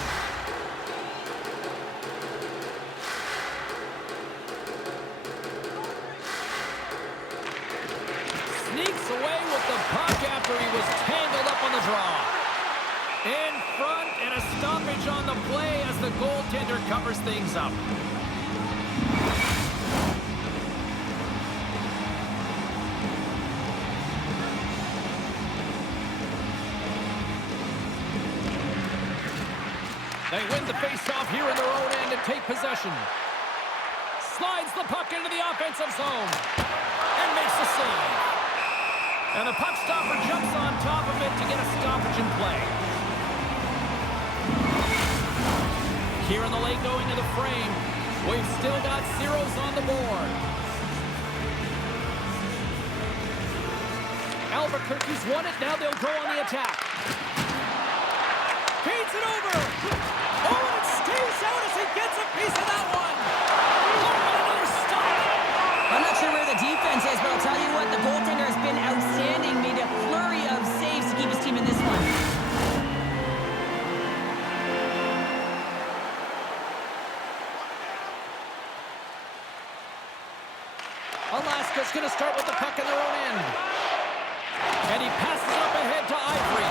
Sneaks away with the puck after he was tangled up on the draw. In front and a stoppage on the play as the goaltender covers things up. They win the face-off here in their own end and take possession. Slides the puck into the offensive zone and makes the save. And the puck stopper jumps on top of it to get a stoppage in play. Here in the late going to the frame, we've still got zeros on the board. Albuquerque's won it, now they'll go on the attack. Feeds it over! Oh, and it stays out as he gets a piece of that one! Another stop! I'm not sure where the defense is, but I'll tell you what, the goaltender has been outstanding, made a flurry of saves to keep his team in this one. Alaska's going to start with the puck in their own end. And he passes it up ahead to Ivory.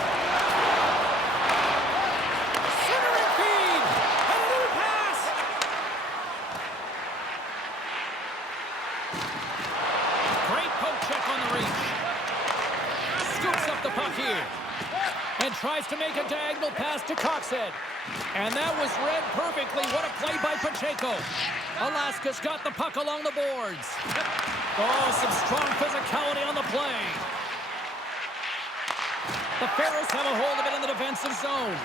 Centering feed! And a new pass! Great poke check on the reach. Scoops up the puck here. And tries to make a diagonal pass to Coxhead. And that was read perfectly. What a play by Pacheco. Alaska's got the puck along the boards. Oh, some strong physicality on the play. The Pharaohs have a hold of it in the defensive zone.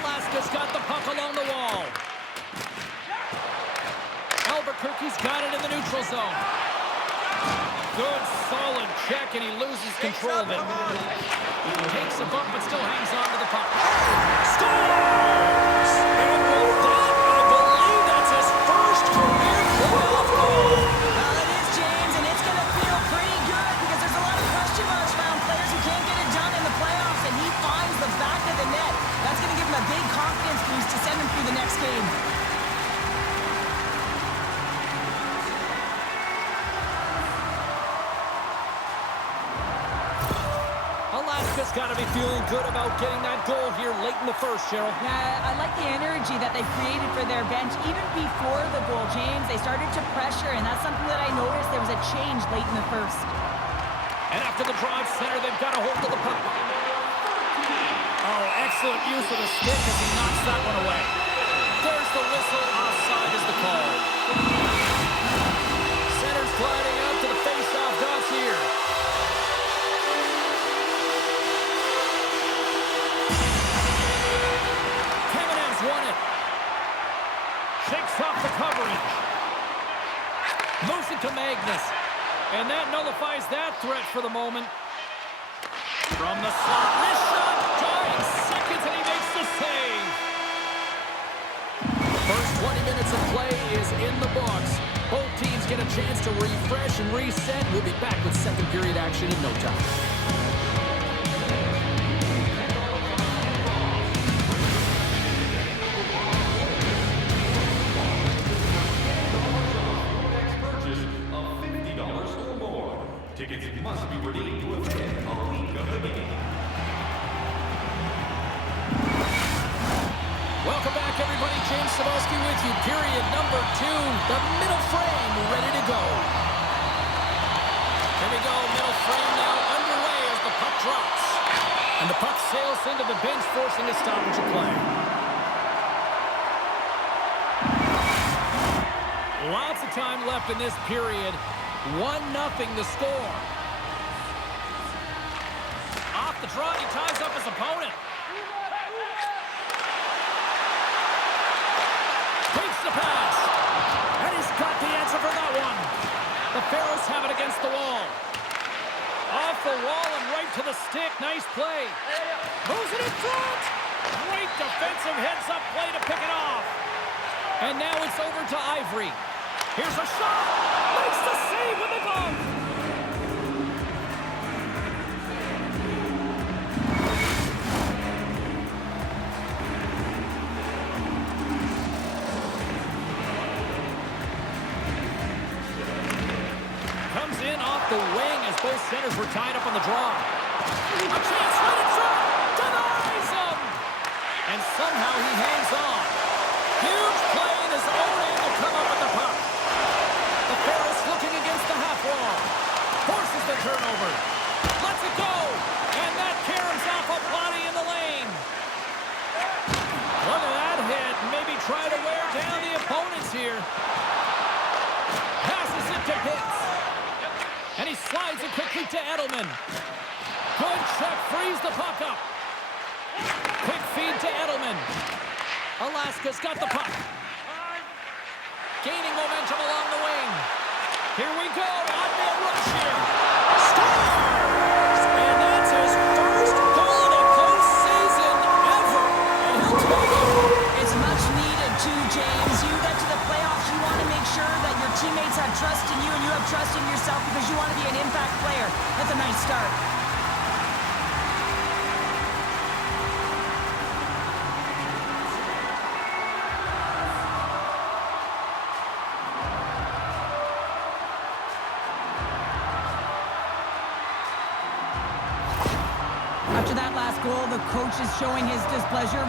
Alaska's got the puck along the wall. Albuquerque's got it in the neutral zone. Good, solid check, and he loses control of it. He takes a bump, but still hangs on to the puck. Scores! And with that, I believe that's his first career playoff goal. Well, it is, James, and it's going to feel pretty good because there's a lot of question marks around players who can't get it done in the playoffs, and he finds the back of the net. That's going to give him a big confidence boost to send him through the next game. Alaska's got to be feeling good about getting that goal here late in the first, Cheryl. Yeah, I like the energy that they created for their bench. Even before the goal, James, they started to pressure, and that's something that I noticed. There was a change late in the first. And after the drive center, they've got a hold of the puck. Oh, excellent use of the stick as he knocks that one away. There's the whistle. Offside is the call. Center's gliding out to the face-off dots here. Kavanaugh's won it. Shakes off the coverage. Moves it to Magnus. And that nullifies that threat for the moment. From the slot, wrist shot, 9 seconds, and he makes the save. is in the books. Both teams get a chance to refresh and reset. We'll be back with second period action in no time. Purchase of $50 or more. Tickets must be redeemed to attend a week of the game. Welcome back, everybody. James Cybulski with you. Period number 2. The middle frame ready to go. Here we go. Middle frame now underway as the puck drops. And the puck sails into the bench, forcing a stoppage of play. Lots of time left in this period. 1-0 the score. Off the draw, he ties up his opponent. Takes the pass. And he's got the answer for that one. The Pharaohs have it against the wall. Off the wall and right to the stick. Nice play. Moves it in front. Great defensive heads-up play to pick it off. And now it's over to Ivory. Here's a shot. Makes the save with the glove. Comes in off the wing as both centers were tied up on the draw. A chance right in front. Denies him. And somehow he hangs on. Huge play in his own end to come up with the puck. The Pharaohs looking against the half wall. Forces the turnover. Lets it go. And that caroms off a body in the lane. Look at that hit. Maybe try to wear down the opponents here. Passes it to Pitts. And he slides it quickly to Edelman. Good check. Frees the puck up. Quick feed to Edelman. Alaska's got the puck. Gaining momentum along the wing. Here we go. On-man rush here. Scores! And that's his first goal in a postseason ever. And he'll take it. It's much needed too, James. You get to the playoffs, you want to make sure that your teammates have trust in you and you have trust in yourself because you want to be an impact player. That's a nice start. After that last goal, the coach is showing his displeasure.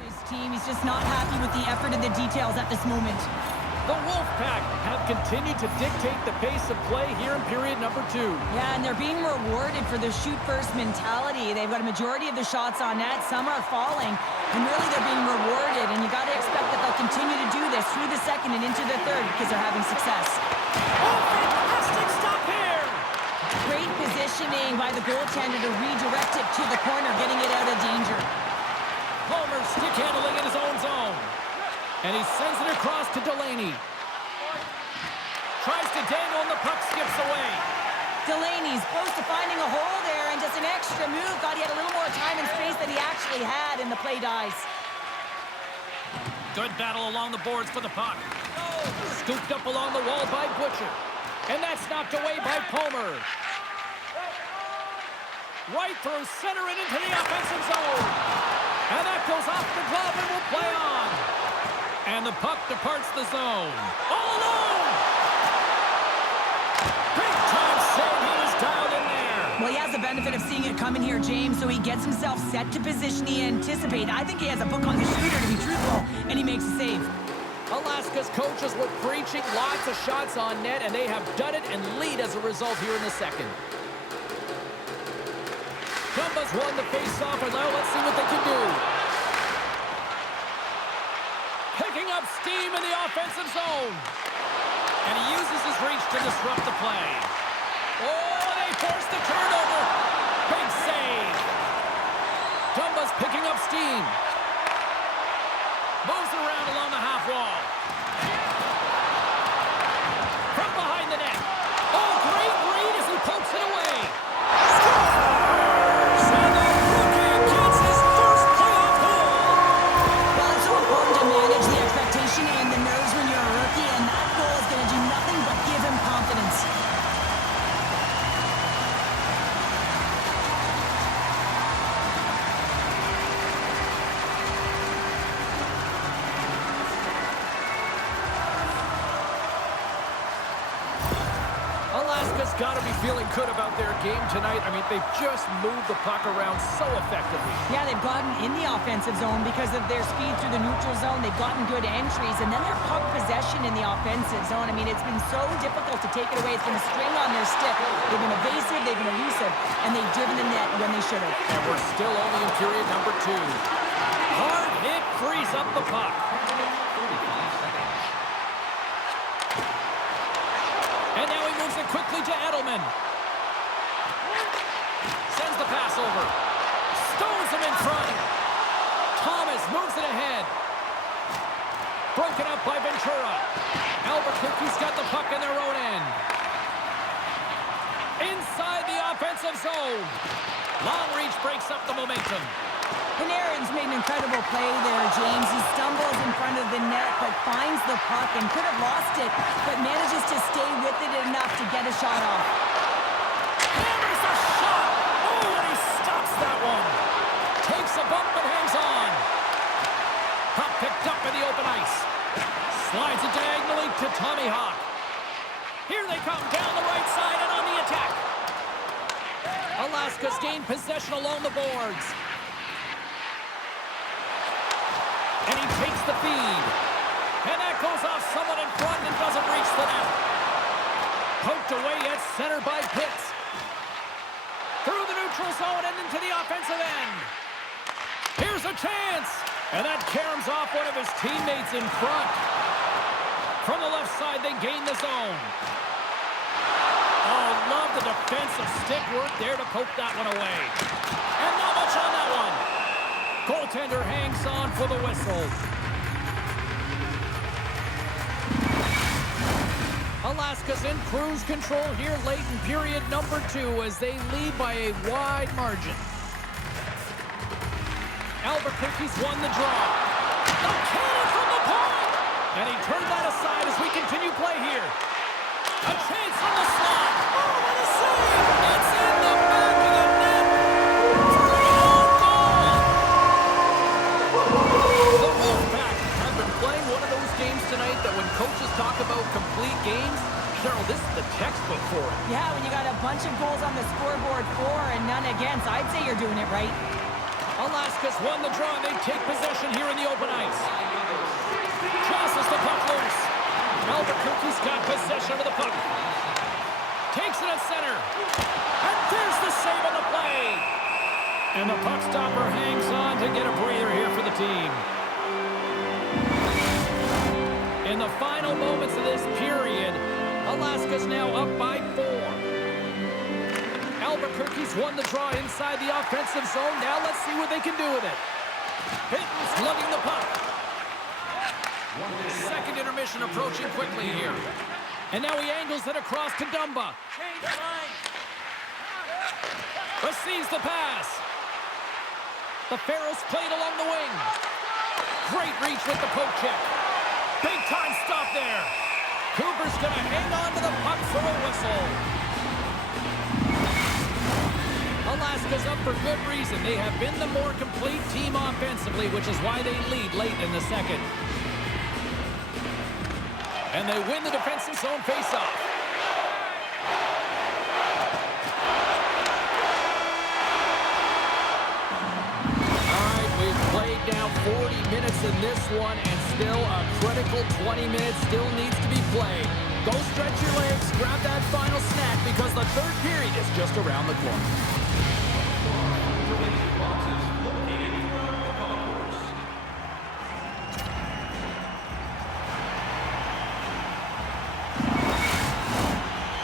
His team, he's just not happy with the effort and the details at this moment. The Wolfpack have continued to dictate the pace of play here in period number 2. Yeah, and they're being rewarded for the shoot-first mentality. They've got a majority of the shots on net. Some are falling, and really they're being rewarded. And you got to expect that they'll continue to do this through the second and into the third because they're having success. Oh, fantastic stop here! Great positioning by the goaltender to redirect it to the corner, getting it out of danger. Palmer stick handling in his own zone. And he sends it across to Delaney. Tries to dangle and the puck skips away. Delaney's close to finding a hole there and just an extra move. Thought he had a little more time and space than he actually had, and the play dies. Good battle along the boards for the puck. Scooped up along the wall by Butcher. And that's knocked away by Palmer. Right through center and into the offensive zone. And that goes off the glove and will play on. And the puck departs the zone. All alone! Big time save. He was dialed in there. Well, he has the benefit of seeing it coming here, James, so he gets himself set to position he anticipated. I think he has a book on the shooter, to be truthful, and he makes a save. Alaska's coaches were preaching lots of shots on net, and they have done it and lead as a result here in the second. Dumba's won the face-off, and now let's see what they can do. Picking up steam in the offensive zone. And he uses his reach to disrupt the play. Oh, they force the turnover. Big save. Dumba's picking up steam. Moves around along the half wall. got to be feeling good about their game tonight. I mean, they've just moved the puck around so effectively. Yeah, they've gotten in the offensive zone because of their speed through the neutral zone. They've gotten good entries, and then their puck possession in the offensive zone. I mean, it's been so difficult to take it away. It's been a string on their stick. They've been evasive, they've been elusive, and they've driven the net when they should have. And we're still only in period number 2. Hard hit frees up the puck. And now he moves it quickly to Edelman. Sends the pass over. Stones him in front. Thomas moves it ahead. Broken up by Ventura. Albuquerque's got the puck in their own end. Inside the offensive zone. Long reach breaks up the momentum. Panarin's made an incredible play there, James. He stumbles in front of the net, but finds the puck and could have lost it, but manages to stay with it enough to get a shot off. Hammers a shot! Oh, and he stops that one. Takes a bump and hangs on. Puck picked up in the open ice. Slides it diagonally to Tommy Hawk. Here they come down the right side and on the attack. Alaska's gained possession along the boards. And he takes the feed. And that goes off someone in front and doesn't reach the net. Poked away at center by Pitts. Through the neutral zone and into the offensive end. Here's a chance. And that caroms off one of his teammates in front. From the left side, they gain the zone. Oh, love the defensive stick work there to poke that one away. And not much on that one. Goaltender hangs on for the whistle. Alaska's in cruise control here late in period number 2 as they lead by a wide margin. Albuquerque's won the draw. The cannon from the point! And he turned that aside as we continue play here. A chance from the slot. Oh, what a save! It's in the back of the net. For an own goal. The Wolfpack have been playing one of those games tonight that when coaches talk about complete games, Cheryl, this is the textbook for it. Yeah, when you got a bunch of goals on the scoreboard for and none against, I'd say you're doing it right. Alaska's won the draw, and they take possession here in the open ice. Tosses the puck loose. Albuquerque's got possession of the puck. Takes it at center. And there's the save on the play. And the puck stopper hangs on to get a breather here for the team. In the final moments of this period, Alaska's now up by 4. Albuquerque's won the draw inside the offensive zone. Now let's see what they can do with it. Pitten's lugging the puck. Second intermission approaching quickly here. And now he angles it across to Dumba. Change line. Receives the pass. The Pharaohs played along the wing. Great reach with the poke check. Big time stop there. Cooper's going to hang on to the puck for a whistle. Alaska's up for good reason. They have been the more complete team offensively, which is why they lead late in the second. And they win the defensive zone faceoff. All right, we've played now 40 minutes in this one, and still a critical 20 minutes still needs to be played. Go stretch your legs, grab that final snack, because the third period is just around the corner.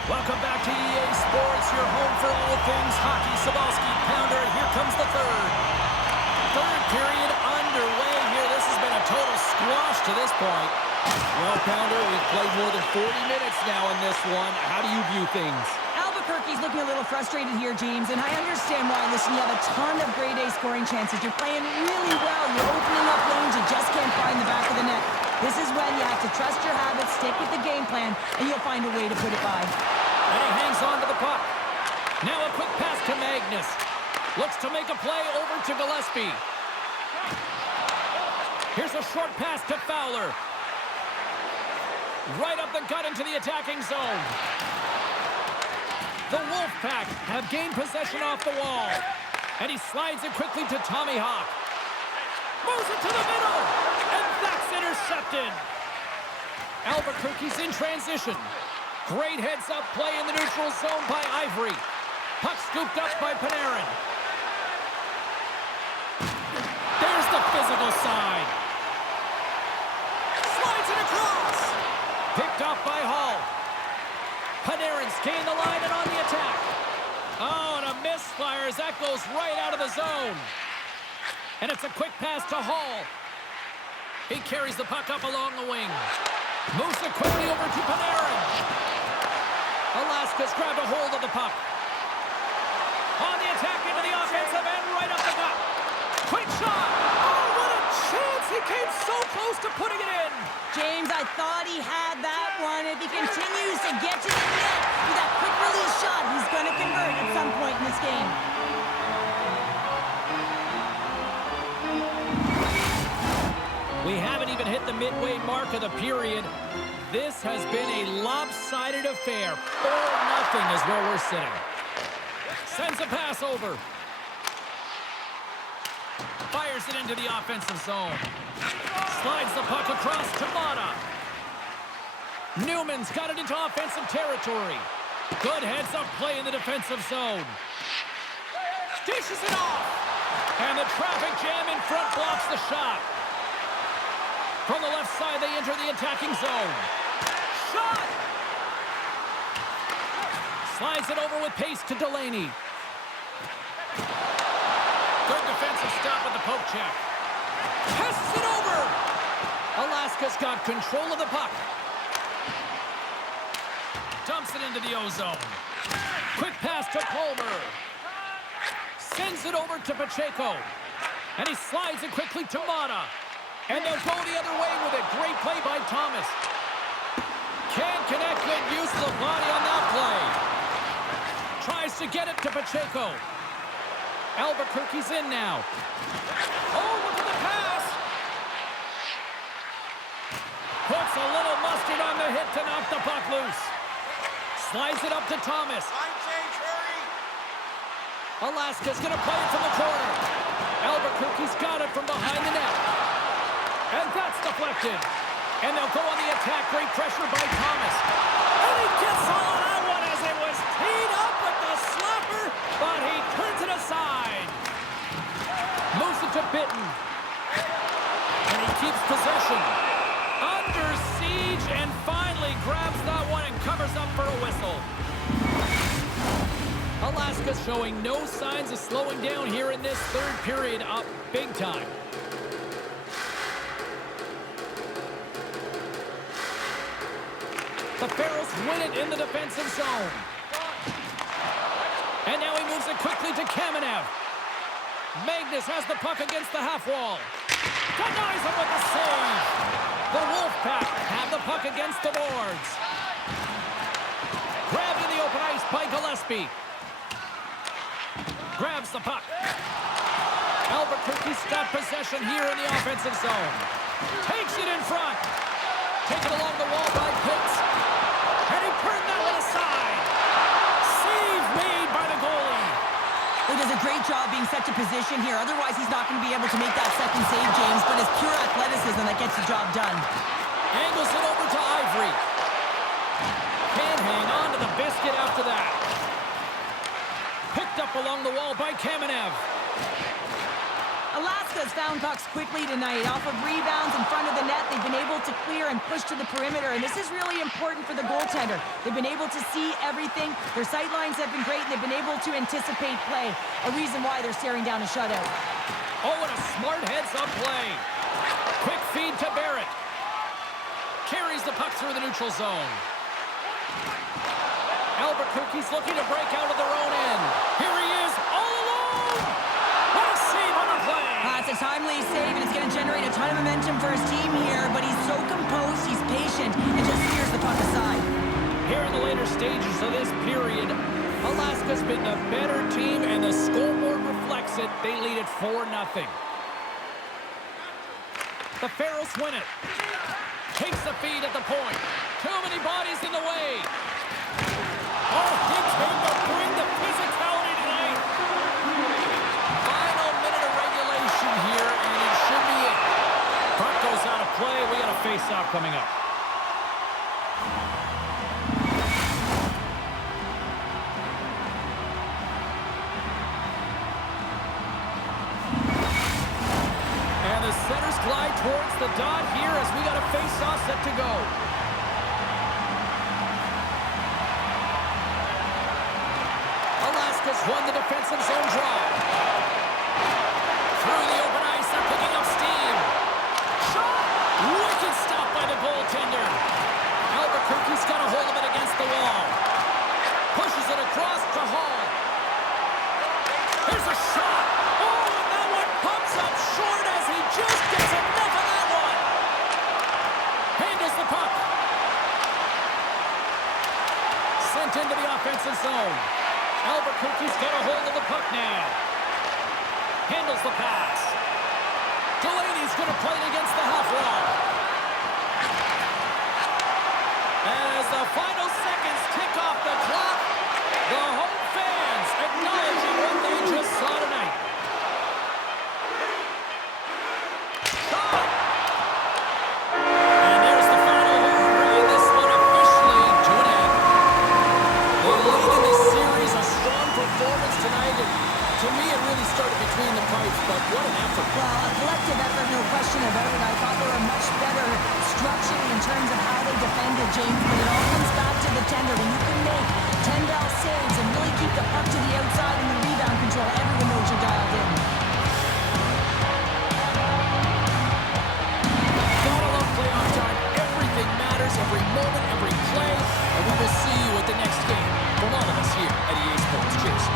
Welcome back to EA Sports, your home for all things hockey. Sabalski, Pounder, here comes the third. Third period underway here. This has been a total squash to this point. Well, Pounder, we've played more than 40 minutes now in this one. How do you view things? Albuquerque's looking a little frustrated here, James, and I understand why. Listen, you have a ton of grade A scoring chances. You're playing really well. You're opening up lanes. You just can't find the back of the net. This is when you have to trust your habits, stick with the game plan, and you'll find a way to put it by. And he hangs on to the puck. Now a quick pass to Magnus. Looks to make a play over to Gillespie. Here's a short pass to Fowler. Right up the gut into the attacking zone. The Wolfpack have gained possession off the wall. And he slides it quickly to Tommy Hawk. Moves it to the middle. And that's intercepted. Albuquerque's in transition. Great heads-up play in the neutral zone by Ivory. Puck scooped up by Panarin. There's the physical side. Slides it across. Picked off by Hall. Panarin gained the line and on the attack. Oh, and a misfire as that goes right out of the zone. And it's a quick pass to Hall. He carries the puck up along the wing. Moves it quickly over to Panarin. Alaska's grabbed a hold of the puck. On the attack into the offensive end, right up the gut. Quick shot. Oh, what a chance. He came so close to putting it in. James, I thought he had that one. If he continues to get to the net with that quick release shot, he's going to convert at some point in this game. We haven't even hit the midway mark of the period. This has been a lopsided affair. 4-0 is where we're sitting. Sends a pass over. Fires it into the offensive zone. Slides the puck across to Mata. Newman's got it into offensive territory. Good heads-up play in the defensive zone. Dishes it off. And the traffic jam in front blocks the shot. From the left side, they enter the attacking zone. Shot! Slides it over with pace to Delaney. Good defensive stop with the poke check. Passes it over! Alaska's got control of the puck. Dumps it into the O-zone. Quick pass to Palmer. Sends it over to Pacheco. And he slides it quickly to Mata. And they'll go the other way with it. Great play by Thomas. Can't connect. Good use of the body on that play. Tries to get it to Pacheco. Albuquerque's in now. Oh, look at the pass. Puts a little mustard on the hit to knock the puck loose. Slides it up to Thomas. Line change, hurry! Alaska's going to play it from the corner. Albuquerque's got it from behind the net. And that's deflected. And they'll go on the attack. Great pressure by Thomas. And he gets all of that one as it was teed up with the slapper, but he turns it aside. Moves it to Bitton. And he keeps possession. Under siege and finally grabs that one and covers up for a whistle. Alaska's showing no signs of slowing down here in this third period, up big time. The Pharaohs win it in the defensive zone. And now he moves it quickly to Kamenev. Magnus has the puck against the half wall. Denies him with the save. The Wolfpack have the puck against the boards. Grabbed in the open ice by Gillespie. Grabs the puck. Albuquerque's got possession here in the offensive zone. Takes it in front. Taken along the wall by Pitts. And he turned that one aside. Save made by the goalie. He does a great job being set to position here. Otherwise, he's not going to be able to make that second save, James. But it's pure athleticism that gets the job done. Angles it over to Ivory. Can't hang on to the biscuit after that. Picked up along the wall by Kamenev. Alaska's found pucks quickly tonight. Off of rebounds in front of the net, they've been able to clear and push to the perimeter, and this is really important for the goaltender. They've been able to see everything. Their sight lines have been great, and they've been able to anticipate play, a reason why they're staring down a shutout. Oh, and a smart heads-up play. Quick feed to Barrett. Carries the puck through the neutral zone. Albuquerque's looking to break out of their own end. Here he is, all alone! What a save on the play! It's a timely save, and it's going to generate a ton of momentum for his team here, but he's so composed, he's patient, and just steers the puck aside. Here in the later stages of this period, Alaska's been the better team, and the scoreboard reflects it. They lead it 4-0. The Pharaohs win it. Takes the feed at the point. Too many bodies in the way. Oh, he came to face-off coming up. And the centers glide towards the dot here as we got a face-off set to go. Alaska's won the defensive zone draw. Through the open ice, they're picking up steam. Shot! Wicked stop by the goaltender. Albuquerque's got a hold of it against the wall. Pushes it across to Hall. Here's a shot. Oh, and that one comes up short as he just gets enough of that one. Handles the puck. Sent into the offensive zone. Albuquerque's got a hold of the puck now. Handles the pass. Delaney's going to play it against the half wall. As the final seconds tick off the clock, the home fans acknowledging what they just saw tonight. Shot! And there's the final horn, bringing this one officially to an end. The lead in this series, a strong performance tonight, and to me it really started between the pipes, but what an effort. Well, a collective effort, no question about it. I thought they were much better structured in terms of how they defended, James, but it all comes back to the tender. When you can make 10 ball saves and really keep the puck to the outside and the rebound control, everyone knows you're dialed in. Gotta love playoff time. Everything matters, every moment, every play, and we will see you at the next game. From all of us here at EA Sports. Cheers.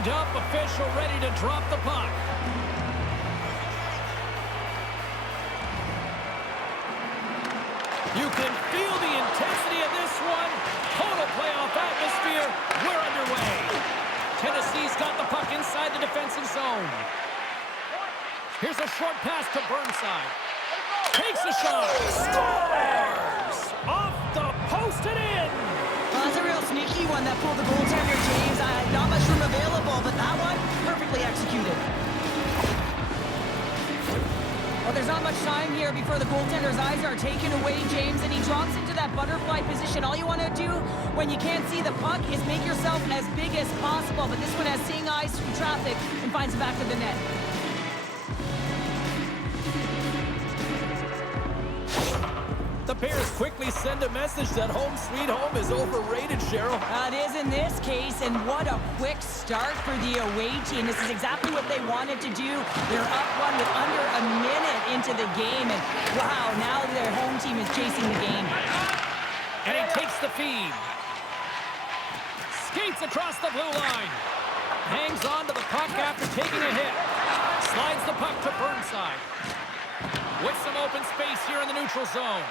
lined up, official ready to drop the puck. You can feel the intensity of this one. Total playoff atmosphere. We're underway. Tennessee's got the puck inside the defensive zone. Here's a short pass to Burnside. Takes a shot. Scores! Off the post and in. Well, that's a real sneaky one that pulled the goaltender, James. Not much room available, but that one, perfectly executed. Well, there's not much time here before the goaltender's eyes are taken away, James, and he drops into that butterfly position. All you want to do when you can't see the puck is make yourself as big as possible, but this one has seeing eyes through traffic and finds the back of the net. The Bears quickly send a message that home sweet home is overrated, Cheryl. It is in this case, and what a quick start for the away team. This is exactly what they wanted to do. They're up one with under a minute into the game, and wow, now their home team is chasing the game. And he takes the feed. Skates across the blue line. Hangs on to the puck after taking a hit. Slides the puck to Burnside. With some open space here in the neutral zone.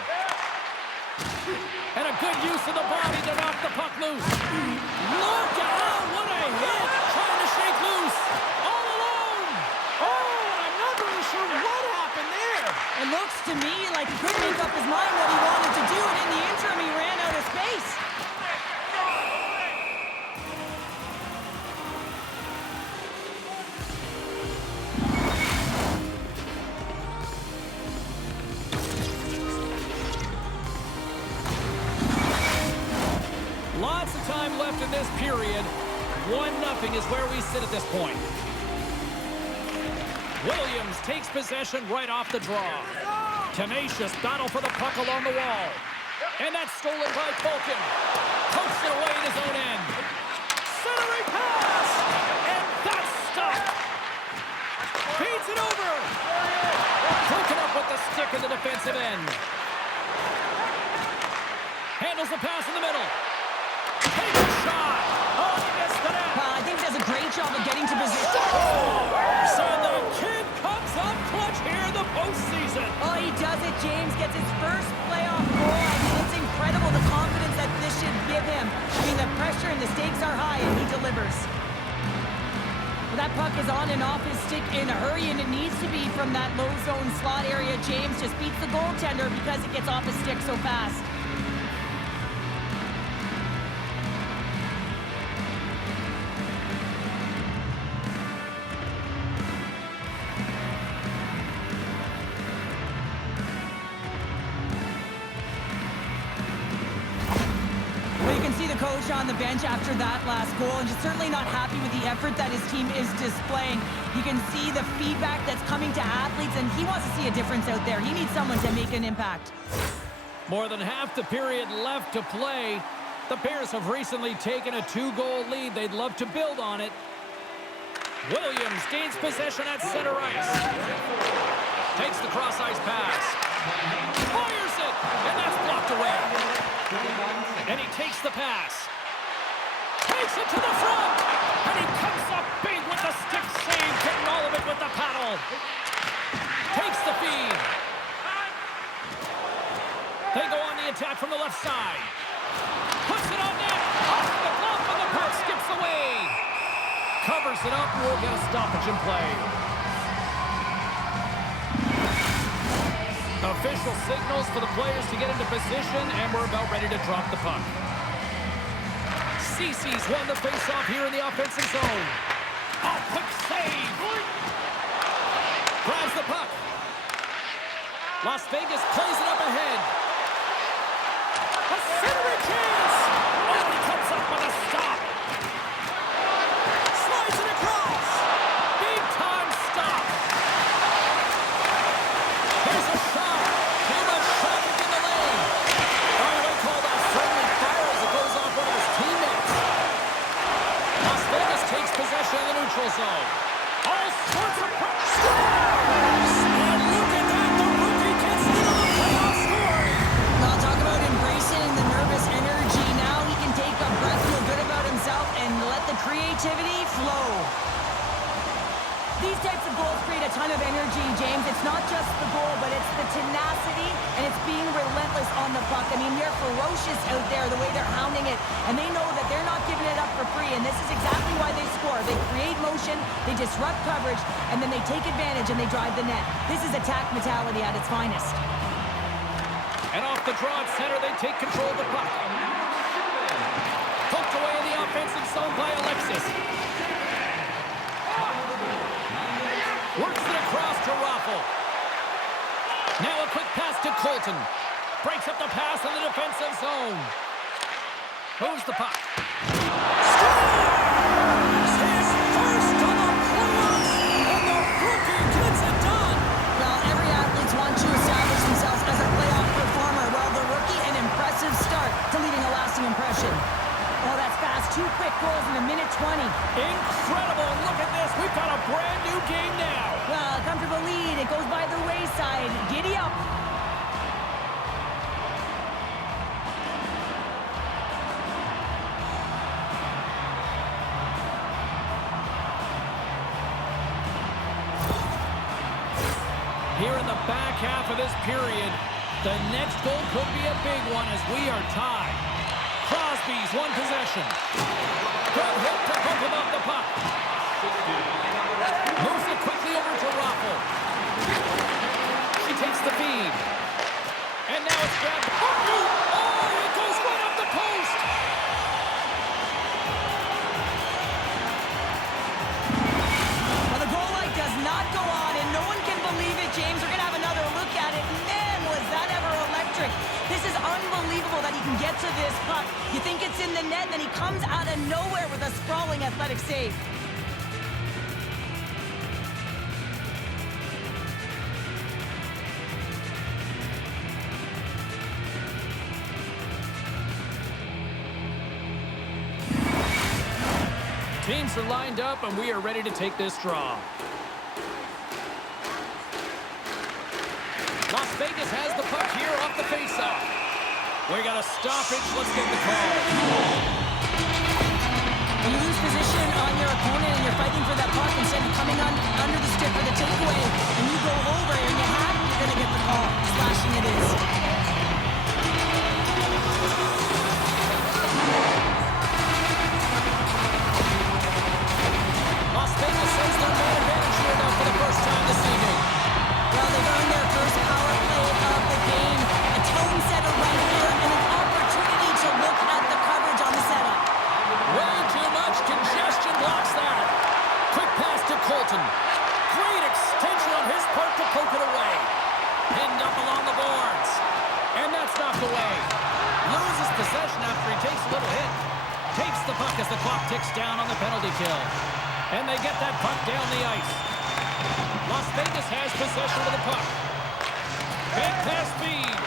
And a good use of the body to knock the puck loose. Look out! What a hit! Trying to shake loose. All alone! Oh, I'm not really sure what happened there. It looks to me like he couldn't make up his mind what he wanted to do, and in the interim, he ran out of space. Lots of time left in this period. 1-0 is where we sit at this point. Williams takes possession right off the draw. Tenacious battle for the puck along the wall. And that's stolen by Falcon. Pokes it away in his own end. Centering pass! And that's stopped. Feeds it over. Broken up with the stick in the defensive end. Handles the pass in the middle. Takes a shot. Oh, he missed the net. I think he does a great job of getting to position. And the kid comes up clutch here in the postseason. Oh, he does it, James. Gets his first playoff goal. I mean, it's incredible the confidence that this should give him. I mean, the pressure and the stakes are high, and he delivers. Well, that puck is on and off his stick in a hurry, and it needs to be from that low zone slot area. James just beats the goaltender because it gets off his stick so fast. Coach on the bench after that last goal, and just certainly not happy with the effort that his team is displaying. You can see the feedback that's coming to athletes, and he wants to see a difference out there. He needs someone to make an impact. More than half the period left to play. The Bears have recently taken a 2-goal lead. They'd love to build on it. Williams gains possession at center ice. Takes the cross-ice pass. Fires it, and that's blocked away. And he takes the pass. Takes it to the front. And he comes up big with the stick save, getting all of it with the paddle. Takes the feed. They go on the attack from the left side. Puts it on net. Off the glove, and the puck skips away. Covers it up. We'll get a stoppage in play. Official signals for the players to get into position, and we're about ready to drop the puck. Cece's won the faceoff here in the offensive zone. Oh, quick save! Grabs the puck. Las Vegas plays it up ahead. A centering chance! Oh, he comes up with a stop. Slides it across. Big time stop. Here's a shot. Too much traffic in the lane. By the way, called a friendly fire as it goes off one of his teammates. Las Vegas takes possession of the neutral zone. All sorts of scores! And look at that, the rookie gets into the playoff scoring. Well, talk about embracing the nervous energy. Now These types of goals create a ton of energy, James. It's not just the goal, but it's the tenacity and it's being relentless on the puck. I mean, they're ferocious out there, the way they're hounding it, and they know that they're not giving it up for free, and this is exactly why they score. They create motion, they disrupt coverage, and then they take advantage and they drive the net. This is attack mentality at its finest. And off the draw at center, they take control of the puck. Poked away in the offensive zone by Alexis. Works it across to Raffl. Now a quick pass to Colton. Breaks up the pass in the defensive zone. Moves the puck. Scores! His first on the playoffs, and the rookie gets it done. Well, every athlete wants to establish themselves as a playoff performer. Well, the rookie, an impressive start to leaving a lasting impression. Oh, that's fast. 2 quick goals in a minute 20. Incredible. Look at this. We've got a brand new game now. Well, a comfortable lead. It goes by the wayside. Giddy up. Here in the back half of this period, the next goal could be a big one as we are tied. Crosby's won possession. Good hit to bump him off the puck. Moves it quickly over to Raffl. She takes the feed. And now it's grabbed. Oh, it goes right up the post. Well, the goal light does not go on, and no one can believe it, James. We're going to have another look at it. Man, was that ever electric. This is unbelievable that he can get to this puck. You think it's in the net, and then he comes out of nowhere with a sprawling athletic save. Teams are lined up, and we are ready to take this draw. Las Vegas has the puck here off the faceoff. We got a stoppage. Let's get the call. When you lose position on your opponent and you're fighting for that puck instead of coming on under the stick for the takeaway, and you go over and you have it, you're going to get the call. Slashing it is. Las Vegas says they're man advantage here now for the first time this evening. Well, they've earned their first power play of the game. A tone setter right here and an opportunity to look at the coverage on the setup. Way too much congestion blocks that. Quick pass to Colton. Great extension on his part to poke it away. Pinned up along the boards. And that's knocked away. Loses possession after he takes a little hit. Takes the puck as the clock ticks down on the penalty kill. And they get that puck down the ice. Las Vegas has possession of the puck. Big pass speed.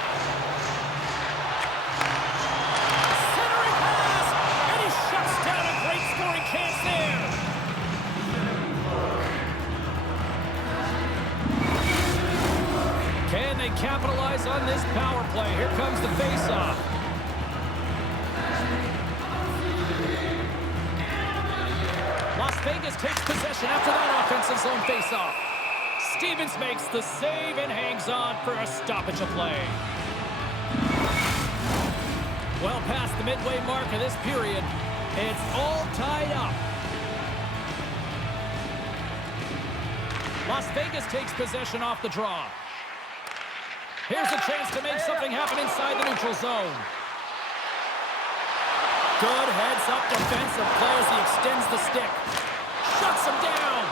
Centering pass. And he shuts down a great scoring chance there. Can they capitalize on this power play? Here comes the face-off. Las Vegas takes possession after that offensive zone face-off. Stevens makes the save and hangs on for a stoppage of play. Well past the midway mark of this period, it's all tied up. Las Vegas takes possession off the draw. Here's a chance to make something happen inside the neutral zone. Good heads-up defensive play as he extends the stick. Shuts him down.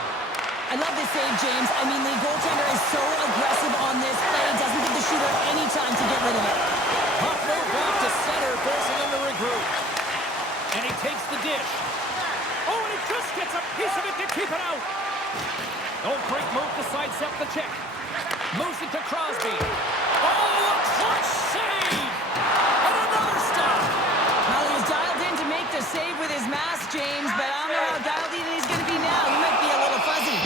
I love this save, James. I mean, the goaltender is so aggressive on this play. Doesn't give the shooter any time to get rid of it. Puck moved back to center, forcing him to regroup. And he takes the dish. Oh, and he just gets a piece of it to keep it out. Oh, great move to sidestep the check. Moves it to Crosby. Oh, a clutch save! And another stop! Well, he was dialed in to make the save with his mask, James, but I don't know how dialed in he's going to be now. He might be a little fuzzy.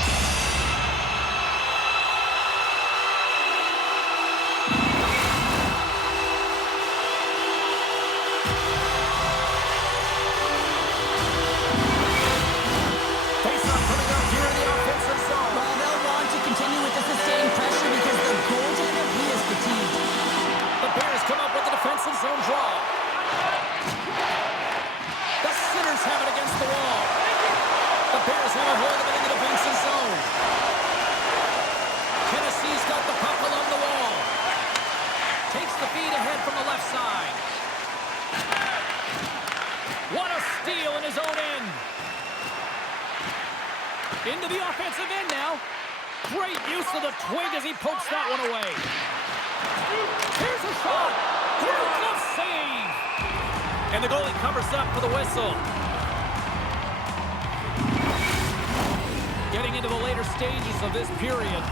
Face-off coming up here in the offensive zone. Well, have a hold of it in the defensive zone. Tennessee's got the puck along the wall. Takes the feed ahead from the left side. What a steal in his own end. Into the offensive end now. Great use of the twig as he pokes that one away. Here's a shot. Here's a glove save. And the goalie covers up for the whistle. Getting into the later stages of this period,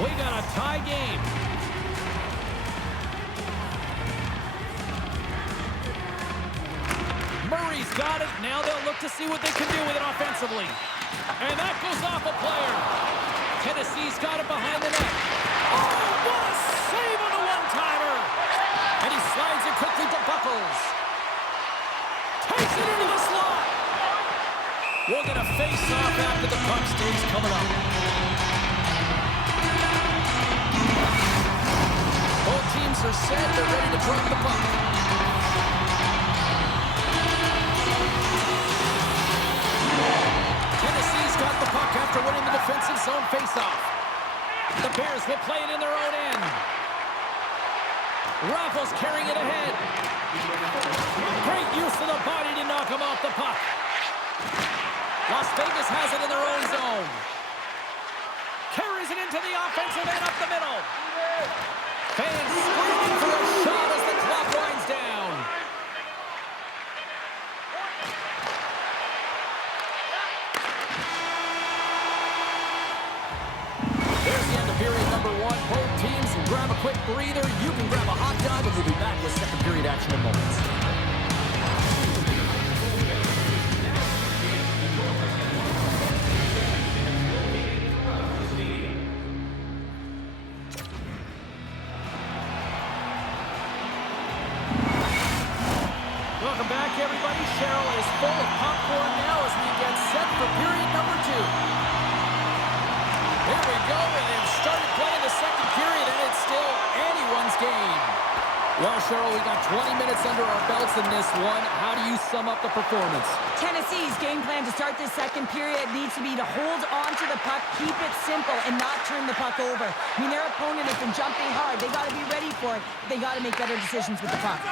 we got a tie game. Murray's got it. Now they'll look to see what they can do with it offensively. And that goes off a player. Tennessee's got it behind the net. Oh, what a save on the one-timer. And he slides it quickly to Buckles. Takes it into the slot. We'll get a face-off after the puck stays coming up. Both teams are set. They're ready to drop the puck. Tennessee's got the puck after winning the defensive zone faceoff. The Bears will play it in their own end. Raffles carrying it ahead. Great use of the body to knock him off the puck. Las Vegas has it in their own zone. Carries it into the offensive end up the middle. Fans screaming for a shot as the clock winds down. There's the end of period number one. Both teams grab a quick breather. You can grab a hot dog, and we'll be back with second period action in moments. Welcome back, everybody. Cheryl is full of popcorn now as we get set for period number two. Here we go, and they've started playing the second period, and it's still anyone's game. Well, Cheryl, we got 20 minutes under our belts in this one. How do you sum up the performance? Tennessee's game plan to start this second period needs to be to hold on to the puck, keep it simple, and not turn the puck over. I mean, their opponent has been jumping hard. They got to be ready for it. They got to make better decisions with the puck.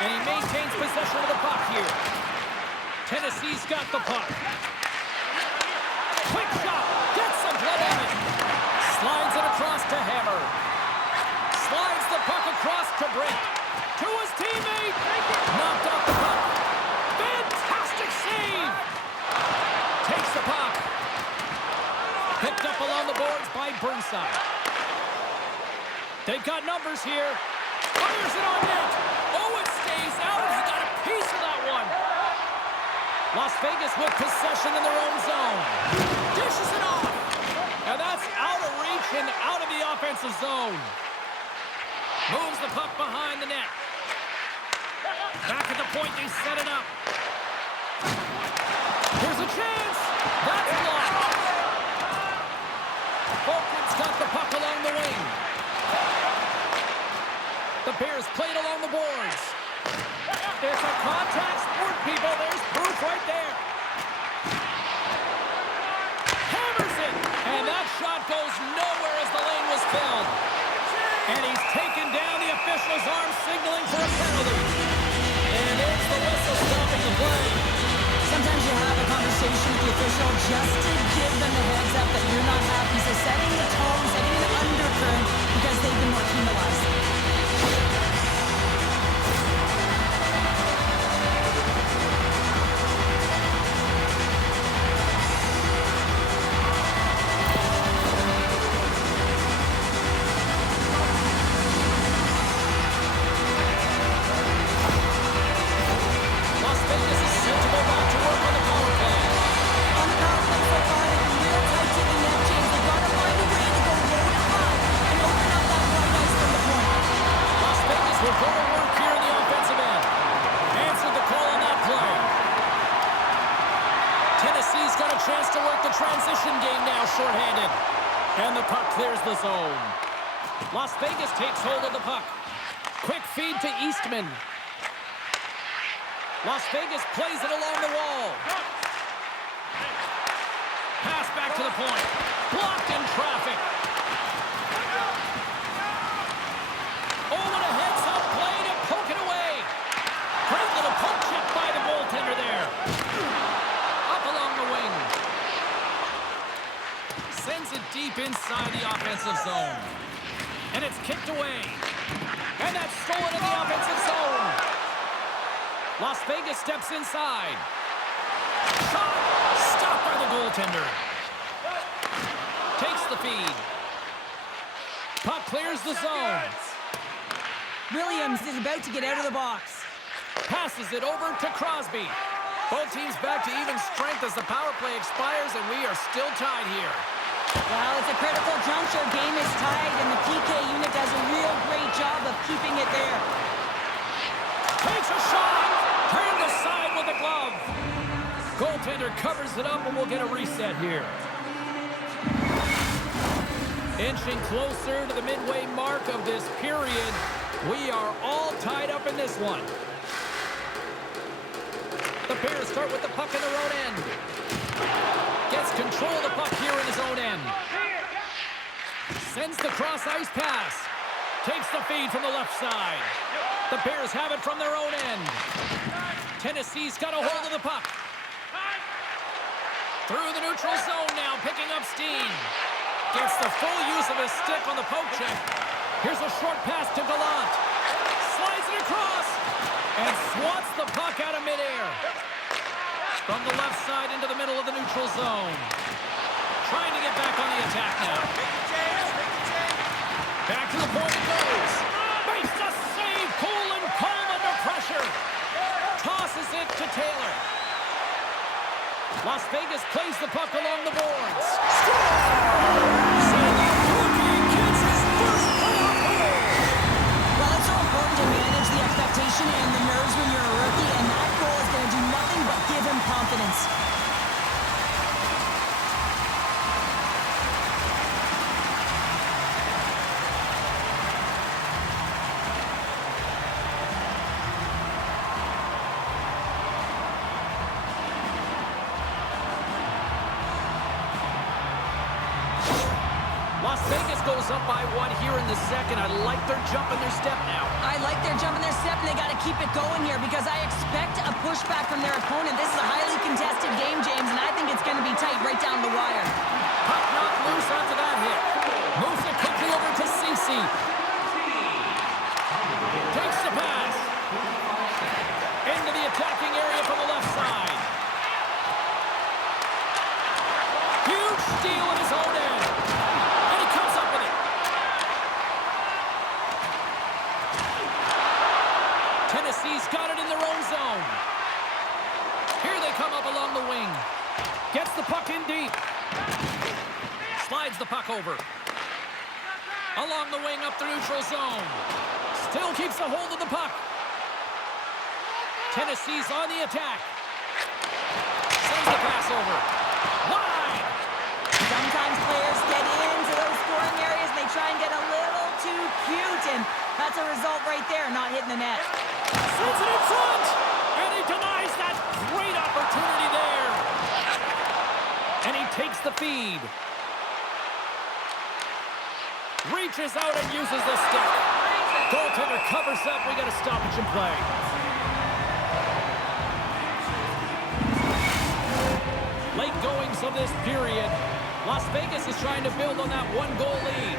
And he maintains possession of the puck here. Tennessee's got the puck. Quick shot. Gets some blood on it. Slides it across to Hammer. Slides the puck across to Brent. To his teammate. Knocked off the puck. Fantastic save. Takes the puck. Picked up along the boards by Burnside. They've got numbers here. Fires it on net. Oh, it stays out. He got a piece of that one. Las Vegas with possession in their own zone. Dishes it off. And that's out of reach and out of the offensive zone. Moves the puck behind the net. Back at the point, they set it up. Here's a chance. That's blocked. Fulton's got the puck along the wing. The Bears played along the boards. It's a contact sport, people. There's proof right there. Hammers it. And that shot goes nowhere as the lane was filled. And he's taken down. The official's arm signaling for a penalty. And it's the whistle stopping the play. Sometimes you have a conversation with the official just to give them the heads up that you're not happy. So setting the tone, setting an undercurrent because they've been more penalized. Shorthanded. And the puck clears the zone. Las Vegas takes hold of the puck. Quick feed to Eastman. Las Vegas plays it along the wall. to the point. Blocked in traffic. Oh, and a heads-up play to poke it away. Great little poke check by the goaltender there. Up along the wing. Sends it deep inside the offensive zone. And it's kicked away. And that's stolen in the offensive zone. Las Vegas steps inside. Shot! Stopped by the goaltender. Takes the feed. Puck clears the zone. Williams is about to get out of the box. Passes it over to Crosby. Both teams back to even strength as the power play expires, and we are still tied here. Well, it's a critical juncture. Game is tied, and the PK unit does a real great job of keeping it there. Takes a shot. Turned aside with a glove. Goaltender covers it up, and we'll get a reset here. Inching closer to the midway mark of this period. We are all tied up in this one. The Bears start with the puck in their own end. Gets control of the puck here in his own end. Sends the cross-ice pass. Takes the feed from the left side. The Bears have it from their own end. Tennessee's got a hold of the puck. Through the neutral zone now, picking up steam. Gets the full use of his stick on the poke check. Here's a short pass to Gallant. Slides it across. And swats the puck out of midair. From the left side into the middle of the neutral zone. Trying to get back on the attack now. Back to the point it goes. Makes a save. Cool and calm under pressure. Tosses it to Taylor. Las Vegas plays the puck along the boards. Well, it's so important to manage the expectation and the nerves when you're a rookie, and that goal is going to do nothing but give him confidence. Las Vegas goes up by one here in the second. I like their jump and their step now. I like their jump and their step, and they got to keep it going here because I expect a pushback from their opponent. This is a highly contested game, James, and I think it's going to be tight right down the wire. Puck not loose after that hit. Moves it quickly over to Ceci. Takes the pass. Into the attacking area from the left side. Huge steal in his own end. And he comes up with it. Tennessee's got it in their own zone. Here they come up along the wing. Gets the puck in deep. Slides the puck over. Along the wing up the neutral zone. Still keeps a hold of the puck. Tennessee's on the attack. Sends the pass over. Wide. Sometimes players get into those scoring areas and they try and get a little too cute, and that's a result right there, not hitting the net. Sends it in front. And he denies that great opportunity there. And he takes the feed. Reaches out and uses the stick. Goaltender covers up. We got a stoppage in play. Late goings of this period. Las Vegas is trying to build on that one-goal lead.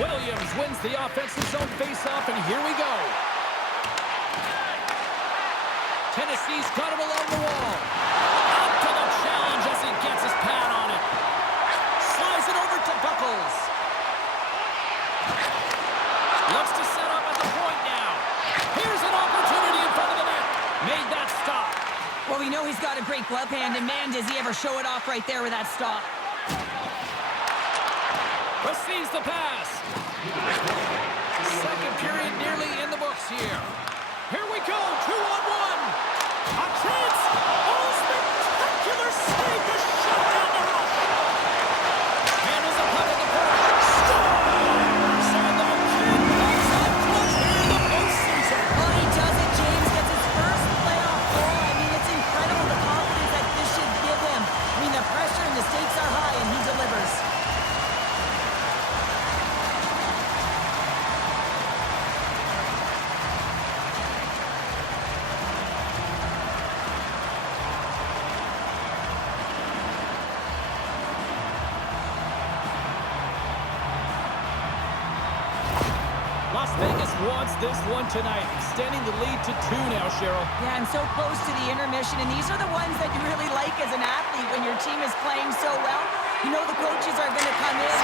Williams wins the offensive zone face-off, and here we go. Tennessee's got him along the wall. Up to the challenge as he gets his pad on it. Slides it over to Buckles. Looks to set up at the point now. Here's an opportunity in front of the net. Made that stop. Well, we know he's got a great glove hand, and man, does he ever show it off right there with that stop. Receives the pass. Second period nearly in the books here. Here we go, 2-on-1. A chance. Oh, spectacular save to shut down the rush. Handles the puck at the point. Scores! And the kid comes up clutch here in the postseason. Well, he does it, James. Gets his first playoff goal. I mean, it's incredible the confidence wants this one tonight, extending the lead to 2 now, Cheryl. Yeah, and so close to the intermission, and these are the ones that you really like as an athlete when your team is playing so well. You know the coaches are going to come in.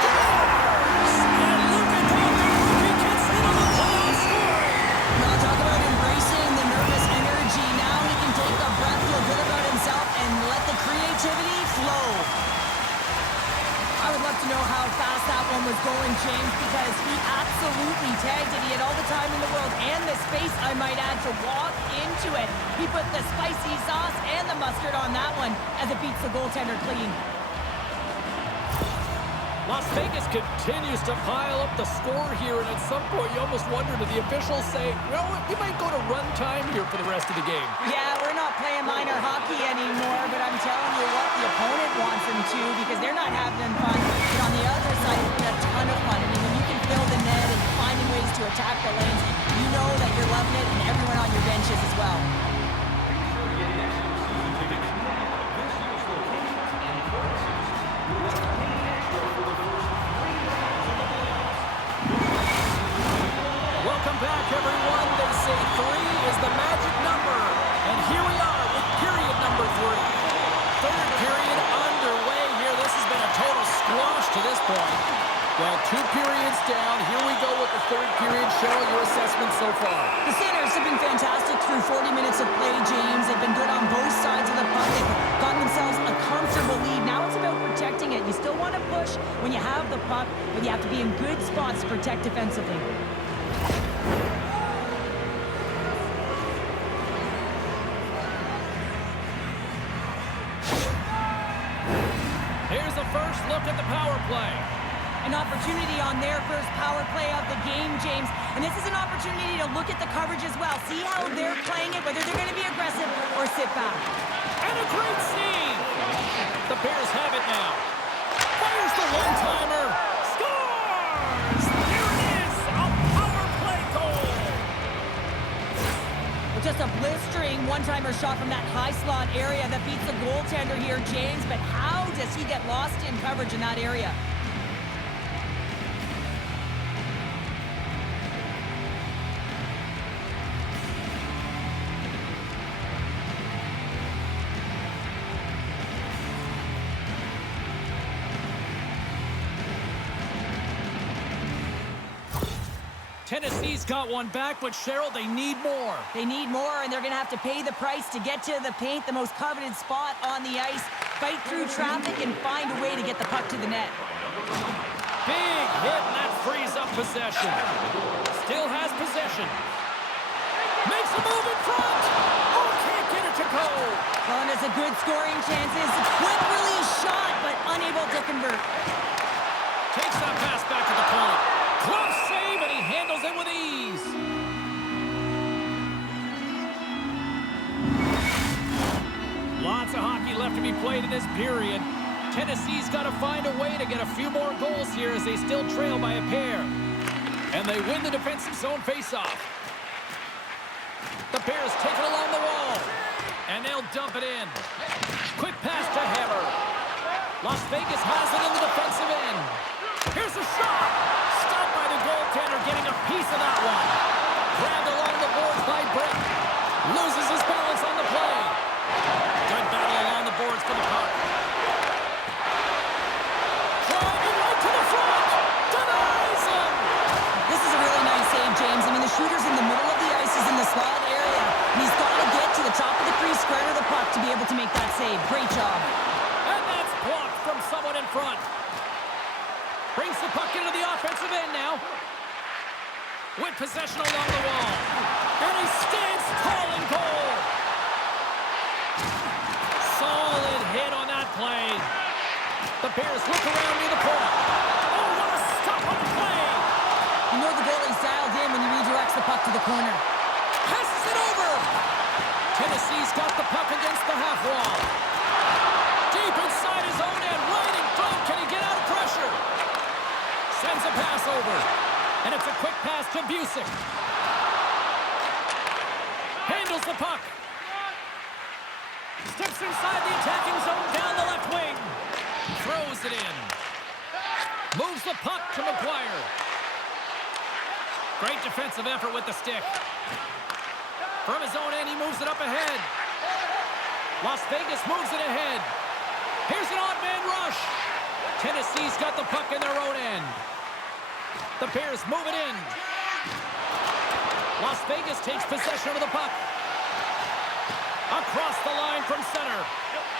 And look at that, the rookie gets in on the playoff scoring. Now talk about embracing the nervous energy. Now he can take a breath, feel good about himself, and let the creativity flow. I would love to know how fast that one was going, James, because he absolutely tagged it. He had all the time in the world and the space, I might add, to walk into it. He put the spicy sauce and the mustard on that one as it beats the goaltender clean. Las Vegas continues to pile up the score here, and at some point you almost wonder, do the officials say, well, we might go to run time here for the rest of the game? Yeah, we're not playing minor hockey anymore, but I'm telling you what, the opponent wants them to because they're not having fun. But on the other side, it's been a ton of fun. I mean, when you can fill the net and finding ways to attack the lanes, you know that you're loving it, and everyone on your bench is as well. Welcome back, everyone. They say 3 is the magic number. And here we are with period number 3. Third period underway here. This has been a total squash to this point. Well, 2 periods down. Here we go with the third period. Cheryl, your assessment so far? The Senators have been fantastic through 40 minutes of play, James. They've been good on both sides of the puck. They've gotten themselves a comfortable lead. Now it's about protecting it. You still want to push when you have the puck, but you have to be in good spots to protect defensively. Here's the first look at the power play. An opportunity on their first power play of the game, James. And this is an opportunity to look at the coverage as well. See how they're playing it, whether they're going to be aggressive or sit back. And a great save. The Bears have it now. Fires the one-timer. Scores! There it is, a power play goal. With just a blistering one-timer shot from that high slot area that beats the goaltender here, James. But how does he get lost in coverage in that area? Tennessee's got one back, but Cheryl, they need more. They need more, and they're going to have to pay the price to get to the paint, the most coveted spot on the ice, fight through traffic, and find a way to get the puck to the net. Big hit, and that frees up possession. Still has possession. Makes a move in front. Oh, can't get it to go. Well, and it's a good scoring chances. Quick release shot, but unable to convert. Takes that pass back to the point. Close save, and he handles it with ease. Lots of hockey left to be played in this period. Tennessee's got to find a way to get a few more goals here as they still trail by a pair. And they win the defensive zone faceoff. The Bears take it along the wall. And they'll dump it in. Quick pass to Hammer. Las Vegas has it in the defensive end. Here's a shot. Stopped by the goaltender, getting a piece of that one. Grabbed along the boards by Brick. Loses his balance on the play. Good battle along the boards for the puck. Driving right to the front. Denies him. This is a really nice save, James. I mean, the shooter's in the middle of the ice. He's in the slot area. And he's got to get to the top of the crease, square to the puck to be able to make that save. Great job. And that's blocked from someone in front. Brings the puck into the offensive end now. With possession along the wall. And he stands tall in goal. Solid hit on that play. The Bears look around near the point. Oh, what a stop on the play. You know the goalie's dialed in when he redirects the puck to the corner. Passes it over. Tennessee's got the puck against the half wall. Deep inside his own end, right in front. Can he get out of pressure? Sends a pass over. And it's a quick pass to Busick. Handles the puck. Steps inside the attacking zone down the left wing. Throws it in. Moves the puck to McGuire. Great defensive effort with the stick. From his own end, he moves it up ahead. Las Vegas moves it ahead. Here's an odd man rush. Tennessee's got the puck in their own end. The Bears move it in. Las Vegas takes possession of the puck. Across the line from center.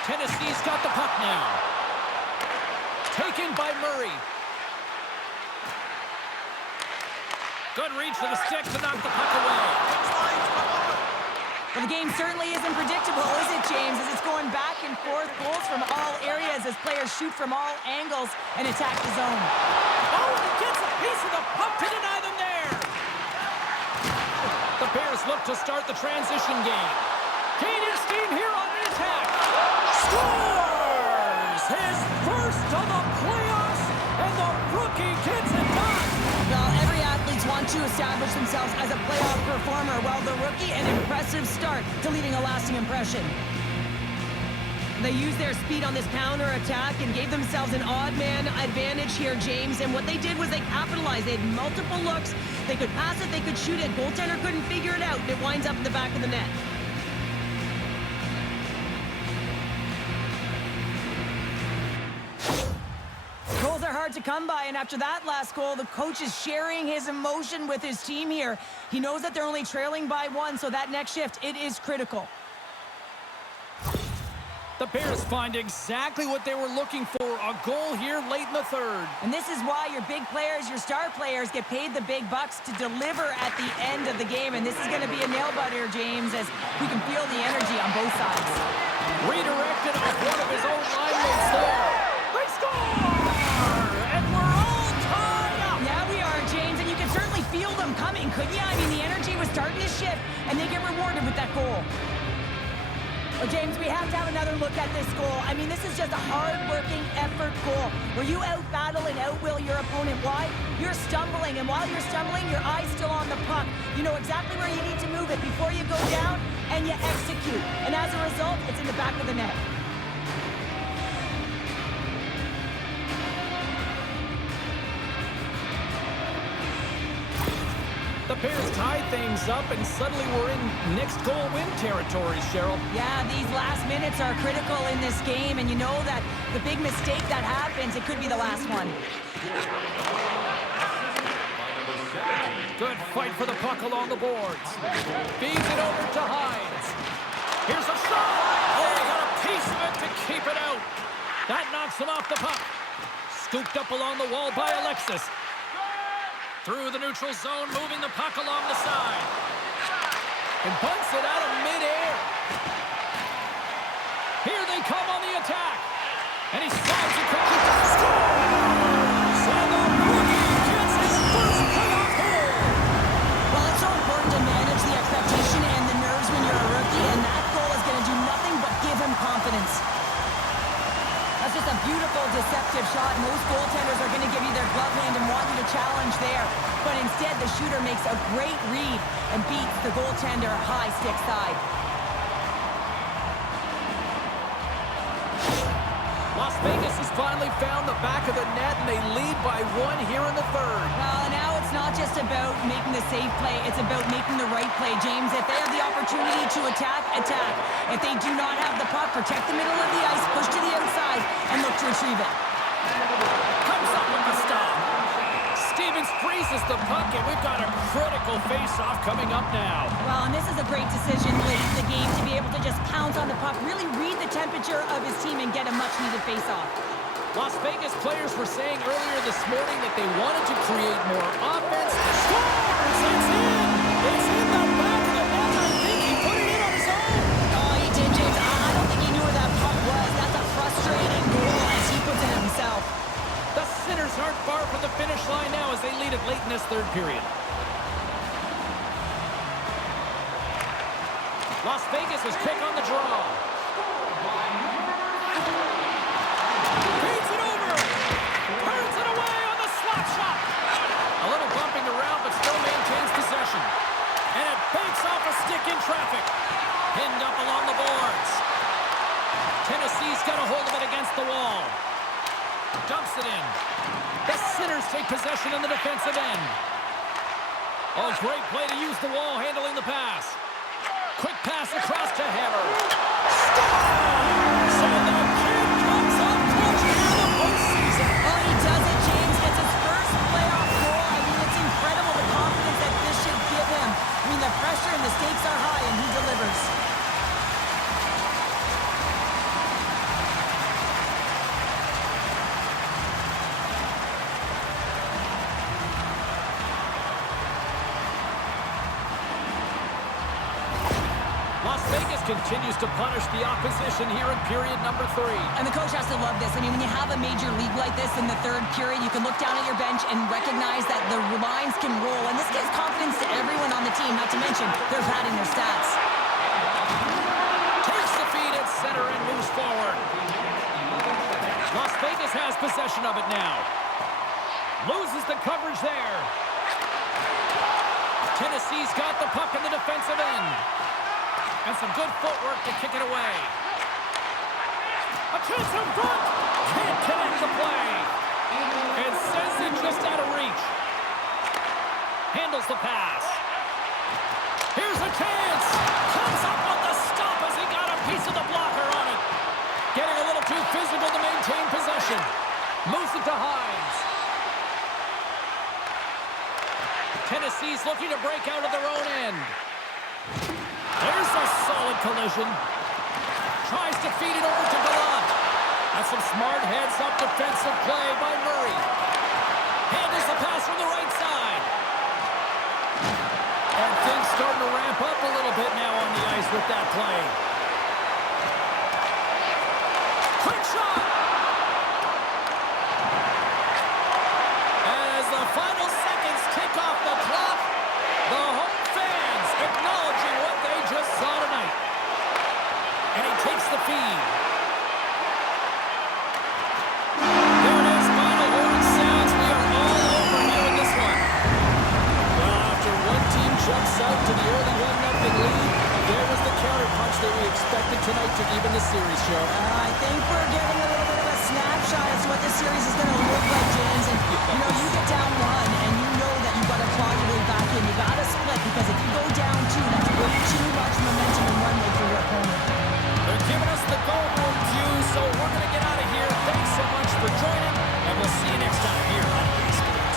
Tennessee's got the puck now. Taken by Murray. Good reach for the stick to knock the puck away. Well, the game certainly isn't predictable, is it, James? As it's going back and forth, goals from all areas as players shoot from all angles and attack the zone. Oh, he gets a piece of the puck to deny them there. The Bears look to start the transition game. Kane Steam here on the attack. Scores! His first of the playoffs, and the rookie gets it done. Well, every athletes want to establish themselves as a playoff performer, while the rookie, an impressive start to leaving a lasting impression. They used their speed on this counter attack and gave themselves an odd man advantage here, James. And what they did was they capitalized. They had multiple looks. They could pass it, they could shoot it. Goaltender couldn't figure it out. It winds up in the back of the net. Goals are hard to come by, and after that last goal, the coach is sharing his emotion with his team here. He knows that they're only trailing by one, so that next shift, it is critical. The Bears find exactly what they were looking for, a goal here late in the third. And this is why your big players, your star players, get paid the big bucks to deliver at the end of the game. And this is going to be a nail-biter, James, as we can feel the energy on both sides. Redirected off one of his own line mates there. They score! And we're all tied up! Yeah, we are, James, and you can certainly feel them coming, couldn't you? I mean, the energy was starting to shift, and they get rewarded with that goal. Well, James, we have to have another look at this goal. I mean, this is just a hard-working effort goal where you out-battle and out-will your opponent. Why? You're stumbling, and while you're stumbling, your eye's still on the puck. You know exactly where you need to move it before you go down, and you execute. And as a result, it's in the back of the net. The Bears tie things up, and suddenly we're in next goal win territory, Cheryl. Yeah, these last minutes are critical in this game, and you know that the big mistake that happens, it could be the last one. Good fight for the puck along the boards. Feeds it over to Hines. Here's a shot. Oh, he got a piece of it to keep it out. That knocks him off the puck. Scooped up along the wall by Alexis. Through the neutral zone, moving the puck along the side. And bunts it out of midair. Here they come on the attack. And he slides it quickly to the score. And the rookie gets his first playoff goal. Well, it's so important to manage the expectation and the nerves when you're a rookie, and that goal is going to do nothing but give him confidence. That's just a beautiful, deceptive shot. Most goaltenders are going to give you their glove hand and want you to challenge there. But instead, the shooter makes a great read and beats the goaltender high stick side. Las Vegas has finally found the back of the net, and they lead by one here in the third. Well, now it's not just about making the safe play. It's about making the right play, James. If they have the opportunity to attack, attack. If they do not have the puck, protect the middle of the ice, push to the outside, and look to retrieve it. Comes up with the stop. Stevens freezes the puck, and we've got a critical face-off coming up now. Well, and this is a great decision late in the game to be able to just pounce on the puck, really read the temperature of his team, and get a much-needed face-off. Las Vegas players were saying earlier this morning that they wanted to create more offense. Scores! It's in! It's in the back of the net. I think he put it in on his own. Oh, he did, James. I don't think he knew where that puck was. That's a frustrating goal as he puts it in himself. The Sinners aren't far from the finish line now as they lead it late in this third period. Las Vegas is quick on the draw. Feeds it over. Turns it away on the slap shot. A little bumping around, but still maintains possession. And it banks off a stick in traffic. Pinned up along the boards. Tennessee's got a hold of it against the wall. Dumps it in. The Sinners take possession on the defensive end. Oh, great play to use the wall handling the pass. Quick pass across to Hammer. So the kid comes up clutch for the postseason. Oh, he does it, James. Gets his first playoff goal. I mean, it's incredible the confidence that this should give him. I mean, the pressure and the stakes are high, and he delivers. Las Vegas continues to punish the opposition here in period number 3. And the coach has to love this. I mean, when you have a major league like this in the third period, you can look down at your bench and recognize that the lines can roll. And this gives confidence to everyone on the team, not to mention they're padding their stats. Takes the feed at center and moves forward. Las Vegas has possession of it now. Loses the coverage there. Tennessee's got the puck in the defensive end. And some good footwork to kick it away. A chance in front. Can't connect the play. And sends it just out of reach. Handles the pass. Here's a chance. Comes up with the stop as he got a piece of the blocker on it. Getting a little too physical to maintain possession. Moves it to Hines. Tennessee's looking to break out of their own end. There's a solid collision. Tries to feed it over to Gallant. That's some smart heads-up defensive play by Murray. Handles the pass from the right side. And things starting to ramp up a little bit now on the ice with that play. Quick shot! As the final seconds tick off the clock, the home fans acknowledging what they just saw tonight. And he takes the feed. There it is, final horn sounds. We are all over here in this one. Well, after one team jumps out to the early 1-0 lead, there was the counterpunch that we expected tonight to even the series show. I think we're getting a little bit of a snapshot as to what this series is going to look like, James. And, you know, you get down one, and you know that you've got to claw your way back in. You got to split, because if you go down two, that's way too much momentum and runway for your opponent. They're giving us the go home cue, so we're going to get out of here. Thanks so much for joining, and we'll see you next time here on Esports.